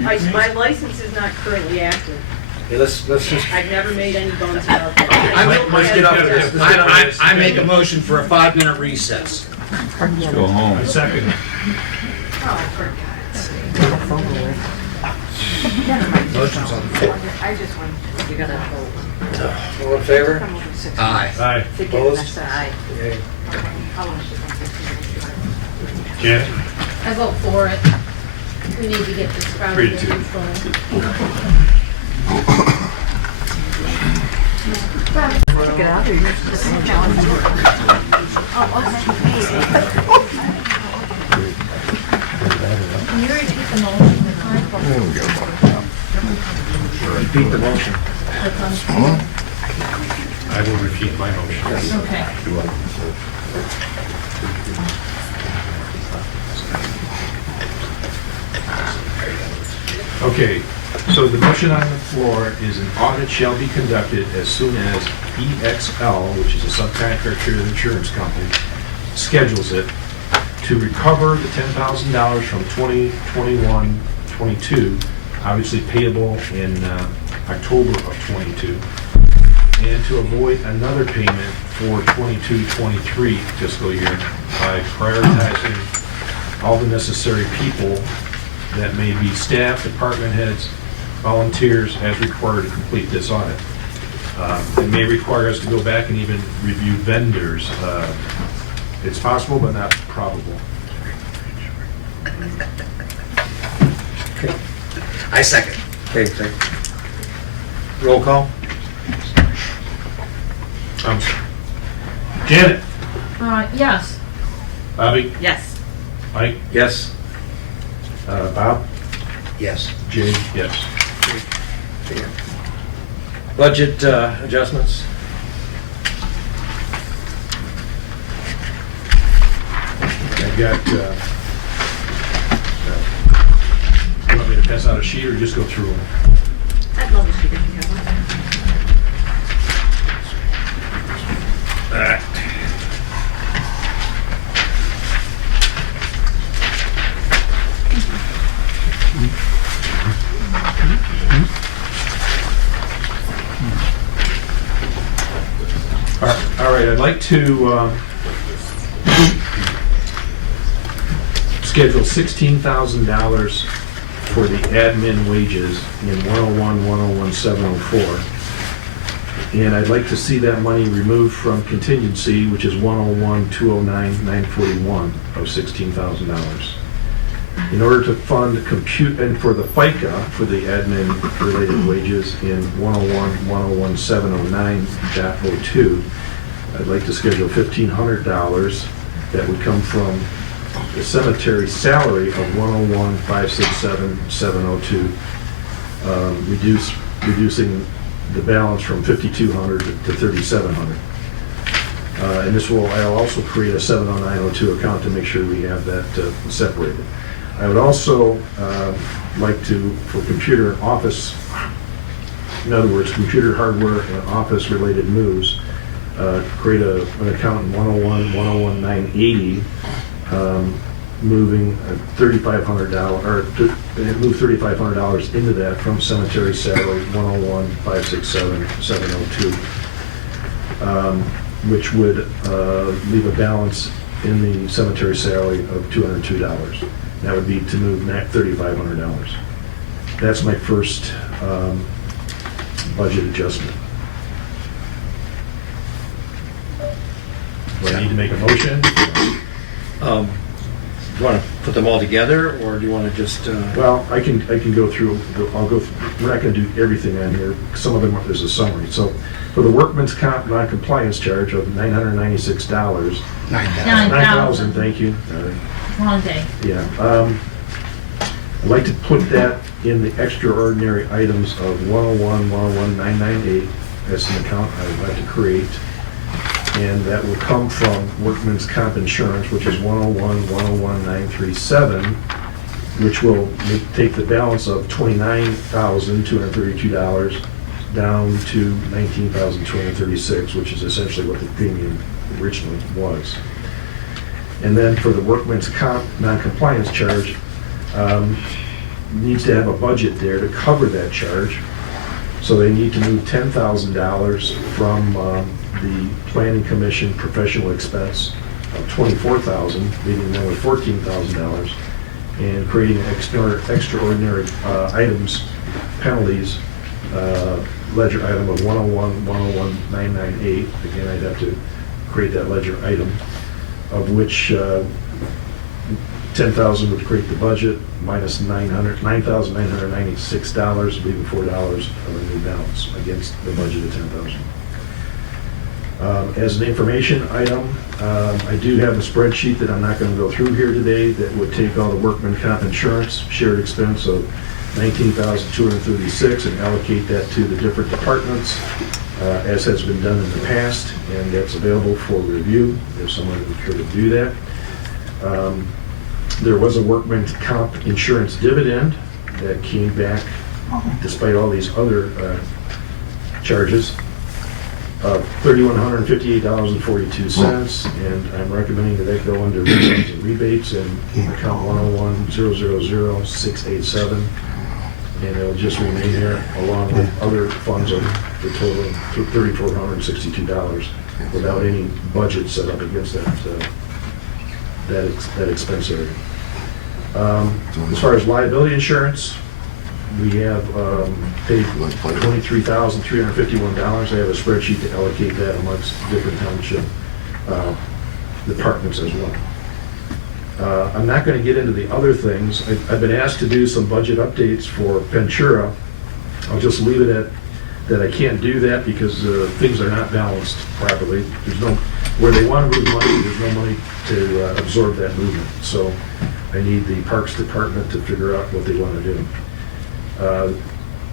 My license is not currently active. Okay, let's just, I've never made any bones about that. let's get off this. Let's get off this. I make a motion for a 5-minute recess. Go home. I second it. Motion's on the floor. I just want, you're gonna vote. All in favor? Aye. Aye. Opposed? Aye. Okay. Janet? I vote for it. We need to get this crowd 3 to under 2. control. Can you repeat the motion? Repeat the motion. I will repeat my motion. Okay. Okay, so the motion on the floor is an audit shall be conducted as soon as EXL, which is a subcontractor to the insurance company, schedules it to recover the $10,000 from 2021-22, obviously payable in October of 22, and to avoid another payment for 22-23 fiscal year by prioritizing all the necessary people that may be staff, department heads, volunteers, as required to complete this audit. It may require us to go back and even review vendors. It's possible, but not probable. I second. Okay, thank you. Roll call? Janet? Yes. Bobby? Yes. Mike? Yes. Bob? Yes. Jay? Yes. Budget adjustments? I've got, you want me to pass out a sheet or just go through them? I'd love to see if you have one. All right. All right, I'd like to schedule $16,000 for the admin wages in 101, 101, 704. And I'd like to see that money removed from contingency, which is 101, 209, 941 of $16,000. In order to fund compute, and for the FICA, for the admin-related wages in 101, 101, 709.02, I'd like to schedule $1,500 that would come from the cemetery salary of 101, 567, 702, reducing the balance from 5,200 to 3,700. And this will, I'll also create a 70902 account to make sure we have that separated. I would also like to, for computer and office, in other words, computer hardware and office-related moves, create an account in 101, 101, 980, moving $3,500, or move $3,500 into that from cemetery salary 101, 567, 702, which would leave a balance in the cemetery salary of $202. That would be to move $3,500. That's my first budget adjustment. Do I need to make a motion? Do you want to put them all together, or do you want to just? Well, I can go through. I'll go. We're not going to do everything on here. Some of them there's a summary. So, for the workman's comp non-compliance charge of $996, $9,000. Thank you. Long day. Yeah. I'd like to put that in the extraordinary items of 101, 101, 998. That's an account I would like to create. And that will come from workman's comp insurance, which is 101, 101, 937, which will take the balance of $29,232 down to $19,236, which is essentially what the premium originally was. And then for the workman's comp non-compliance charge, needs to have a budget there to cover that charge. So they need to move $10,000 from the planning commission professional expense of $24,000, leaving them with $14,000, and creating extraordinary items, penalties, ledger item of 101, 101, 998. Again, I'd have to create that ledger item, of which 10,000 would create the budget, minus $9,996, leaving $4 of a new balance against the budget of 10,000. As an information item, I do have a spreadsheet that I'm not going to go through here today that would take all the workman comp insurance shared expense of $19,236 and allocate that to the different departments, as has been done in the past, and that's available for review if someone would care to do that. There was a workman's comp insurance dividend that came back despite all these other charges of $3,158.42, and I'm recommending that go under refunds and rebates in account 101-000-687, and it'll just remain there along with other funds of the total $3,462 without any budget set up against that expense area. As far as liability insurance, we have paid $23,351. I have a spreadsheet to allocate that amongst different township departments as well. I'm not going to get into the other things. I've been asked to do some budget updates for Ventura. I'll just leave it at that. I can't do that because things are not balanced properly. There's no, where they want to move money, there's no money to absorb that movement. So I need the Parks Department to figure out what they want to do.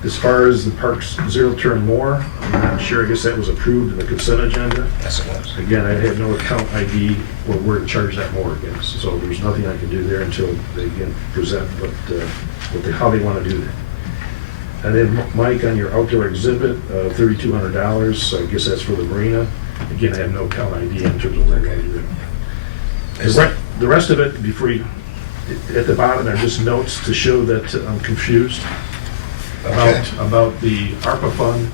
As far as the parks zero turn more, I'm not sure, I guess that was approved in the consent agenda. Yes, it was. Again, I have no account ID or where to charge that more against, so there's nothing I can do there until they again present how they want to do that. And then Mike, on your outdoor exhibit, $3,200, so I guess that's for the marina. Again, I have no account ID in terms of where I do it. The rest of it, at the bottom are just notes to show that I'm confused about the ARPA fund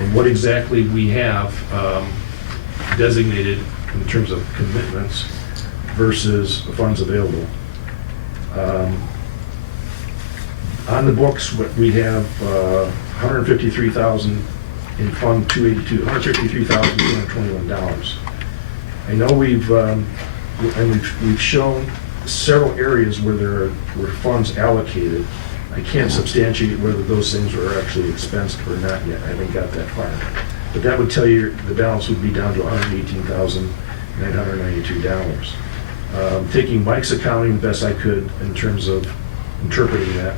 and what exactly we have designated in terms of commitments versus the funds available. On the books, we have $153,000 in Fund 282, $153,221. I know we've shown several areas where there were funds allocated. I can't substantiate whether those things were actually expensed or not yet. I haven't got that far. But that would tell you the balance would be down to $118,992. Taking Mike's accounting the best I could in terms of interpreting that,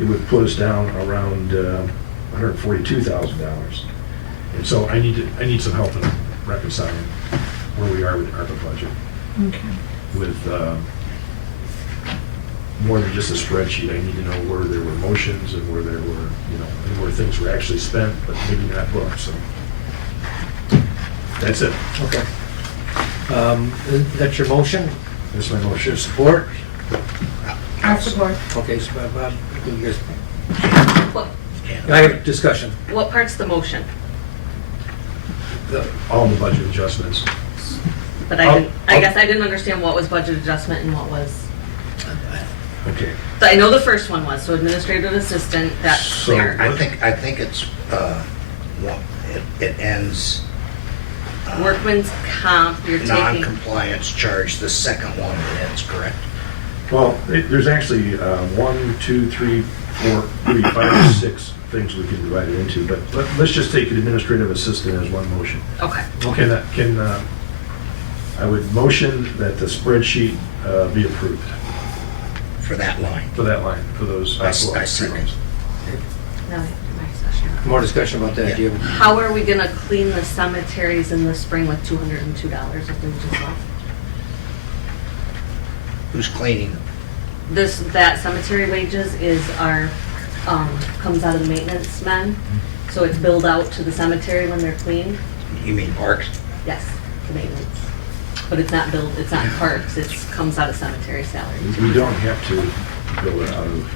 it would put us down around $142,000. And so I need some help in reconciling where we are with the ARPA budget. Okay. With more than just a spreadsheet, I need to know where there were motions and where there were, and where things were actually spent, but maybe not booked, so. That's it. Okay. That's your motion? That's my motion. Your support? I support. Okay, so Bob, you guys, What, I have discussion. what part's the motion? All the budget adjustments. But I guess I didn't understand what was budget adjustment and what was, Okay. so I know the first one was, so administrative assistant, that's So- there. I think it's, it ends Workman's comp, you're taking, non-compliance charge, the second one it ends, correct? Well, there's actually 1, 2, 3, 4, 5, 6 things we can divide it into, but let's just take an administrative assistant as one motion. okay. I would motion that the spreadsheet be approved For that line. for that line, for those. I second. Now, my session. More discussion about that, do you? How are we gonna clean the cemeteries in the spring with $202 if we just left? Who's cleaning them? That cemetery wages is our, comes out of the maintenance men, so it's billed out to the cemetery when they're cleaned. You mean parks? Yes, the maintenance. But it's not billed, it's not parks, it comes out of cemetery salary. We don't have to build it out of,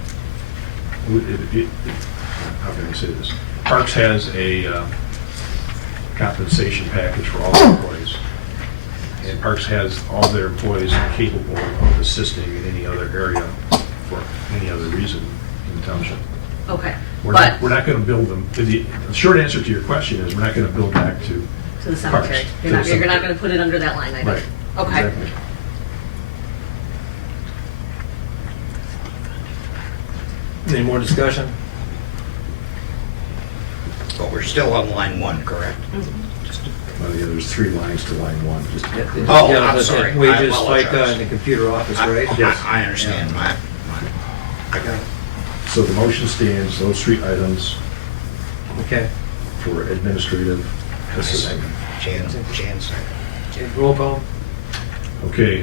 how can I say this? Parks has a compensation package for all their employees. And Parks has all their employees capable of assisting in any other area for any other reason in the township. Okay, We're but not going to build them. The short answer to your question is we're not going to build back to to the cemetery. Parks, You're not gonna put it under that line item? Right. Okay. Exactly. Any more discussion? But we're still on line 1, correct? Well, yeah, there's 3 lines to line 1. Just Oh, Yeah, I'm the sorry. Wages, I apologize. FICA, in the computer office, right? Yes. I understand. I got it. So the motion stands, those 3 items Okay. for administrative assistant. Jan second. Okay, roll call? Okay,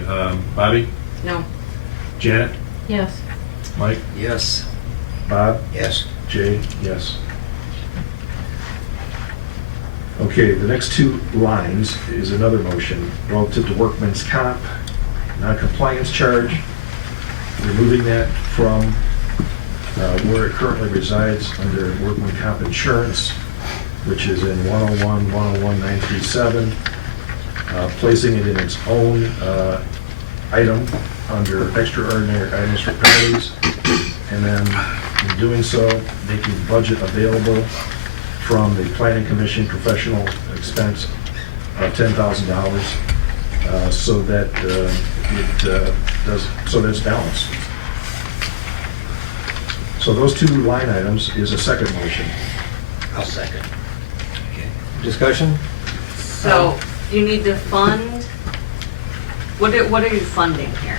Bobby, No. Janet, Yes. Mike, Yes. Bob, Yes. Jay, yes. Okay, the next 2 lines is another motion relative to workman's comp, non-compliance charge, removing that from where it currently resides under workman comp insurance, which is in 101, 101-937, placing it in its own item under extraordinary items for penalties, and then in doing so, making budget available from the planning commission professional expense of $10,000 so that so that it's balanced. So those 2 line items is a second motion. I'll second. Discussion? So you need to fund, what are you funding here?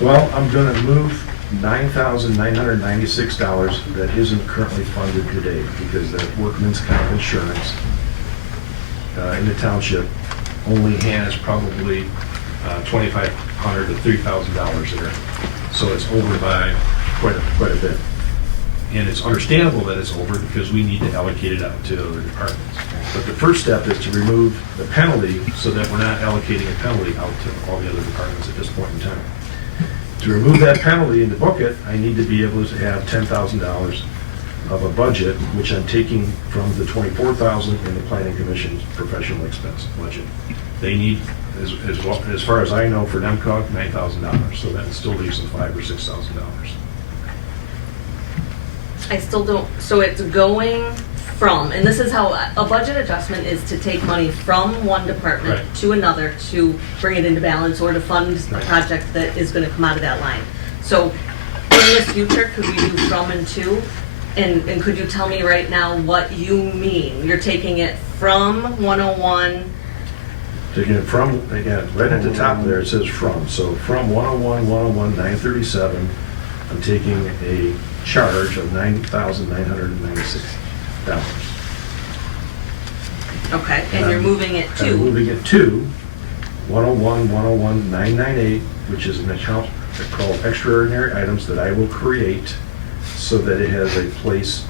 Well, I'm gonna move $9,996 that isn't currently funded today because the workman's comp insurance in the township only has probably $2,500 to $3,000 there. So it's over by quite a bit. And it's understandable that it's over because we need to allocate it out to other departments. But the first step is to remove the penalty so that we're not allocating a penalty out to all the other departments at this point in time. To remove that penalty and to book it, I need to be able to have $10,000 of a budget, which I'm taking from the $24,000 in the Planning Commission's professional expense budget. They need, as far as I know, for NEMCOG, $9,000, so that still leaves them $5,000 or $6,000. I still don't, so it's going from, and this is how a budget adjustment is to take money from one department Right. to another to bring it into balance or to fund a Right. project that is gonna come out of that line. So in the future, could we do from and to? And could you tell me right now what you mean? You're taking it from 101, Taking it from, again, right at the top there, it says from. So from 101, 937, I'm taking a charge of $9,996. okay, and you're moving it I'm to, moving it to 998, which is an account called extraordinary items that I will create so that it has a place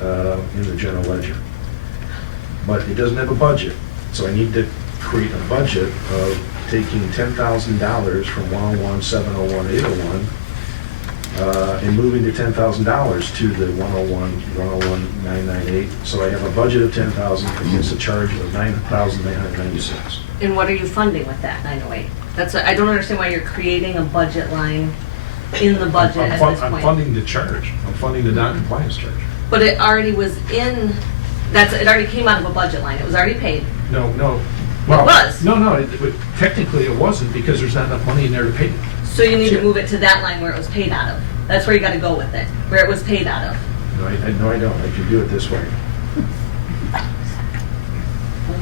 in the general ledger. But it doesn't have a budget, so I need to create a budget of taking $10,000 from 101, 701, 801, and moving the $10,000 to the 101, 998. So I have a budget of $10,000 against a charge of $9,996. and what are you funding with that 908? That's, I don't understand why you're creating a budget line in the budget at this I'm point. funding the charge. I'm funding the non-compliance charge. But it already was in, it already came out of a budget line, it was already paid. No. Well, It was. No, technically it wasn't because there's not enough money in there to pay it. So you need to move it to that line where it was paid out of. That's where you gotta go with it, where it was paid out of. No, I don't. I can do it this way.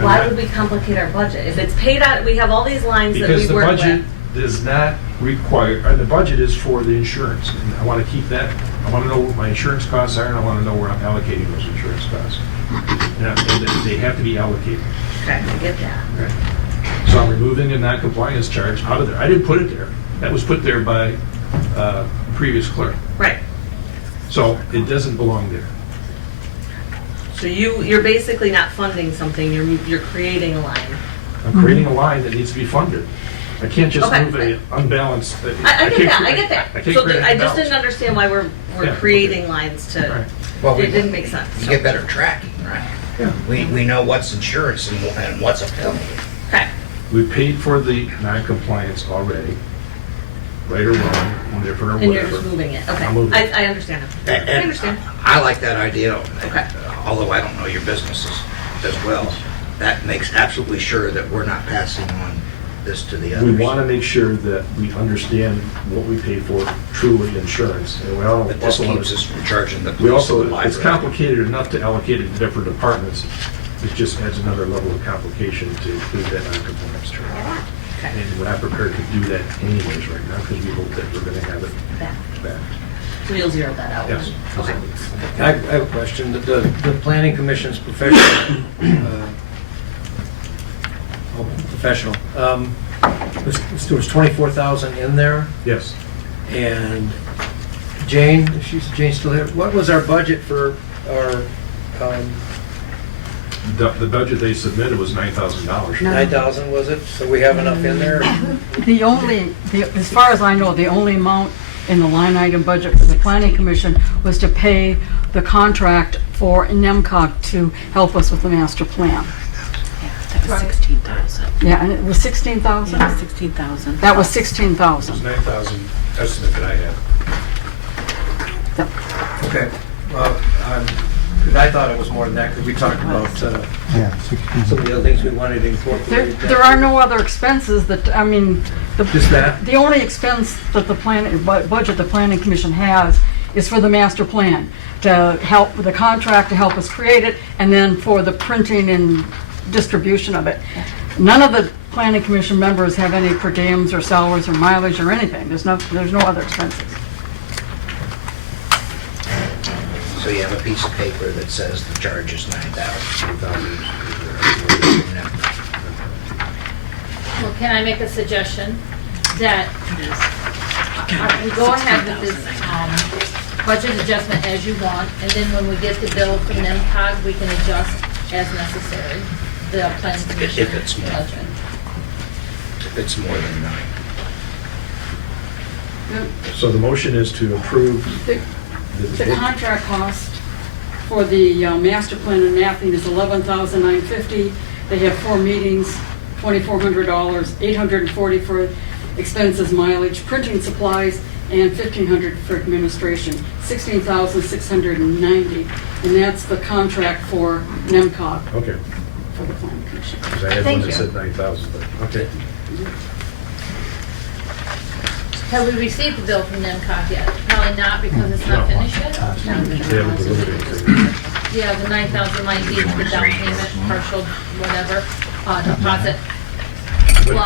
Why would we complicate our budget? If it's paid out, we have all these lines that Because we the work budget with. does not require, the budget is for the insurance. And I want to keep that, I want to know what my insurance costs are and I want to know where I'm allocating those insurance costs. And they have to be allocated. Okay, I get that. Right. So I'm removing the non-compliance charge out of there. I didn't put it there. That was put there by previous clerk. Right. So it doesn't belong there. So you're basically not funding something, you're creating a line. I'm creating a line that needs to be funded. I can't just Okay. move a unbalanced. I get that, I get that. I can't So create I just unbalanced. didn't understand why we're Yeah. creating lines to, Right. Well, it didn't make sense. You get better tracking, right? Yeah. We know what's insurance and what's a penalty. Okay, We paid for the non-compliance already, right or wrong, indifferent or and you're just whatever. moving it, okay. I'm moving it. I understand it. I And understand. I like that idea, Okay. although I don't know your businesses as well. That makes absolutely sure that we're not passing on this to the others. We want to make sure that we understand what we pay for truly insurance. And we But this also want keeps to, us from charging the we police also, and the it's library. complicated enough to allocate it to different departments. It just adds another level of complication to include that non-compliance charge. Okay. And we're not prepared to do that anyways right now because we hope that we're going to have it Back. back. So you'll zero that out? Yes. Okay. I have a question. The planning commission's professional, there was 24,000 in there, Yes. and Jane, is Jane still here? What was our budget for our, The budget they submitted was $9,000. 9,000, was it? So we have enough in there? As far as I know, the only amount in the line item budget for the planning commission was to pay the contract for NEMCOG to help us with the master plan. That was 16,000. Yeah, and it was 16,000? Yeah, 16,000. That was It 16,000. was 9,000 estimate that I had. Okay. Well, because I thought it was more than that, because we talked about some of the other things we wanted to incorporate. There are no other expenses that, I mean, Just that? the only expense that the budget the planning commission has is for the master plan, to help with the contract, to help us create it, and then for the printing and distribution of it. None of the planning commission members have any per diems or salaries or mileage or anything. There's no other expenses. So you have a piece of paper that says the charge is 9,000. Well, can I make a suggestion that we go ahead with this budget adjustment as you want, and then when we get the bill from NEMCOG, we can adjust as necessary the planning commission If it's more. budget. If it's more than 9. So the motion is to approve The contract cost for the master plan and mapping is $11,950. They have 4 meetings, $2,400, $840 for expenses, mileage, printing supplies, and $1,500 for administration, $16,690. And that's the contract for NEMCOG Okay, for the planning commission. because I had one Thank that you. said 9,000, but, okay. Have we received the bill from NEMCOG yet? Probably not, because it's not finished yet. They haven't delivered anything. Yeah, the 9,000 might be the down payment, partial, whatever, deposit. Well,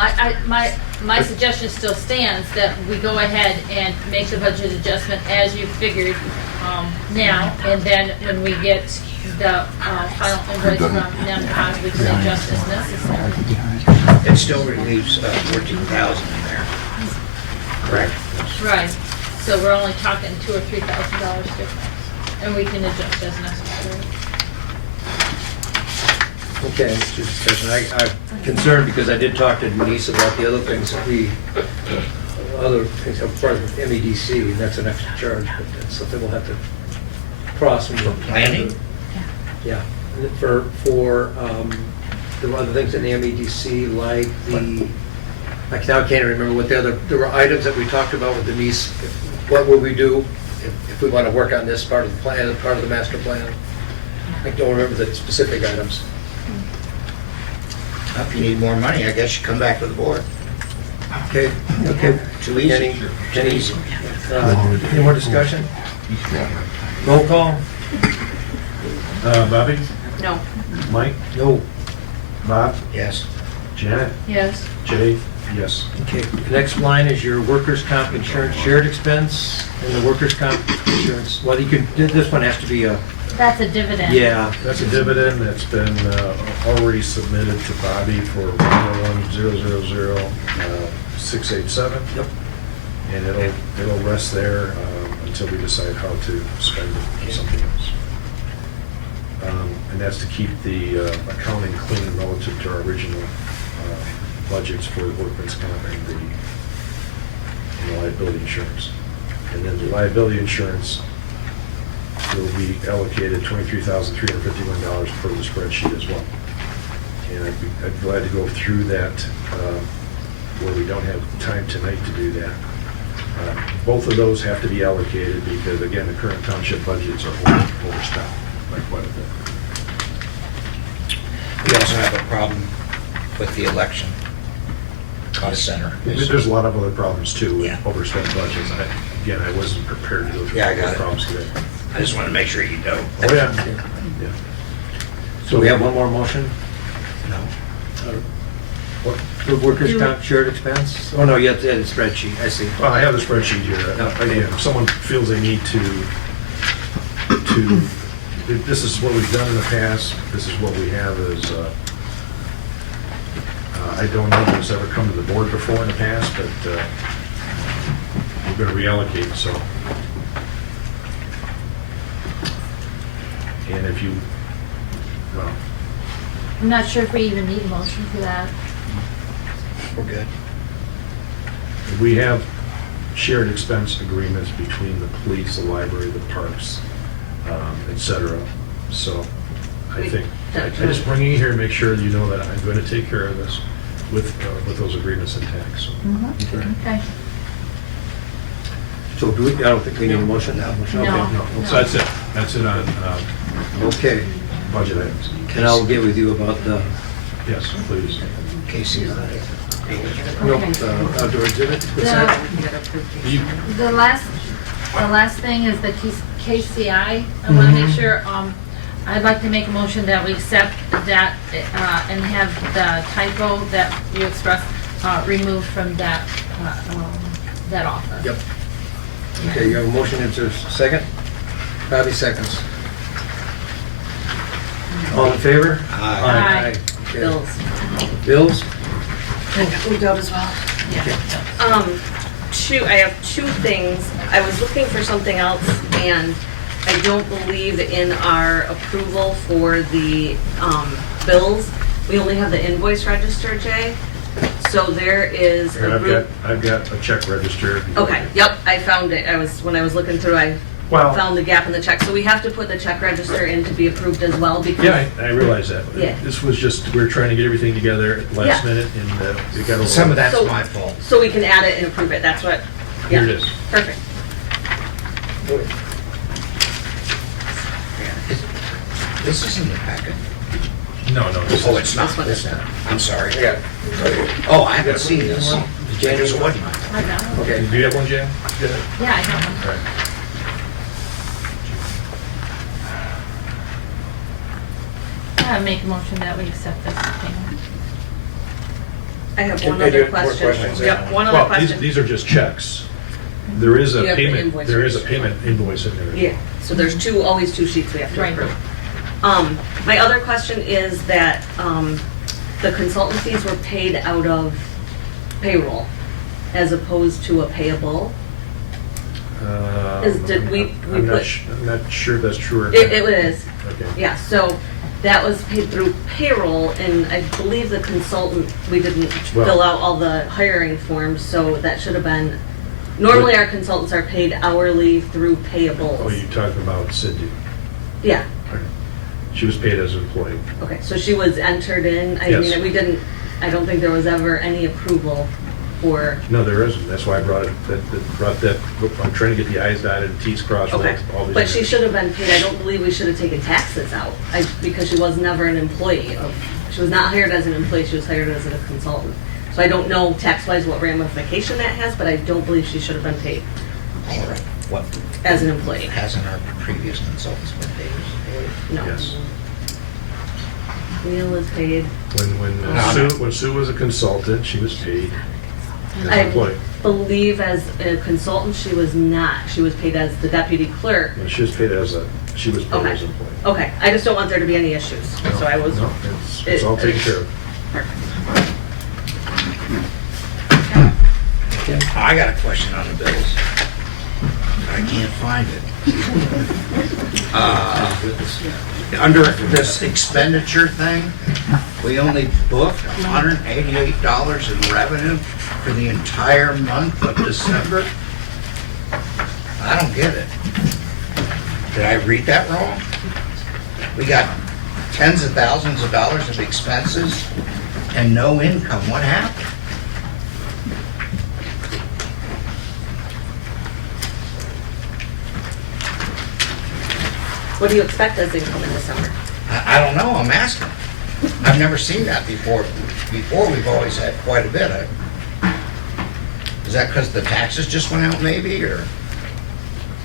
my suggestion still stands that we go ahead and make the budget adjustment as you figured now, and then when we get the final invoice from NEMCOG, we can adjust as necessary. It still relieves 14,000 in there. Correct? Right, so we're only talking $2,000 or $3,000 difference, and we can adjust as necessary. Okay, Mr. Discussion, I'm concerned because I did talk to Denise about the other things that other things, as far as MEDC, and that's an extra charge, but that's something we'll have to cross. For planning? Yeah, for the other things in the MEDC, like I now can't remember what there were items that we talked about with Denise. What will we do if we want to work on this part of the plan, part of the master plan? I don't remember the specific items. If you need more money, I guess you come back to the board. Okay. Too easy. Any more discussion? Roll call? Bobby? No. Mike? No. Bob? Yes. Janet? Yes. Jay? Yes. Okay, the next line is your workers' comp insurance shared expense, and the workers' comp insurance, well, this one has to be a, That's a dividend. yeah. That's a dividend that's been already submitted to Bobby for 101,000,687. Yep. And it'll rest there until we decide how to spend it on something else. And that's to keep the accounting clean relative to our original budgets for the workman's comp and the liability insurance. And then the liability insurance will be allocated $23,351 per the spreadsheet as well. And I'd be glad to go through that where we don't have time tonight to do that. Both of those have to be allocated because, again, the current township budgets are overspent by quite a bit. We also have a problem with the election cost center. There's a lot of other problems too with Yeah. overspent budgets. Again, I wasn't prepared to go through Yeah, I all got those it. problems today. I just want to make sure you know. Oh, yeah. Yeah. So we have one more motion? No. What? The workers' comp shared expense? Oh, no, you have to add a spreadsheet, I see. Well, I have the spreadsheet here. Again, if someone feels they need to, this is what we've done in the past, this is what we have as, I don't know if it's ever come to the board before in the past, but we're going to reallocate, so. And if you, well, I'm not sure if we even need a motion for that. We're good. we have shared expense agreements between the police, the library, the parks, et cetera. So I think, I just bring you here to make sure you know that I'm going to take care of this with those agreements intact. So. Okay. So do we, I don't think we need a motion now. Okay. No. So that's it. That's it on Okay, budget items. and I'll get with you about the, Yes, please. Casey, outdoor exhibit. What's that? The last thing is the KCI. I want to make sure, I'd like to make a motion that we accept that and have the typo that you expressed removed from that offer. Yep. Okay, you have a motion, is there a second? Bobby seconds. All in favor? Aye. Okay. Bills. Bills? I got moved out as well. I have two things. I was looking for something else, and I don't believe in our approval for the bills. We only have the invoice register, Jay. So there is Here, a group. I've got a check register. Okay, yep, I found it. When I was looking through, I Well- found the gap in the check. So we have to put the check register in to be approved as well because. Yeah, I realize that. Yeah. This was just, we were trying to get everything together at the last Yeah. minute, and it got a little... Some of that's So- my fault. So we can add it and approve it. That's what. Here it yeah, is. Perfect. This is in the packet. No, this Oh, is... it's not. This one This is. one. I'm sorry. I got it. Oh, I haven't seen this. Jane, This wasn't. I got one. Okay. Do you have one, Jan? Yeah. Yeah, I got one. All right. I make a motion that we accept this payment. I have And one you other have more question. questions, Yep, yeah. one other Well, question. these are just checks. There is a You have the payment, invoice there is a register. payment invoice in there. Yeah, so there's always two sheets we have to Right. approve. My other question is that, the consultant fees were paid out of payroll as opposed to a payable. Did we I'm not, put- I'm not sure that's true or not. It is, Okay. yeah, so that was paid through payroll, and I believe the consultant, we didn't Well- fill out all the hiring forms, so that should have been, normally our consultants are paid hourly through Oh, payables. you talking about Cindy. Yeah, She was paid as an employee. okay, so she was entered in, I Yes. mean, we didn't, I don't think there was ever any approval for, No, there isn't. That's why I brought it, brought that, I'm trying to get the i's dotted and t's crossed. okay. all these But she things. should have been paid, I don't believe we should have taken taxes out, because she was never an employee of, she was not hired as an employee, she was hired as a consultant. So I don't know tax-wise what ramification that has, but I don't believe she should have been paid All right. What, as an employee. hasn't our previous consultants been paid? No. Yes. Neil is paid. When Sue was a consultant, she was paid as an I employee. believe as a consultant, she was not. She was paid as the deputy clerk. When she was paid as an employee. Okay, I just don't want there to be any issues, so I was. No, it's all taken care of. I got a question on the bills. I can't find it. Under this expenditure thing, we only booked $188 in revenue for the entire month of December. I don't get it. Did I read that wrong? We got tens of thousands of dollars of expenses and no income. What happened? What do you expect as income in December? I don't know, I'm asking. I've never seen that before. Before, we've always had quite a bit. Is that because the taxes just went out maybe, or?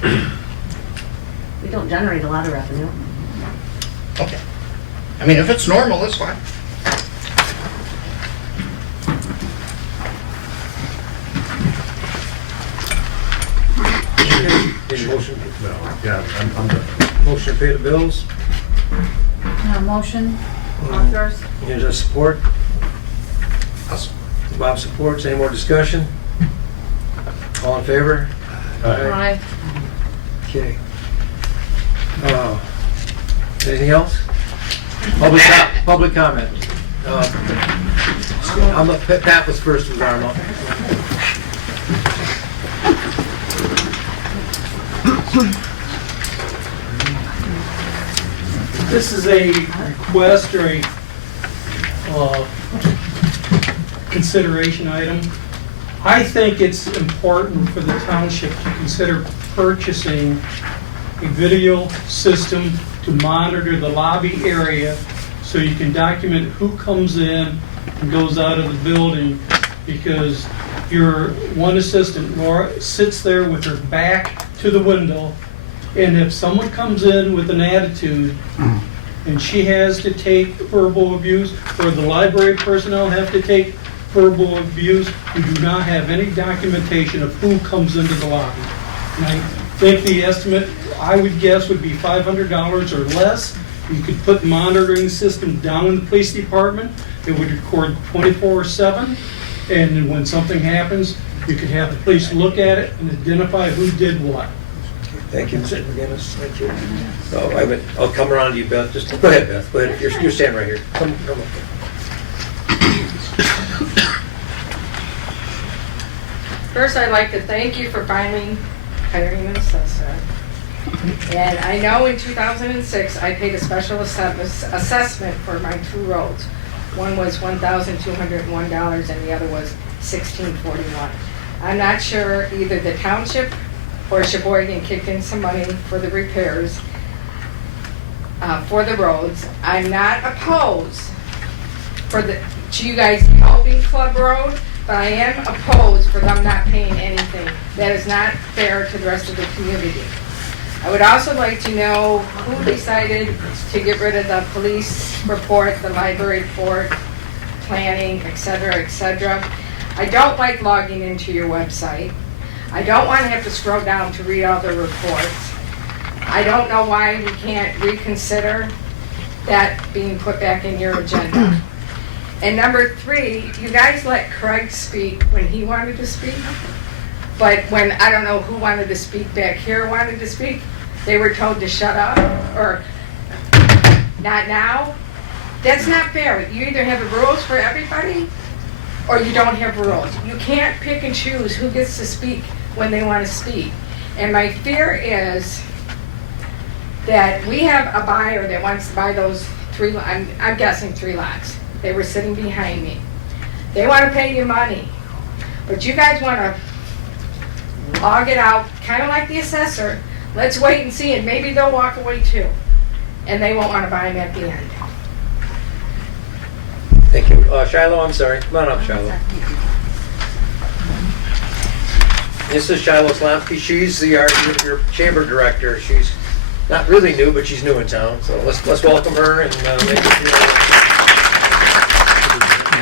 We don't generate a lot of revenue. Okay. I mean, if it's normal, that's fine. Any motion? No, yeah, I'm done. Motion to pay the bills? Motion, authors? Is there support? Bob supports. Any more discussion? All in favor? Aye. Okay. Anything else? Public comment. Pat was first with arm up. This is a request or a consideration item. I think it's important for the township to consider purchasing a video system to monitor the lobby area so you can document who comes in and goes out of the building, because your one assistant, Laura, sits there with her back to the window, and if someone comes in with an attitude and she has to take verbal abuse, or the library personnel have to take verbal abuse, we do not have any documentation of who comes into the lobby. And I think the estimate, I would guess would be $500 or less. You could put the monitoring system down in the police department. It would record 24/7. And then when something happens, you could have the police look at it and identify who did what. Thank you, Mr. McGinnis, thank you. So I'll come around to you, Beth, just, go ahead, Beth, go ahead, you're standing right here. Come up. First, I'd like to thank you for finally hiring an assessor. And I know in 2006, I paid a special assessment for my 2 roads. One was $1,201 and the other was $1,641. I'm not sure either the township or Sheboygan kicked in some money for the repairs for the roads. I'm not opposed to you guys helping Club Road, but I am opposed for them not paying anything. That is not fair to the rest of the community. I would also like to know who decided to get rid of the police report, the library report, planning, et cetera, I don't like logging into your website. I don't want to have to scroll down to read all the reports. I don't know why we can't reconsider that being put back in your agenda. And number 3, you guys let Craig speak when he wanted to speak, but when I don't know who wanted to speak back here wanted to speak, they were told to shut up or not now. That's not fair. You either have the rules for everybody or you don't have rules. You can't pick and choose who gets to speak when they want to speak. And my fear is that we have a buyer that wants to buy those 3, I'm guessing 3 lots. They were sitting behind me. They want to pay you money, but you guys want to log it out, kind of like the assessor. Let's wait and see, and maybe they'll walk away too, and they won't want to buy them at the end. Thank you. Shiloh, I'm sorry. Come on up, Shiloh. This is Shiloh Slamsky. She's your chamber director. She's not really new, but she's new in town. So let's welcome her and make her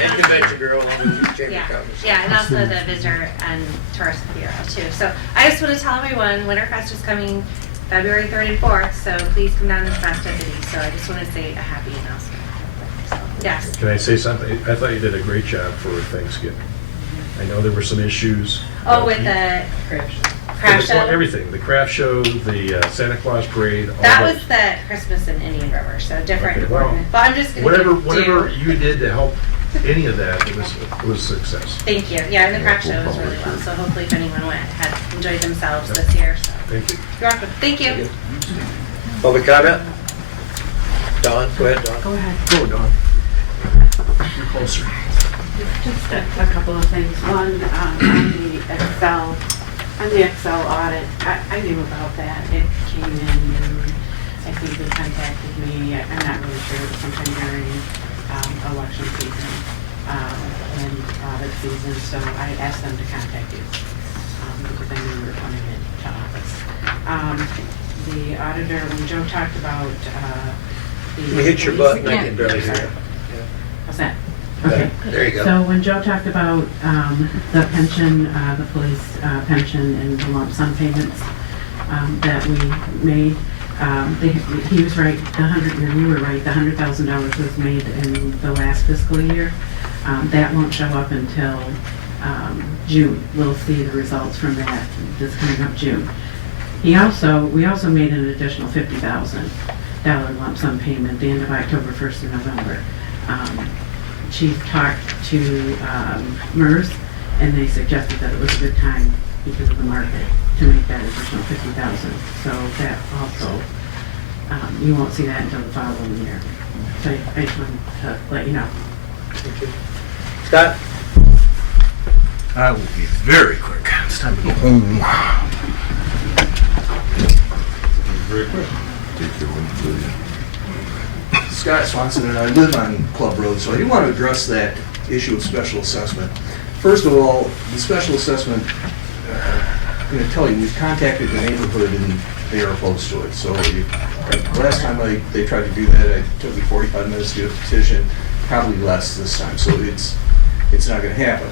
and Convention Bureau along with the Chamber of Commerce. Yeah, and also the Visitor and Tourist Bureau too. So I just want to tell everyone, Winterfest is coming February 3rd and 4th, so please come down to the festivities. So I just want to say a happy announcement. So, yes. Can I say something? I thought you did a great job for Thanksgiving. I know there were some issues. Oh, with the craft show? Everything, the craft show, the Santa Claus parade. All That those. was the Christmas in Indian River, so different Okay, well, department. But I'm just going to whatever you did to help any of that, it was a success. Thank you. Yeah, and the craft show was really well. So hopefully if anyone went, had enjoyed themselves this year. So. Thank you. You're welcome. Thank you. Public comment? Dawn, go ahead, Dawn. Go ahead. Go, Dawn. You're closer. Just a couple of things. One, on the Excel audit, I knew about that. It came in and I think they contacted me. I'm not really sure, but sometime during election season and audit season, so I asked them to contact you because I knew we were coming into office. The auditor, when Joe talked about the... You hit your button, I can barely hear you. What's that? Okay. There you go. So when Joe talked about the pension, the police pension and the lump sum payments that we made, he was right, you were right, the $100,000 was made in the last fiscal year. That won't show up until June. We'll see the results from that this coming up June. We also made an additional $50,000 lump sum payment the end of October, 1st of November. Chief talked to MERS, and they suggested that it was a good time because of the market to make that additional $50,000. So that also, you won't see that until the following year. So I just wanted to let you know. Thank you. Scott? I will be very quick. It's time to go home. Very quick. Take your one, please. Scott Swanson, and I live on Club Road, so I do want to address that issue of special assessment. First of all, the special assessment, I'm going to tell you, we've contacted the neighborhood and they are opposed to it. So last time they tried to do that, it took me 45 minutes to get a petition, probably less this time, so it's not going to happen.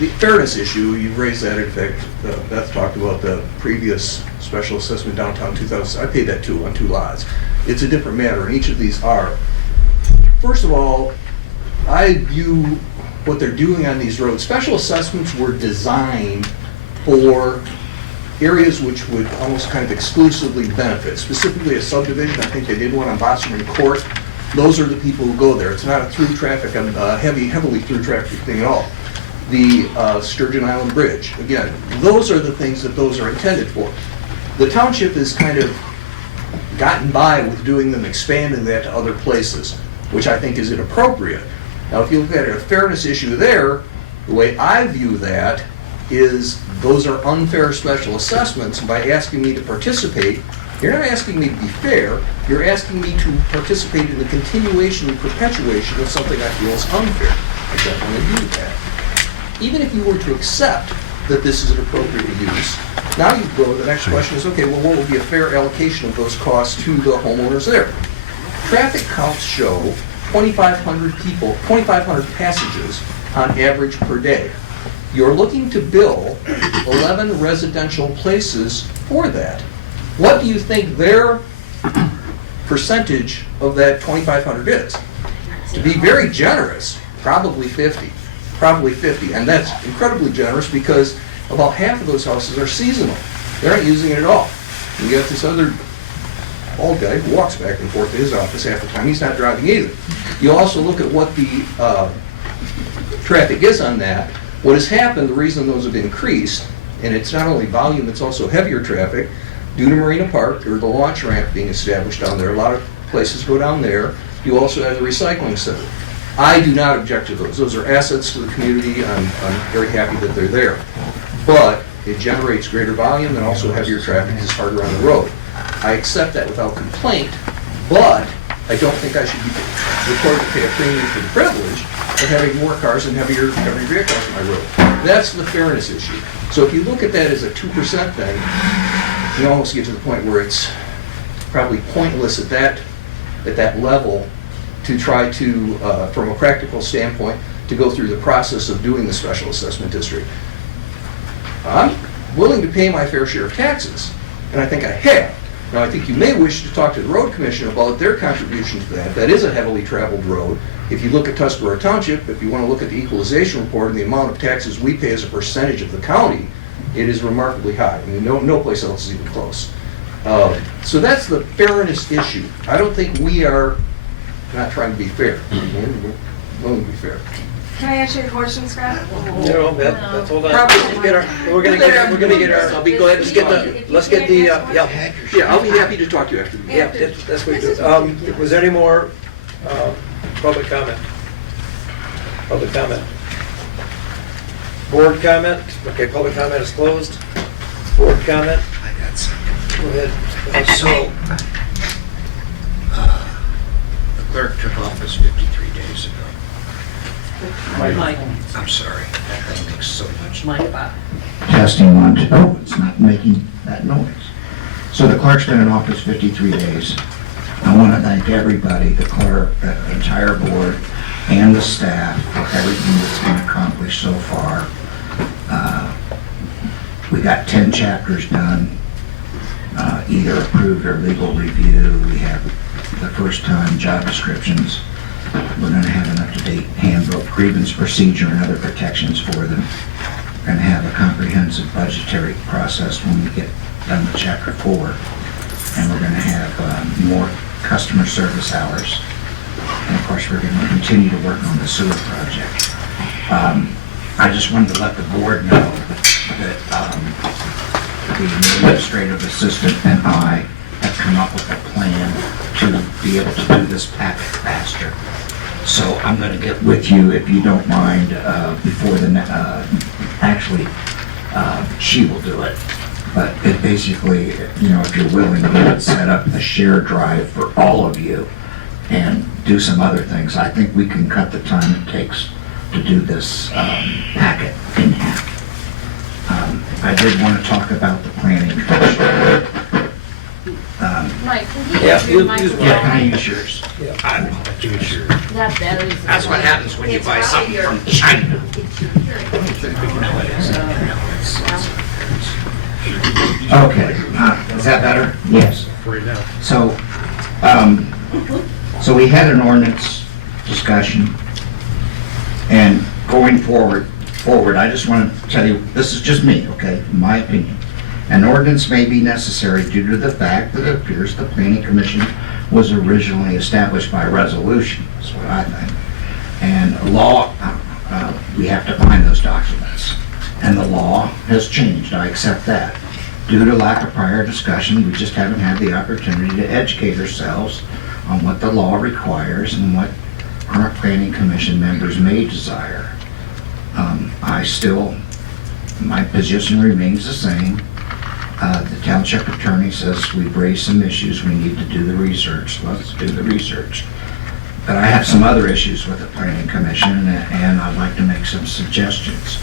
The fairness issue, you raised that. In fact, Beth talked about the previous special assessment downtown 2000, I paid that too on 2 lots. It's a different matter, and each of these are. First of all, I view what they're doing on these roads, special assessments were designed for areas which would almost kind of exclusively benefit, specifically a subdivision. I think they did one on Bosserman Court. Those are the people who go there. It's not a through traffic, heavily through traffic thing at all. The Sturgeon Island Bridge, again, those are the things that those are intended for. The township has kind of gotten by with doing them, expanding that to other places, which I think is inappropriate. Now, if you look at a fairness issue there, the way I view that is those are unfair special assessments. By asking me to participate, you're not asking me to be fair, you're asking me to participate in the continuation and perpetuation of something I feel is unfair. I definitely view that. Even if you were to accept that this is an appropriate use, now you go, the next question is, okay, well, what will be a fair allocation of those costs to the homeowners there? Traffic counts show 2,500 people, 2,500 passages on average per day. You're looking to bill 11 residential places for that. What do you think their percentage of that 2,500 is? To be very generous, probably 50. Probably 50. And that's incredibly generous because about half of those houses are seasonal. They're not using it at all. You got this other old guy who walks back and forth to his office half the time. He's not driving either. You also look at what the traffic is on that. What has happened, the reason those have increased, and it's not only volume, it's also heavier traffic, due to Marina Park, or the launch ramp being established down there. A lot of places go down there. You also have the recycling center. I do not object to those. Those are assets to the community. I'm very happy that they're there. But it generates greater volume and also heavier traffic is harder on the road. I accept that without complaint, but I don't think I should be required to pay a premium for the privilege of having more cars and heavier vehicles on my road. That's the fairness issue. So if you look at that as a 2% thing, you almost get to the point where it's probably pointless at that level to try to, from a practical standpoint, to go through the process of doing the special assessment district. I'm willing to pay my fair share of taxes, and I think I have. Now, I think you may wish to talk to the road commission about their contribution to that. That is a heavily traveled road. If you look at Tuscarora Township, if you want to look at the equalization report and the amount of taxes we pay as a percentage of the county, it is remarkably high. I mean, no place else is even close. So that's the fairness issue. I don't think we are not trying to be fair. We're willing to be fair. Can I ask you a question, Scott? No, Beth, hold on. We're gonna get our, go ahead, let's get the, Yeah, I'll be happy to talk to you after the meeting. yeah, that's what we do. Was there any more public comment? Public comment? Board comment? Okay, public comment is closed. Board comment? I got some. Go ahead. So, the clerk took office 53 days ago. Mike. I'm sorry, that thing makes so much noise. Mike. Testing 1, 2. Oh, it's not making that noise. So the clerk's been in office 53 days. I want to thank everybody, the clerk, the entire board, and the staff for everything that's been accomplished so far. We got 10 chapters done, either approved or legal review. We have the first time job descriptions. We're going to have an up-to-date handbook, grievance procedure, and other protections for them. We're going to have a comprehensive budgetary process when we get done with Chapter 4. And we're going to have more customer service hours. And of course, we're going to continue to work on the sewer project. I just wanted to let the board know that the administrative assistant and I have come up with a plan to be able to do this packet faster. So I'm going to get with you, if you don't mind, before the, she will do it. But it basically, you know, if you're willing, we would set up a share drive for all of you and do some other things. I think we can cut the time it takes to do this packet in half. I did want to talk about the planning commission. Mike, can you Yeah, use your use microphone? Yeah, can I use yours? I will let you use your. That is. That's what happens when you buy something from China. Okay, Is that better? Yes. Right now. So, so we had an ordinance discussion, and going forward, I just want to tell you, this is just me, okay, my opinion. An ordinance may be necessary due to the fact that it appears the planning commission was originally established by resolution, that's what I think. And law, we have to find those documents. And the law has changed, I accept that. Due to lack of prior discussion, we just haven't had the opportunity to educate ourselves on what the law requires and what current planning commission members may desire. My position remains the same. The township attorney says we've raised some issues, we need to do the research. Let's do the research. But I have some other issues with the planning commission, and I'd like to make some suggestions.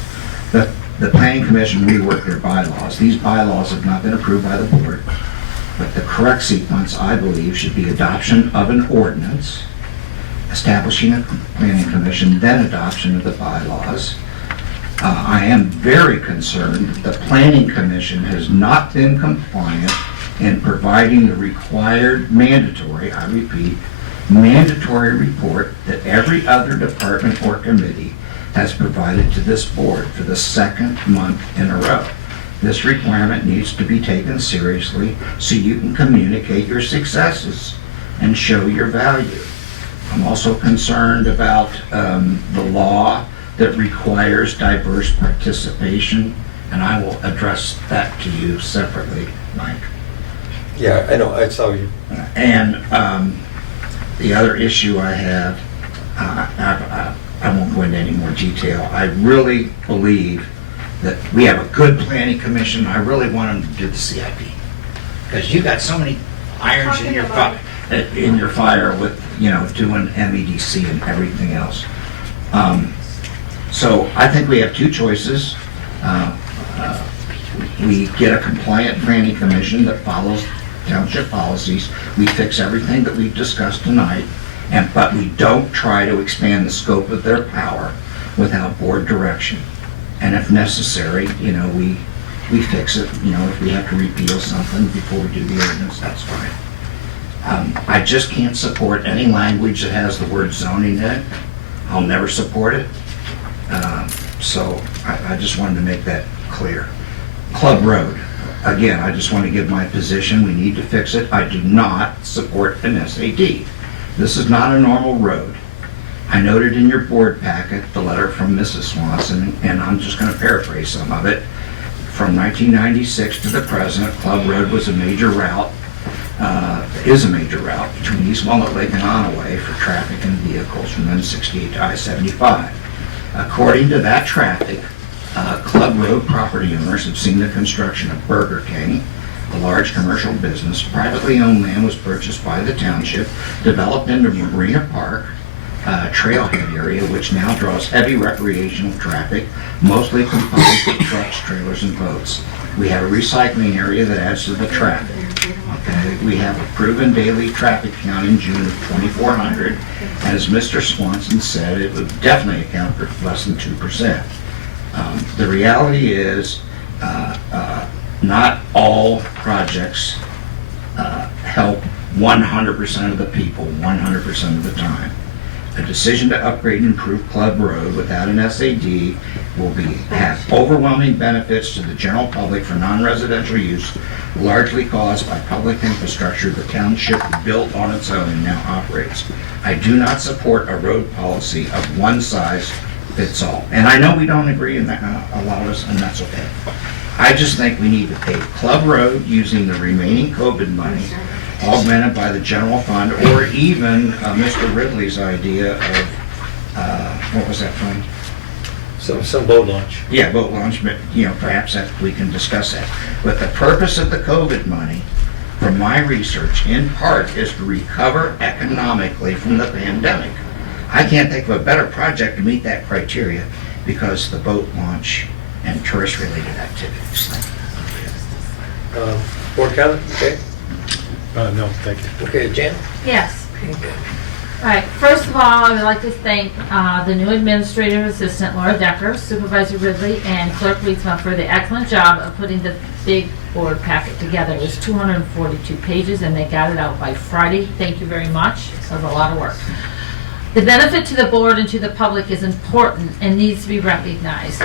The planning commission reworked their bylaws. These bylaws have not been approved by the board, but the correct sequence, I believe, should be adoption of an ordinance, establishing a planning commission, then adoption of the bylaws. I am very concerned that the planning commission has not been compliant in providing the required mandatory, I repeat, mandatory report that every other department or committee has provided to this board for the second month in a row. This requirement needs to be taken seriously so you can communicate your successes and show your value. I'm also concerned about the law that requires diverse participation, and I will address that to you separately, Mike. Yeah, I know, I saw you. And the other issue I have, I won't go into any more detail. I really believe that we have a good planning commission. I really want them to do the CIP. Because you got so many irons in your fire with, doing MEDC and everything else. So I think we have two choices. We get a compliant planning commission that follows township policies. We fix everything that we've discussed tonight, but we don't try to expand the scope of their power without board direction. And if necessary, we fix it. If we have to repeal something before we do the ordinance, that's fine. I just can't support any language that has the word zoning in it. I'll never support it. So I just wanted to make that clear. Club Road. Again, I just want to give my position. We need to fix it. I do not support an SAD. This is not a normal road. I noted in your board packet the letter from Mrs. Swanson, and I'm just going to paraphrase some of it. From 1996 to the present, Club Road was a major route, is a major route between East Walnut Lake and Onaway for traffic and vehicles from M68 to I-75. According to that traffic, Club Road property owners have seen the construction of Burger King, a large commercial business. Privately owned land was purchased by the township, developed into Marina Park, trailhead area, which now draws heavy recreational traffic, mostly composed of trucks, trailers, and boats. We have a recycling area that adds to the traffic. Okay, we have a proven daily traffic count in June of 2,400. As Mr. Swanson said, it would definitely account for less than 2%. The reality is, not all projects help 100% of the people 100% of the time. A decision to upgrade and improve Club Road without an SAD will have overwhelming benefits to the general public for non-residential use, largely caused by public infrastructure the township built on its own and now operates. I do not support a road policy of one size fits all. And I know we don't agree in that, a lot of us, and that's okay. I just think we need to pave Club Road using the remaining COVID money, augmented by the general fund, or even Mr. Ridley's idea of, what was that fund? Some boat launch. Yeah, boat launch, but, perhaps that we can discuss that. But the purpose of the COVID money, from my research, in part, is to recover economically from the pandemic. I can't think of a better project to meet that criteria because the boat launch and tourist-related activities. Board comment, okay? No, thank you. Okay, Jan? Yes. All right, first of all, I would like to thank the new administrative assistant, Laura Decker, Supervisor Ridley, and Clerk Weedsma for the excellent job of putting the big board packet together. It was 242 pages, and they got it out by Friday. Thank you very much. It was a lot of work. The benefit to the board and to the public is important and needs to be recognized.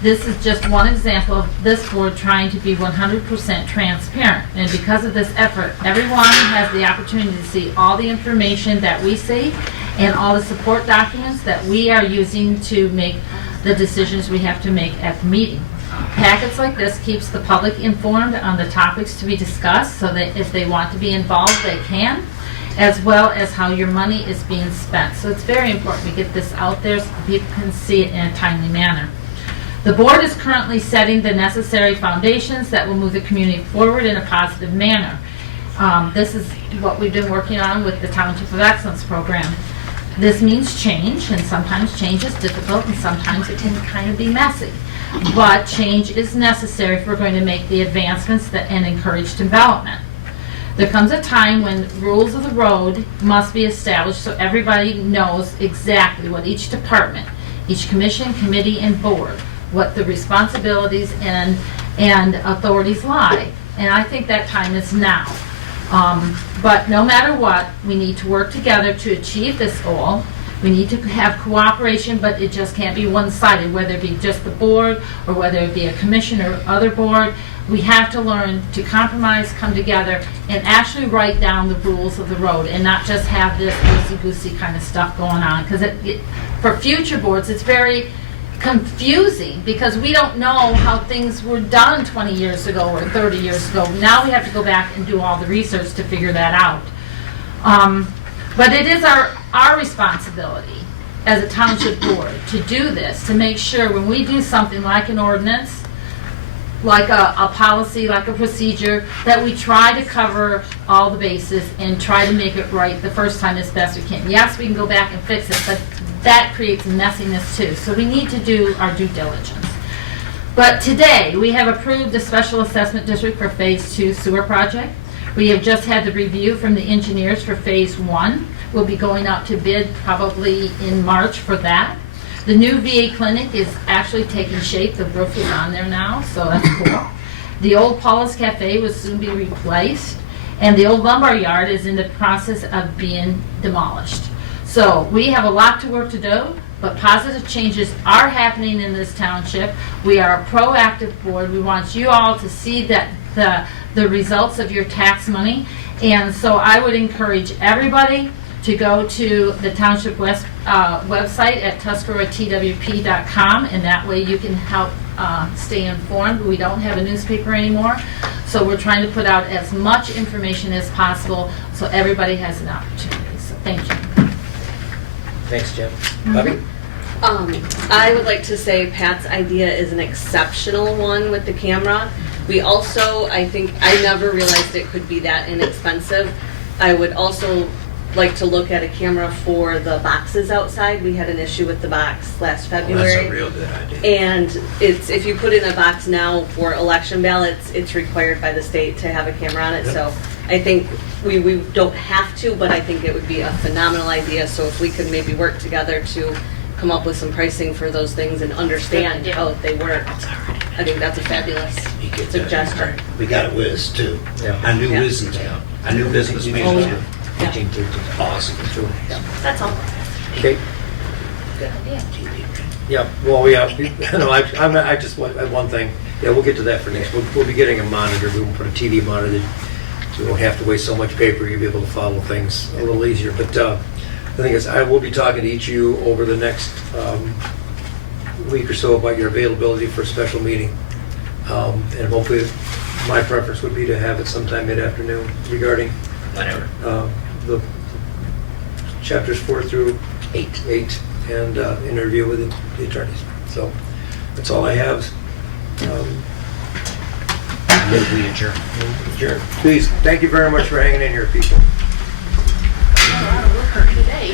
This is just one example of this board trying to be 100% transparent. And because of this effort, everyone has the opportunity to see all the information that we see and all the support documents that we are using to make the decisions we have to make at the meeting. Packets like this keeps the public informed on the topics to be discussed so that if they want to be involved, they can, as well as how your money is being spent. So it's very important we get this out there so people can see it in a timely manner. The board is currently setting the necessary foundations that will move the community forward in a positive manner. This is what we've been working on with the Township of Excellence program. This means change, and sometimes change is difficult, and sometimes it can kind of be messy. But change is necessary if we're going to make the advancements and encourage development. There comes a time when rules of the road must be established so everybody knows exactly what each department, each commission, committee, and board, what the responsibilities and authorities lie. And I think that time is now. But no matter what, we need to work together to achieve this goal. We need to have cooperation, but it just can't be one-sided, whether it be just the board or whether it be a commission or other board. We have to learn to compromise, come together, and actually write down the rules of the road and not just have this loosey-goosey kind of stuff going on. Because for future boards, it's very confusing because we don't know how things were done 20 years ago or 30 years ago. Now we have to go back and do all the research to figure that out. But it is our responsibility as a township board to do this, to make sure when we do something like an ordinance, like a policy, like a procedure, that we try to cover all the bases and try to make it right the first time as best we can. Yes, we can go back and fix it, but that creates messiness too. So we need to do our due diligence. But today, we have approved the special assessment district for Phase 2 sewer project. We have just had the review from the engineers for Phase 1. We'll be going out to bid probably in March for that. The new VA clinic is actually taking shape. The roof is on there now, so that's cool. The old Paula's Cafe will soon be replaced, and the old lumber yard is in the process of being demolished. So we have a lot to work to do, but positive changes are happening in this township. We are a proactive board. We want you all to see that the results of your tax money, and so I would encourage everybody to go to the Township West website at tuscaroratwp.com, and that way you can help stay informed. We don't have a newspaper anymore, so we're trying to put out as much information as possible so everybody has an opportunity. So thank you. Thanks, Jim. Bobby? I would like to say Pat's idea is an exceptional one with the camera. We also, I think, I never realized it could be that inexpensive. I would also like to look at a camera for the boxes outside. We had an issue with the box last February. That's a real good idea. And it's, if you put in a box now for election ballots, it's required by the state to have a camera on it. Yep. So I think we don't have to, but I think it would be a phenomenal idea. So if we could maybe work together to come up with some pricing for those things and understand how they work, I think that's a fabulous suggestion. We got a whiz too. Yeah. I knew whiz in town. I knew business major too. Yeah. Awesome. That's all. Okay. Good idea. Yeah, well, yeah, no, I just want one thing. Yeah, we'll get to that for next. We'll be getting a monitor. We'll put a TV monitor, so we won't have to waste so much paper. You'll be able to follow things a little easier. But the thing is, I will be talking to each of you over the next week or so about your availability for a special meeting. And hopefully, my preference would be to have it sometime mid-afternoon regarding Whatever. The chapters 4 through 8 and interview with the attorneys. So that's all I have. We adjourn. Adjourn. Please, thank you very much for hanging in here, people. Today.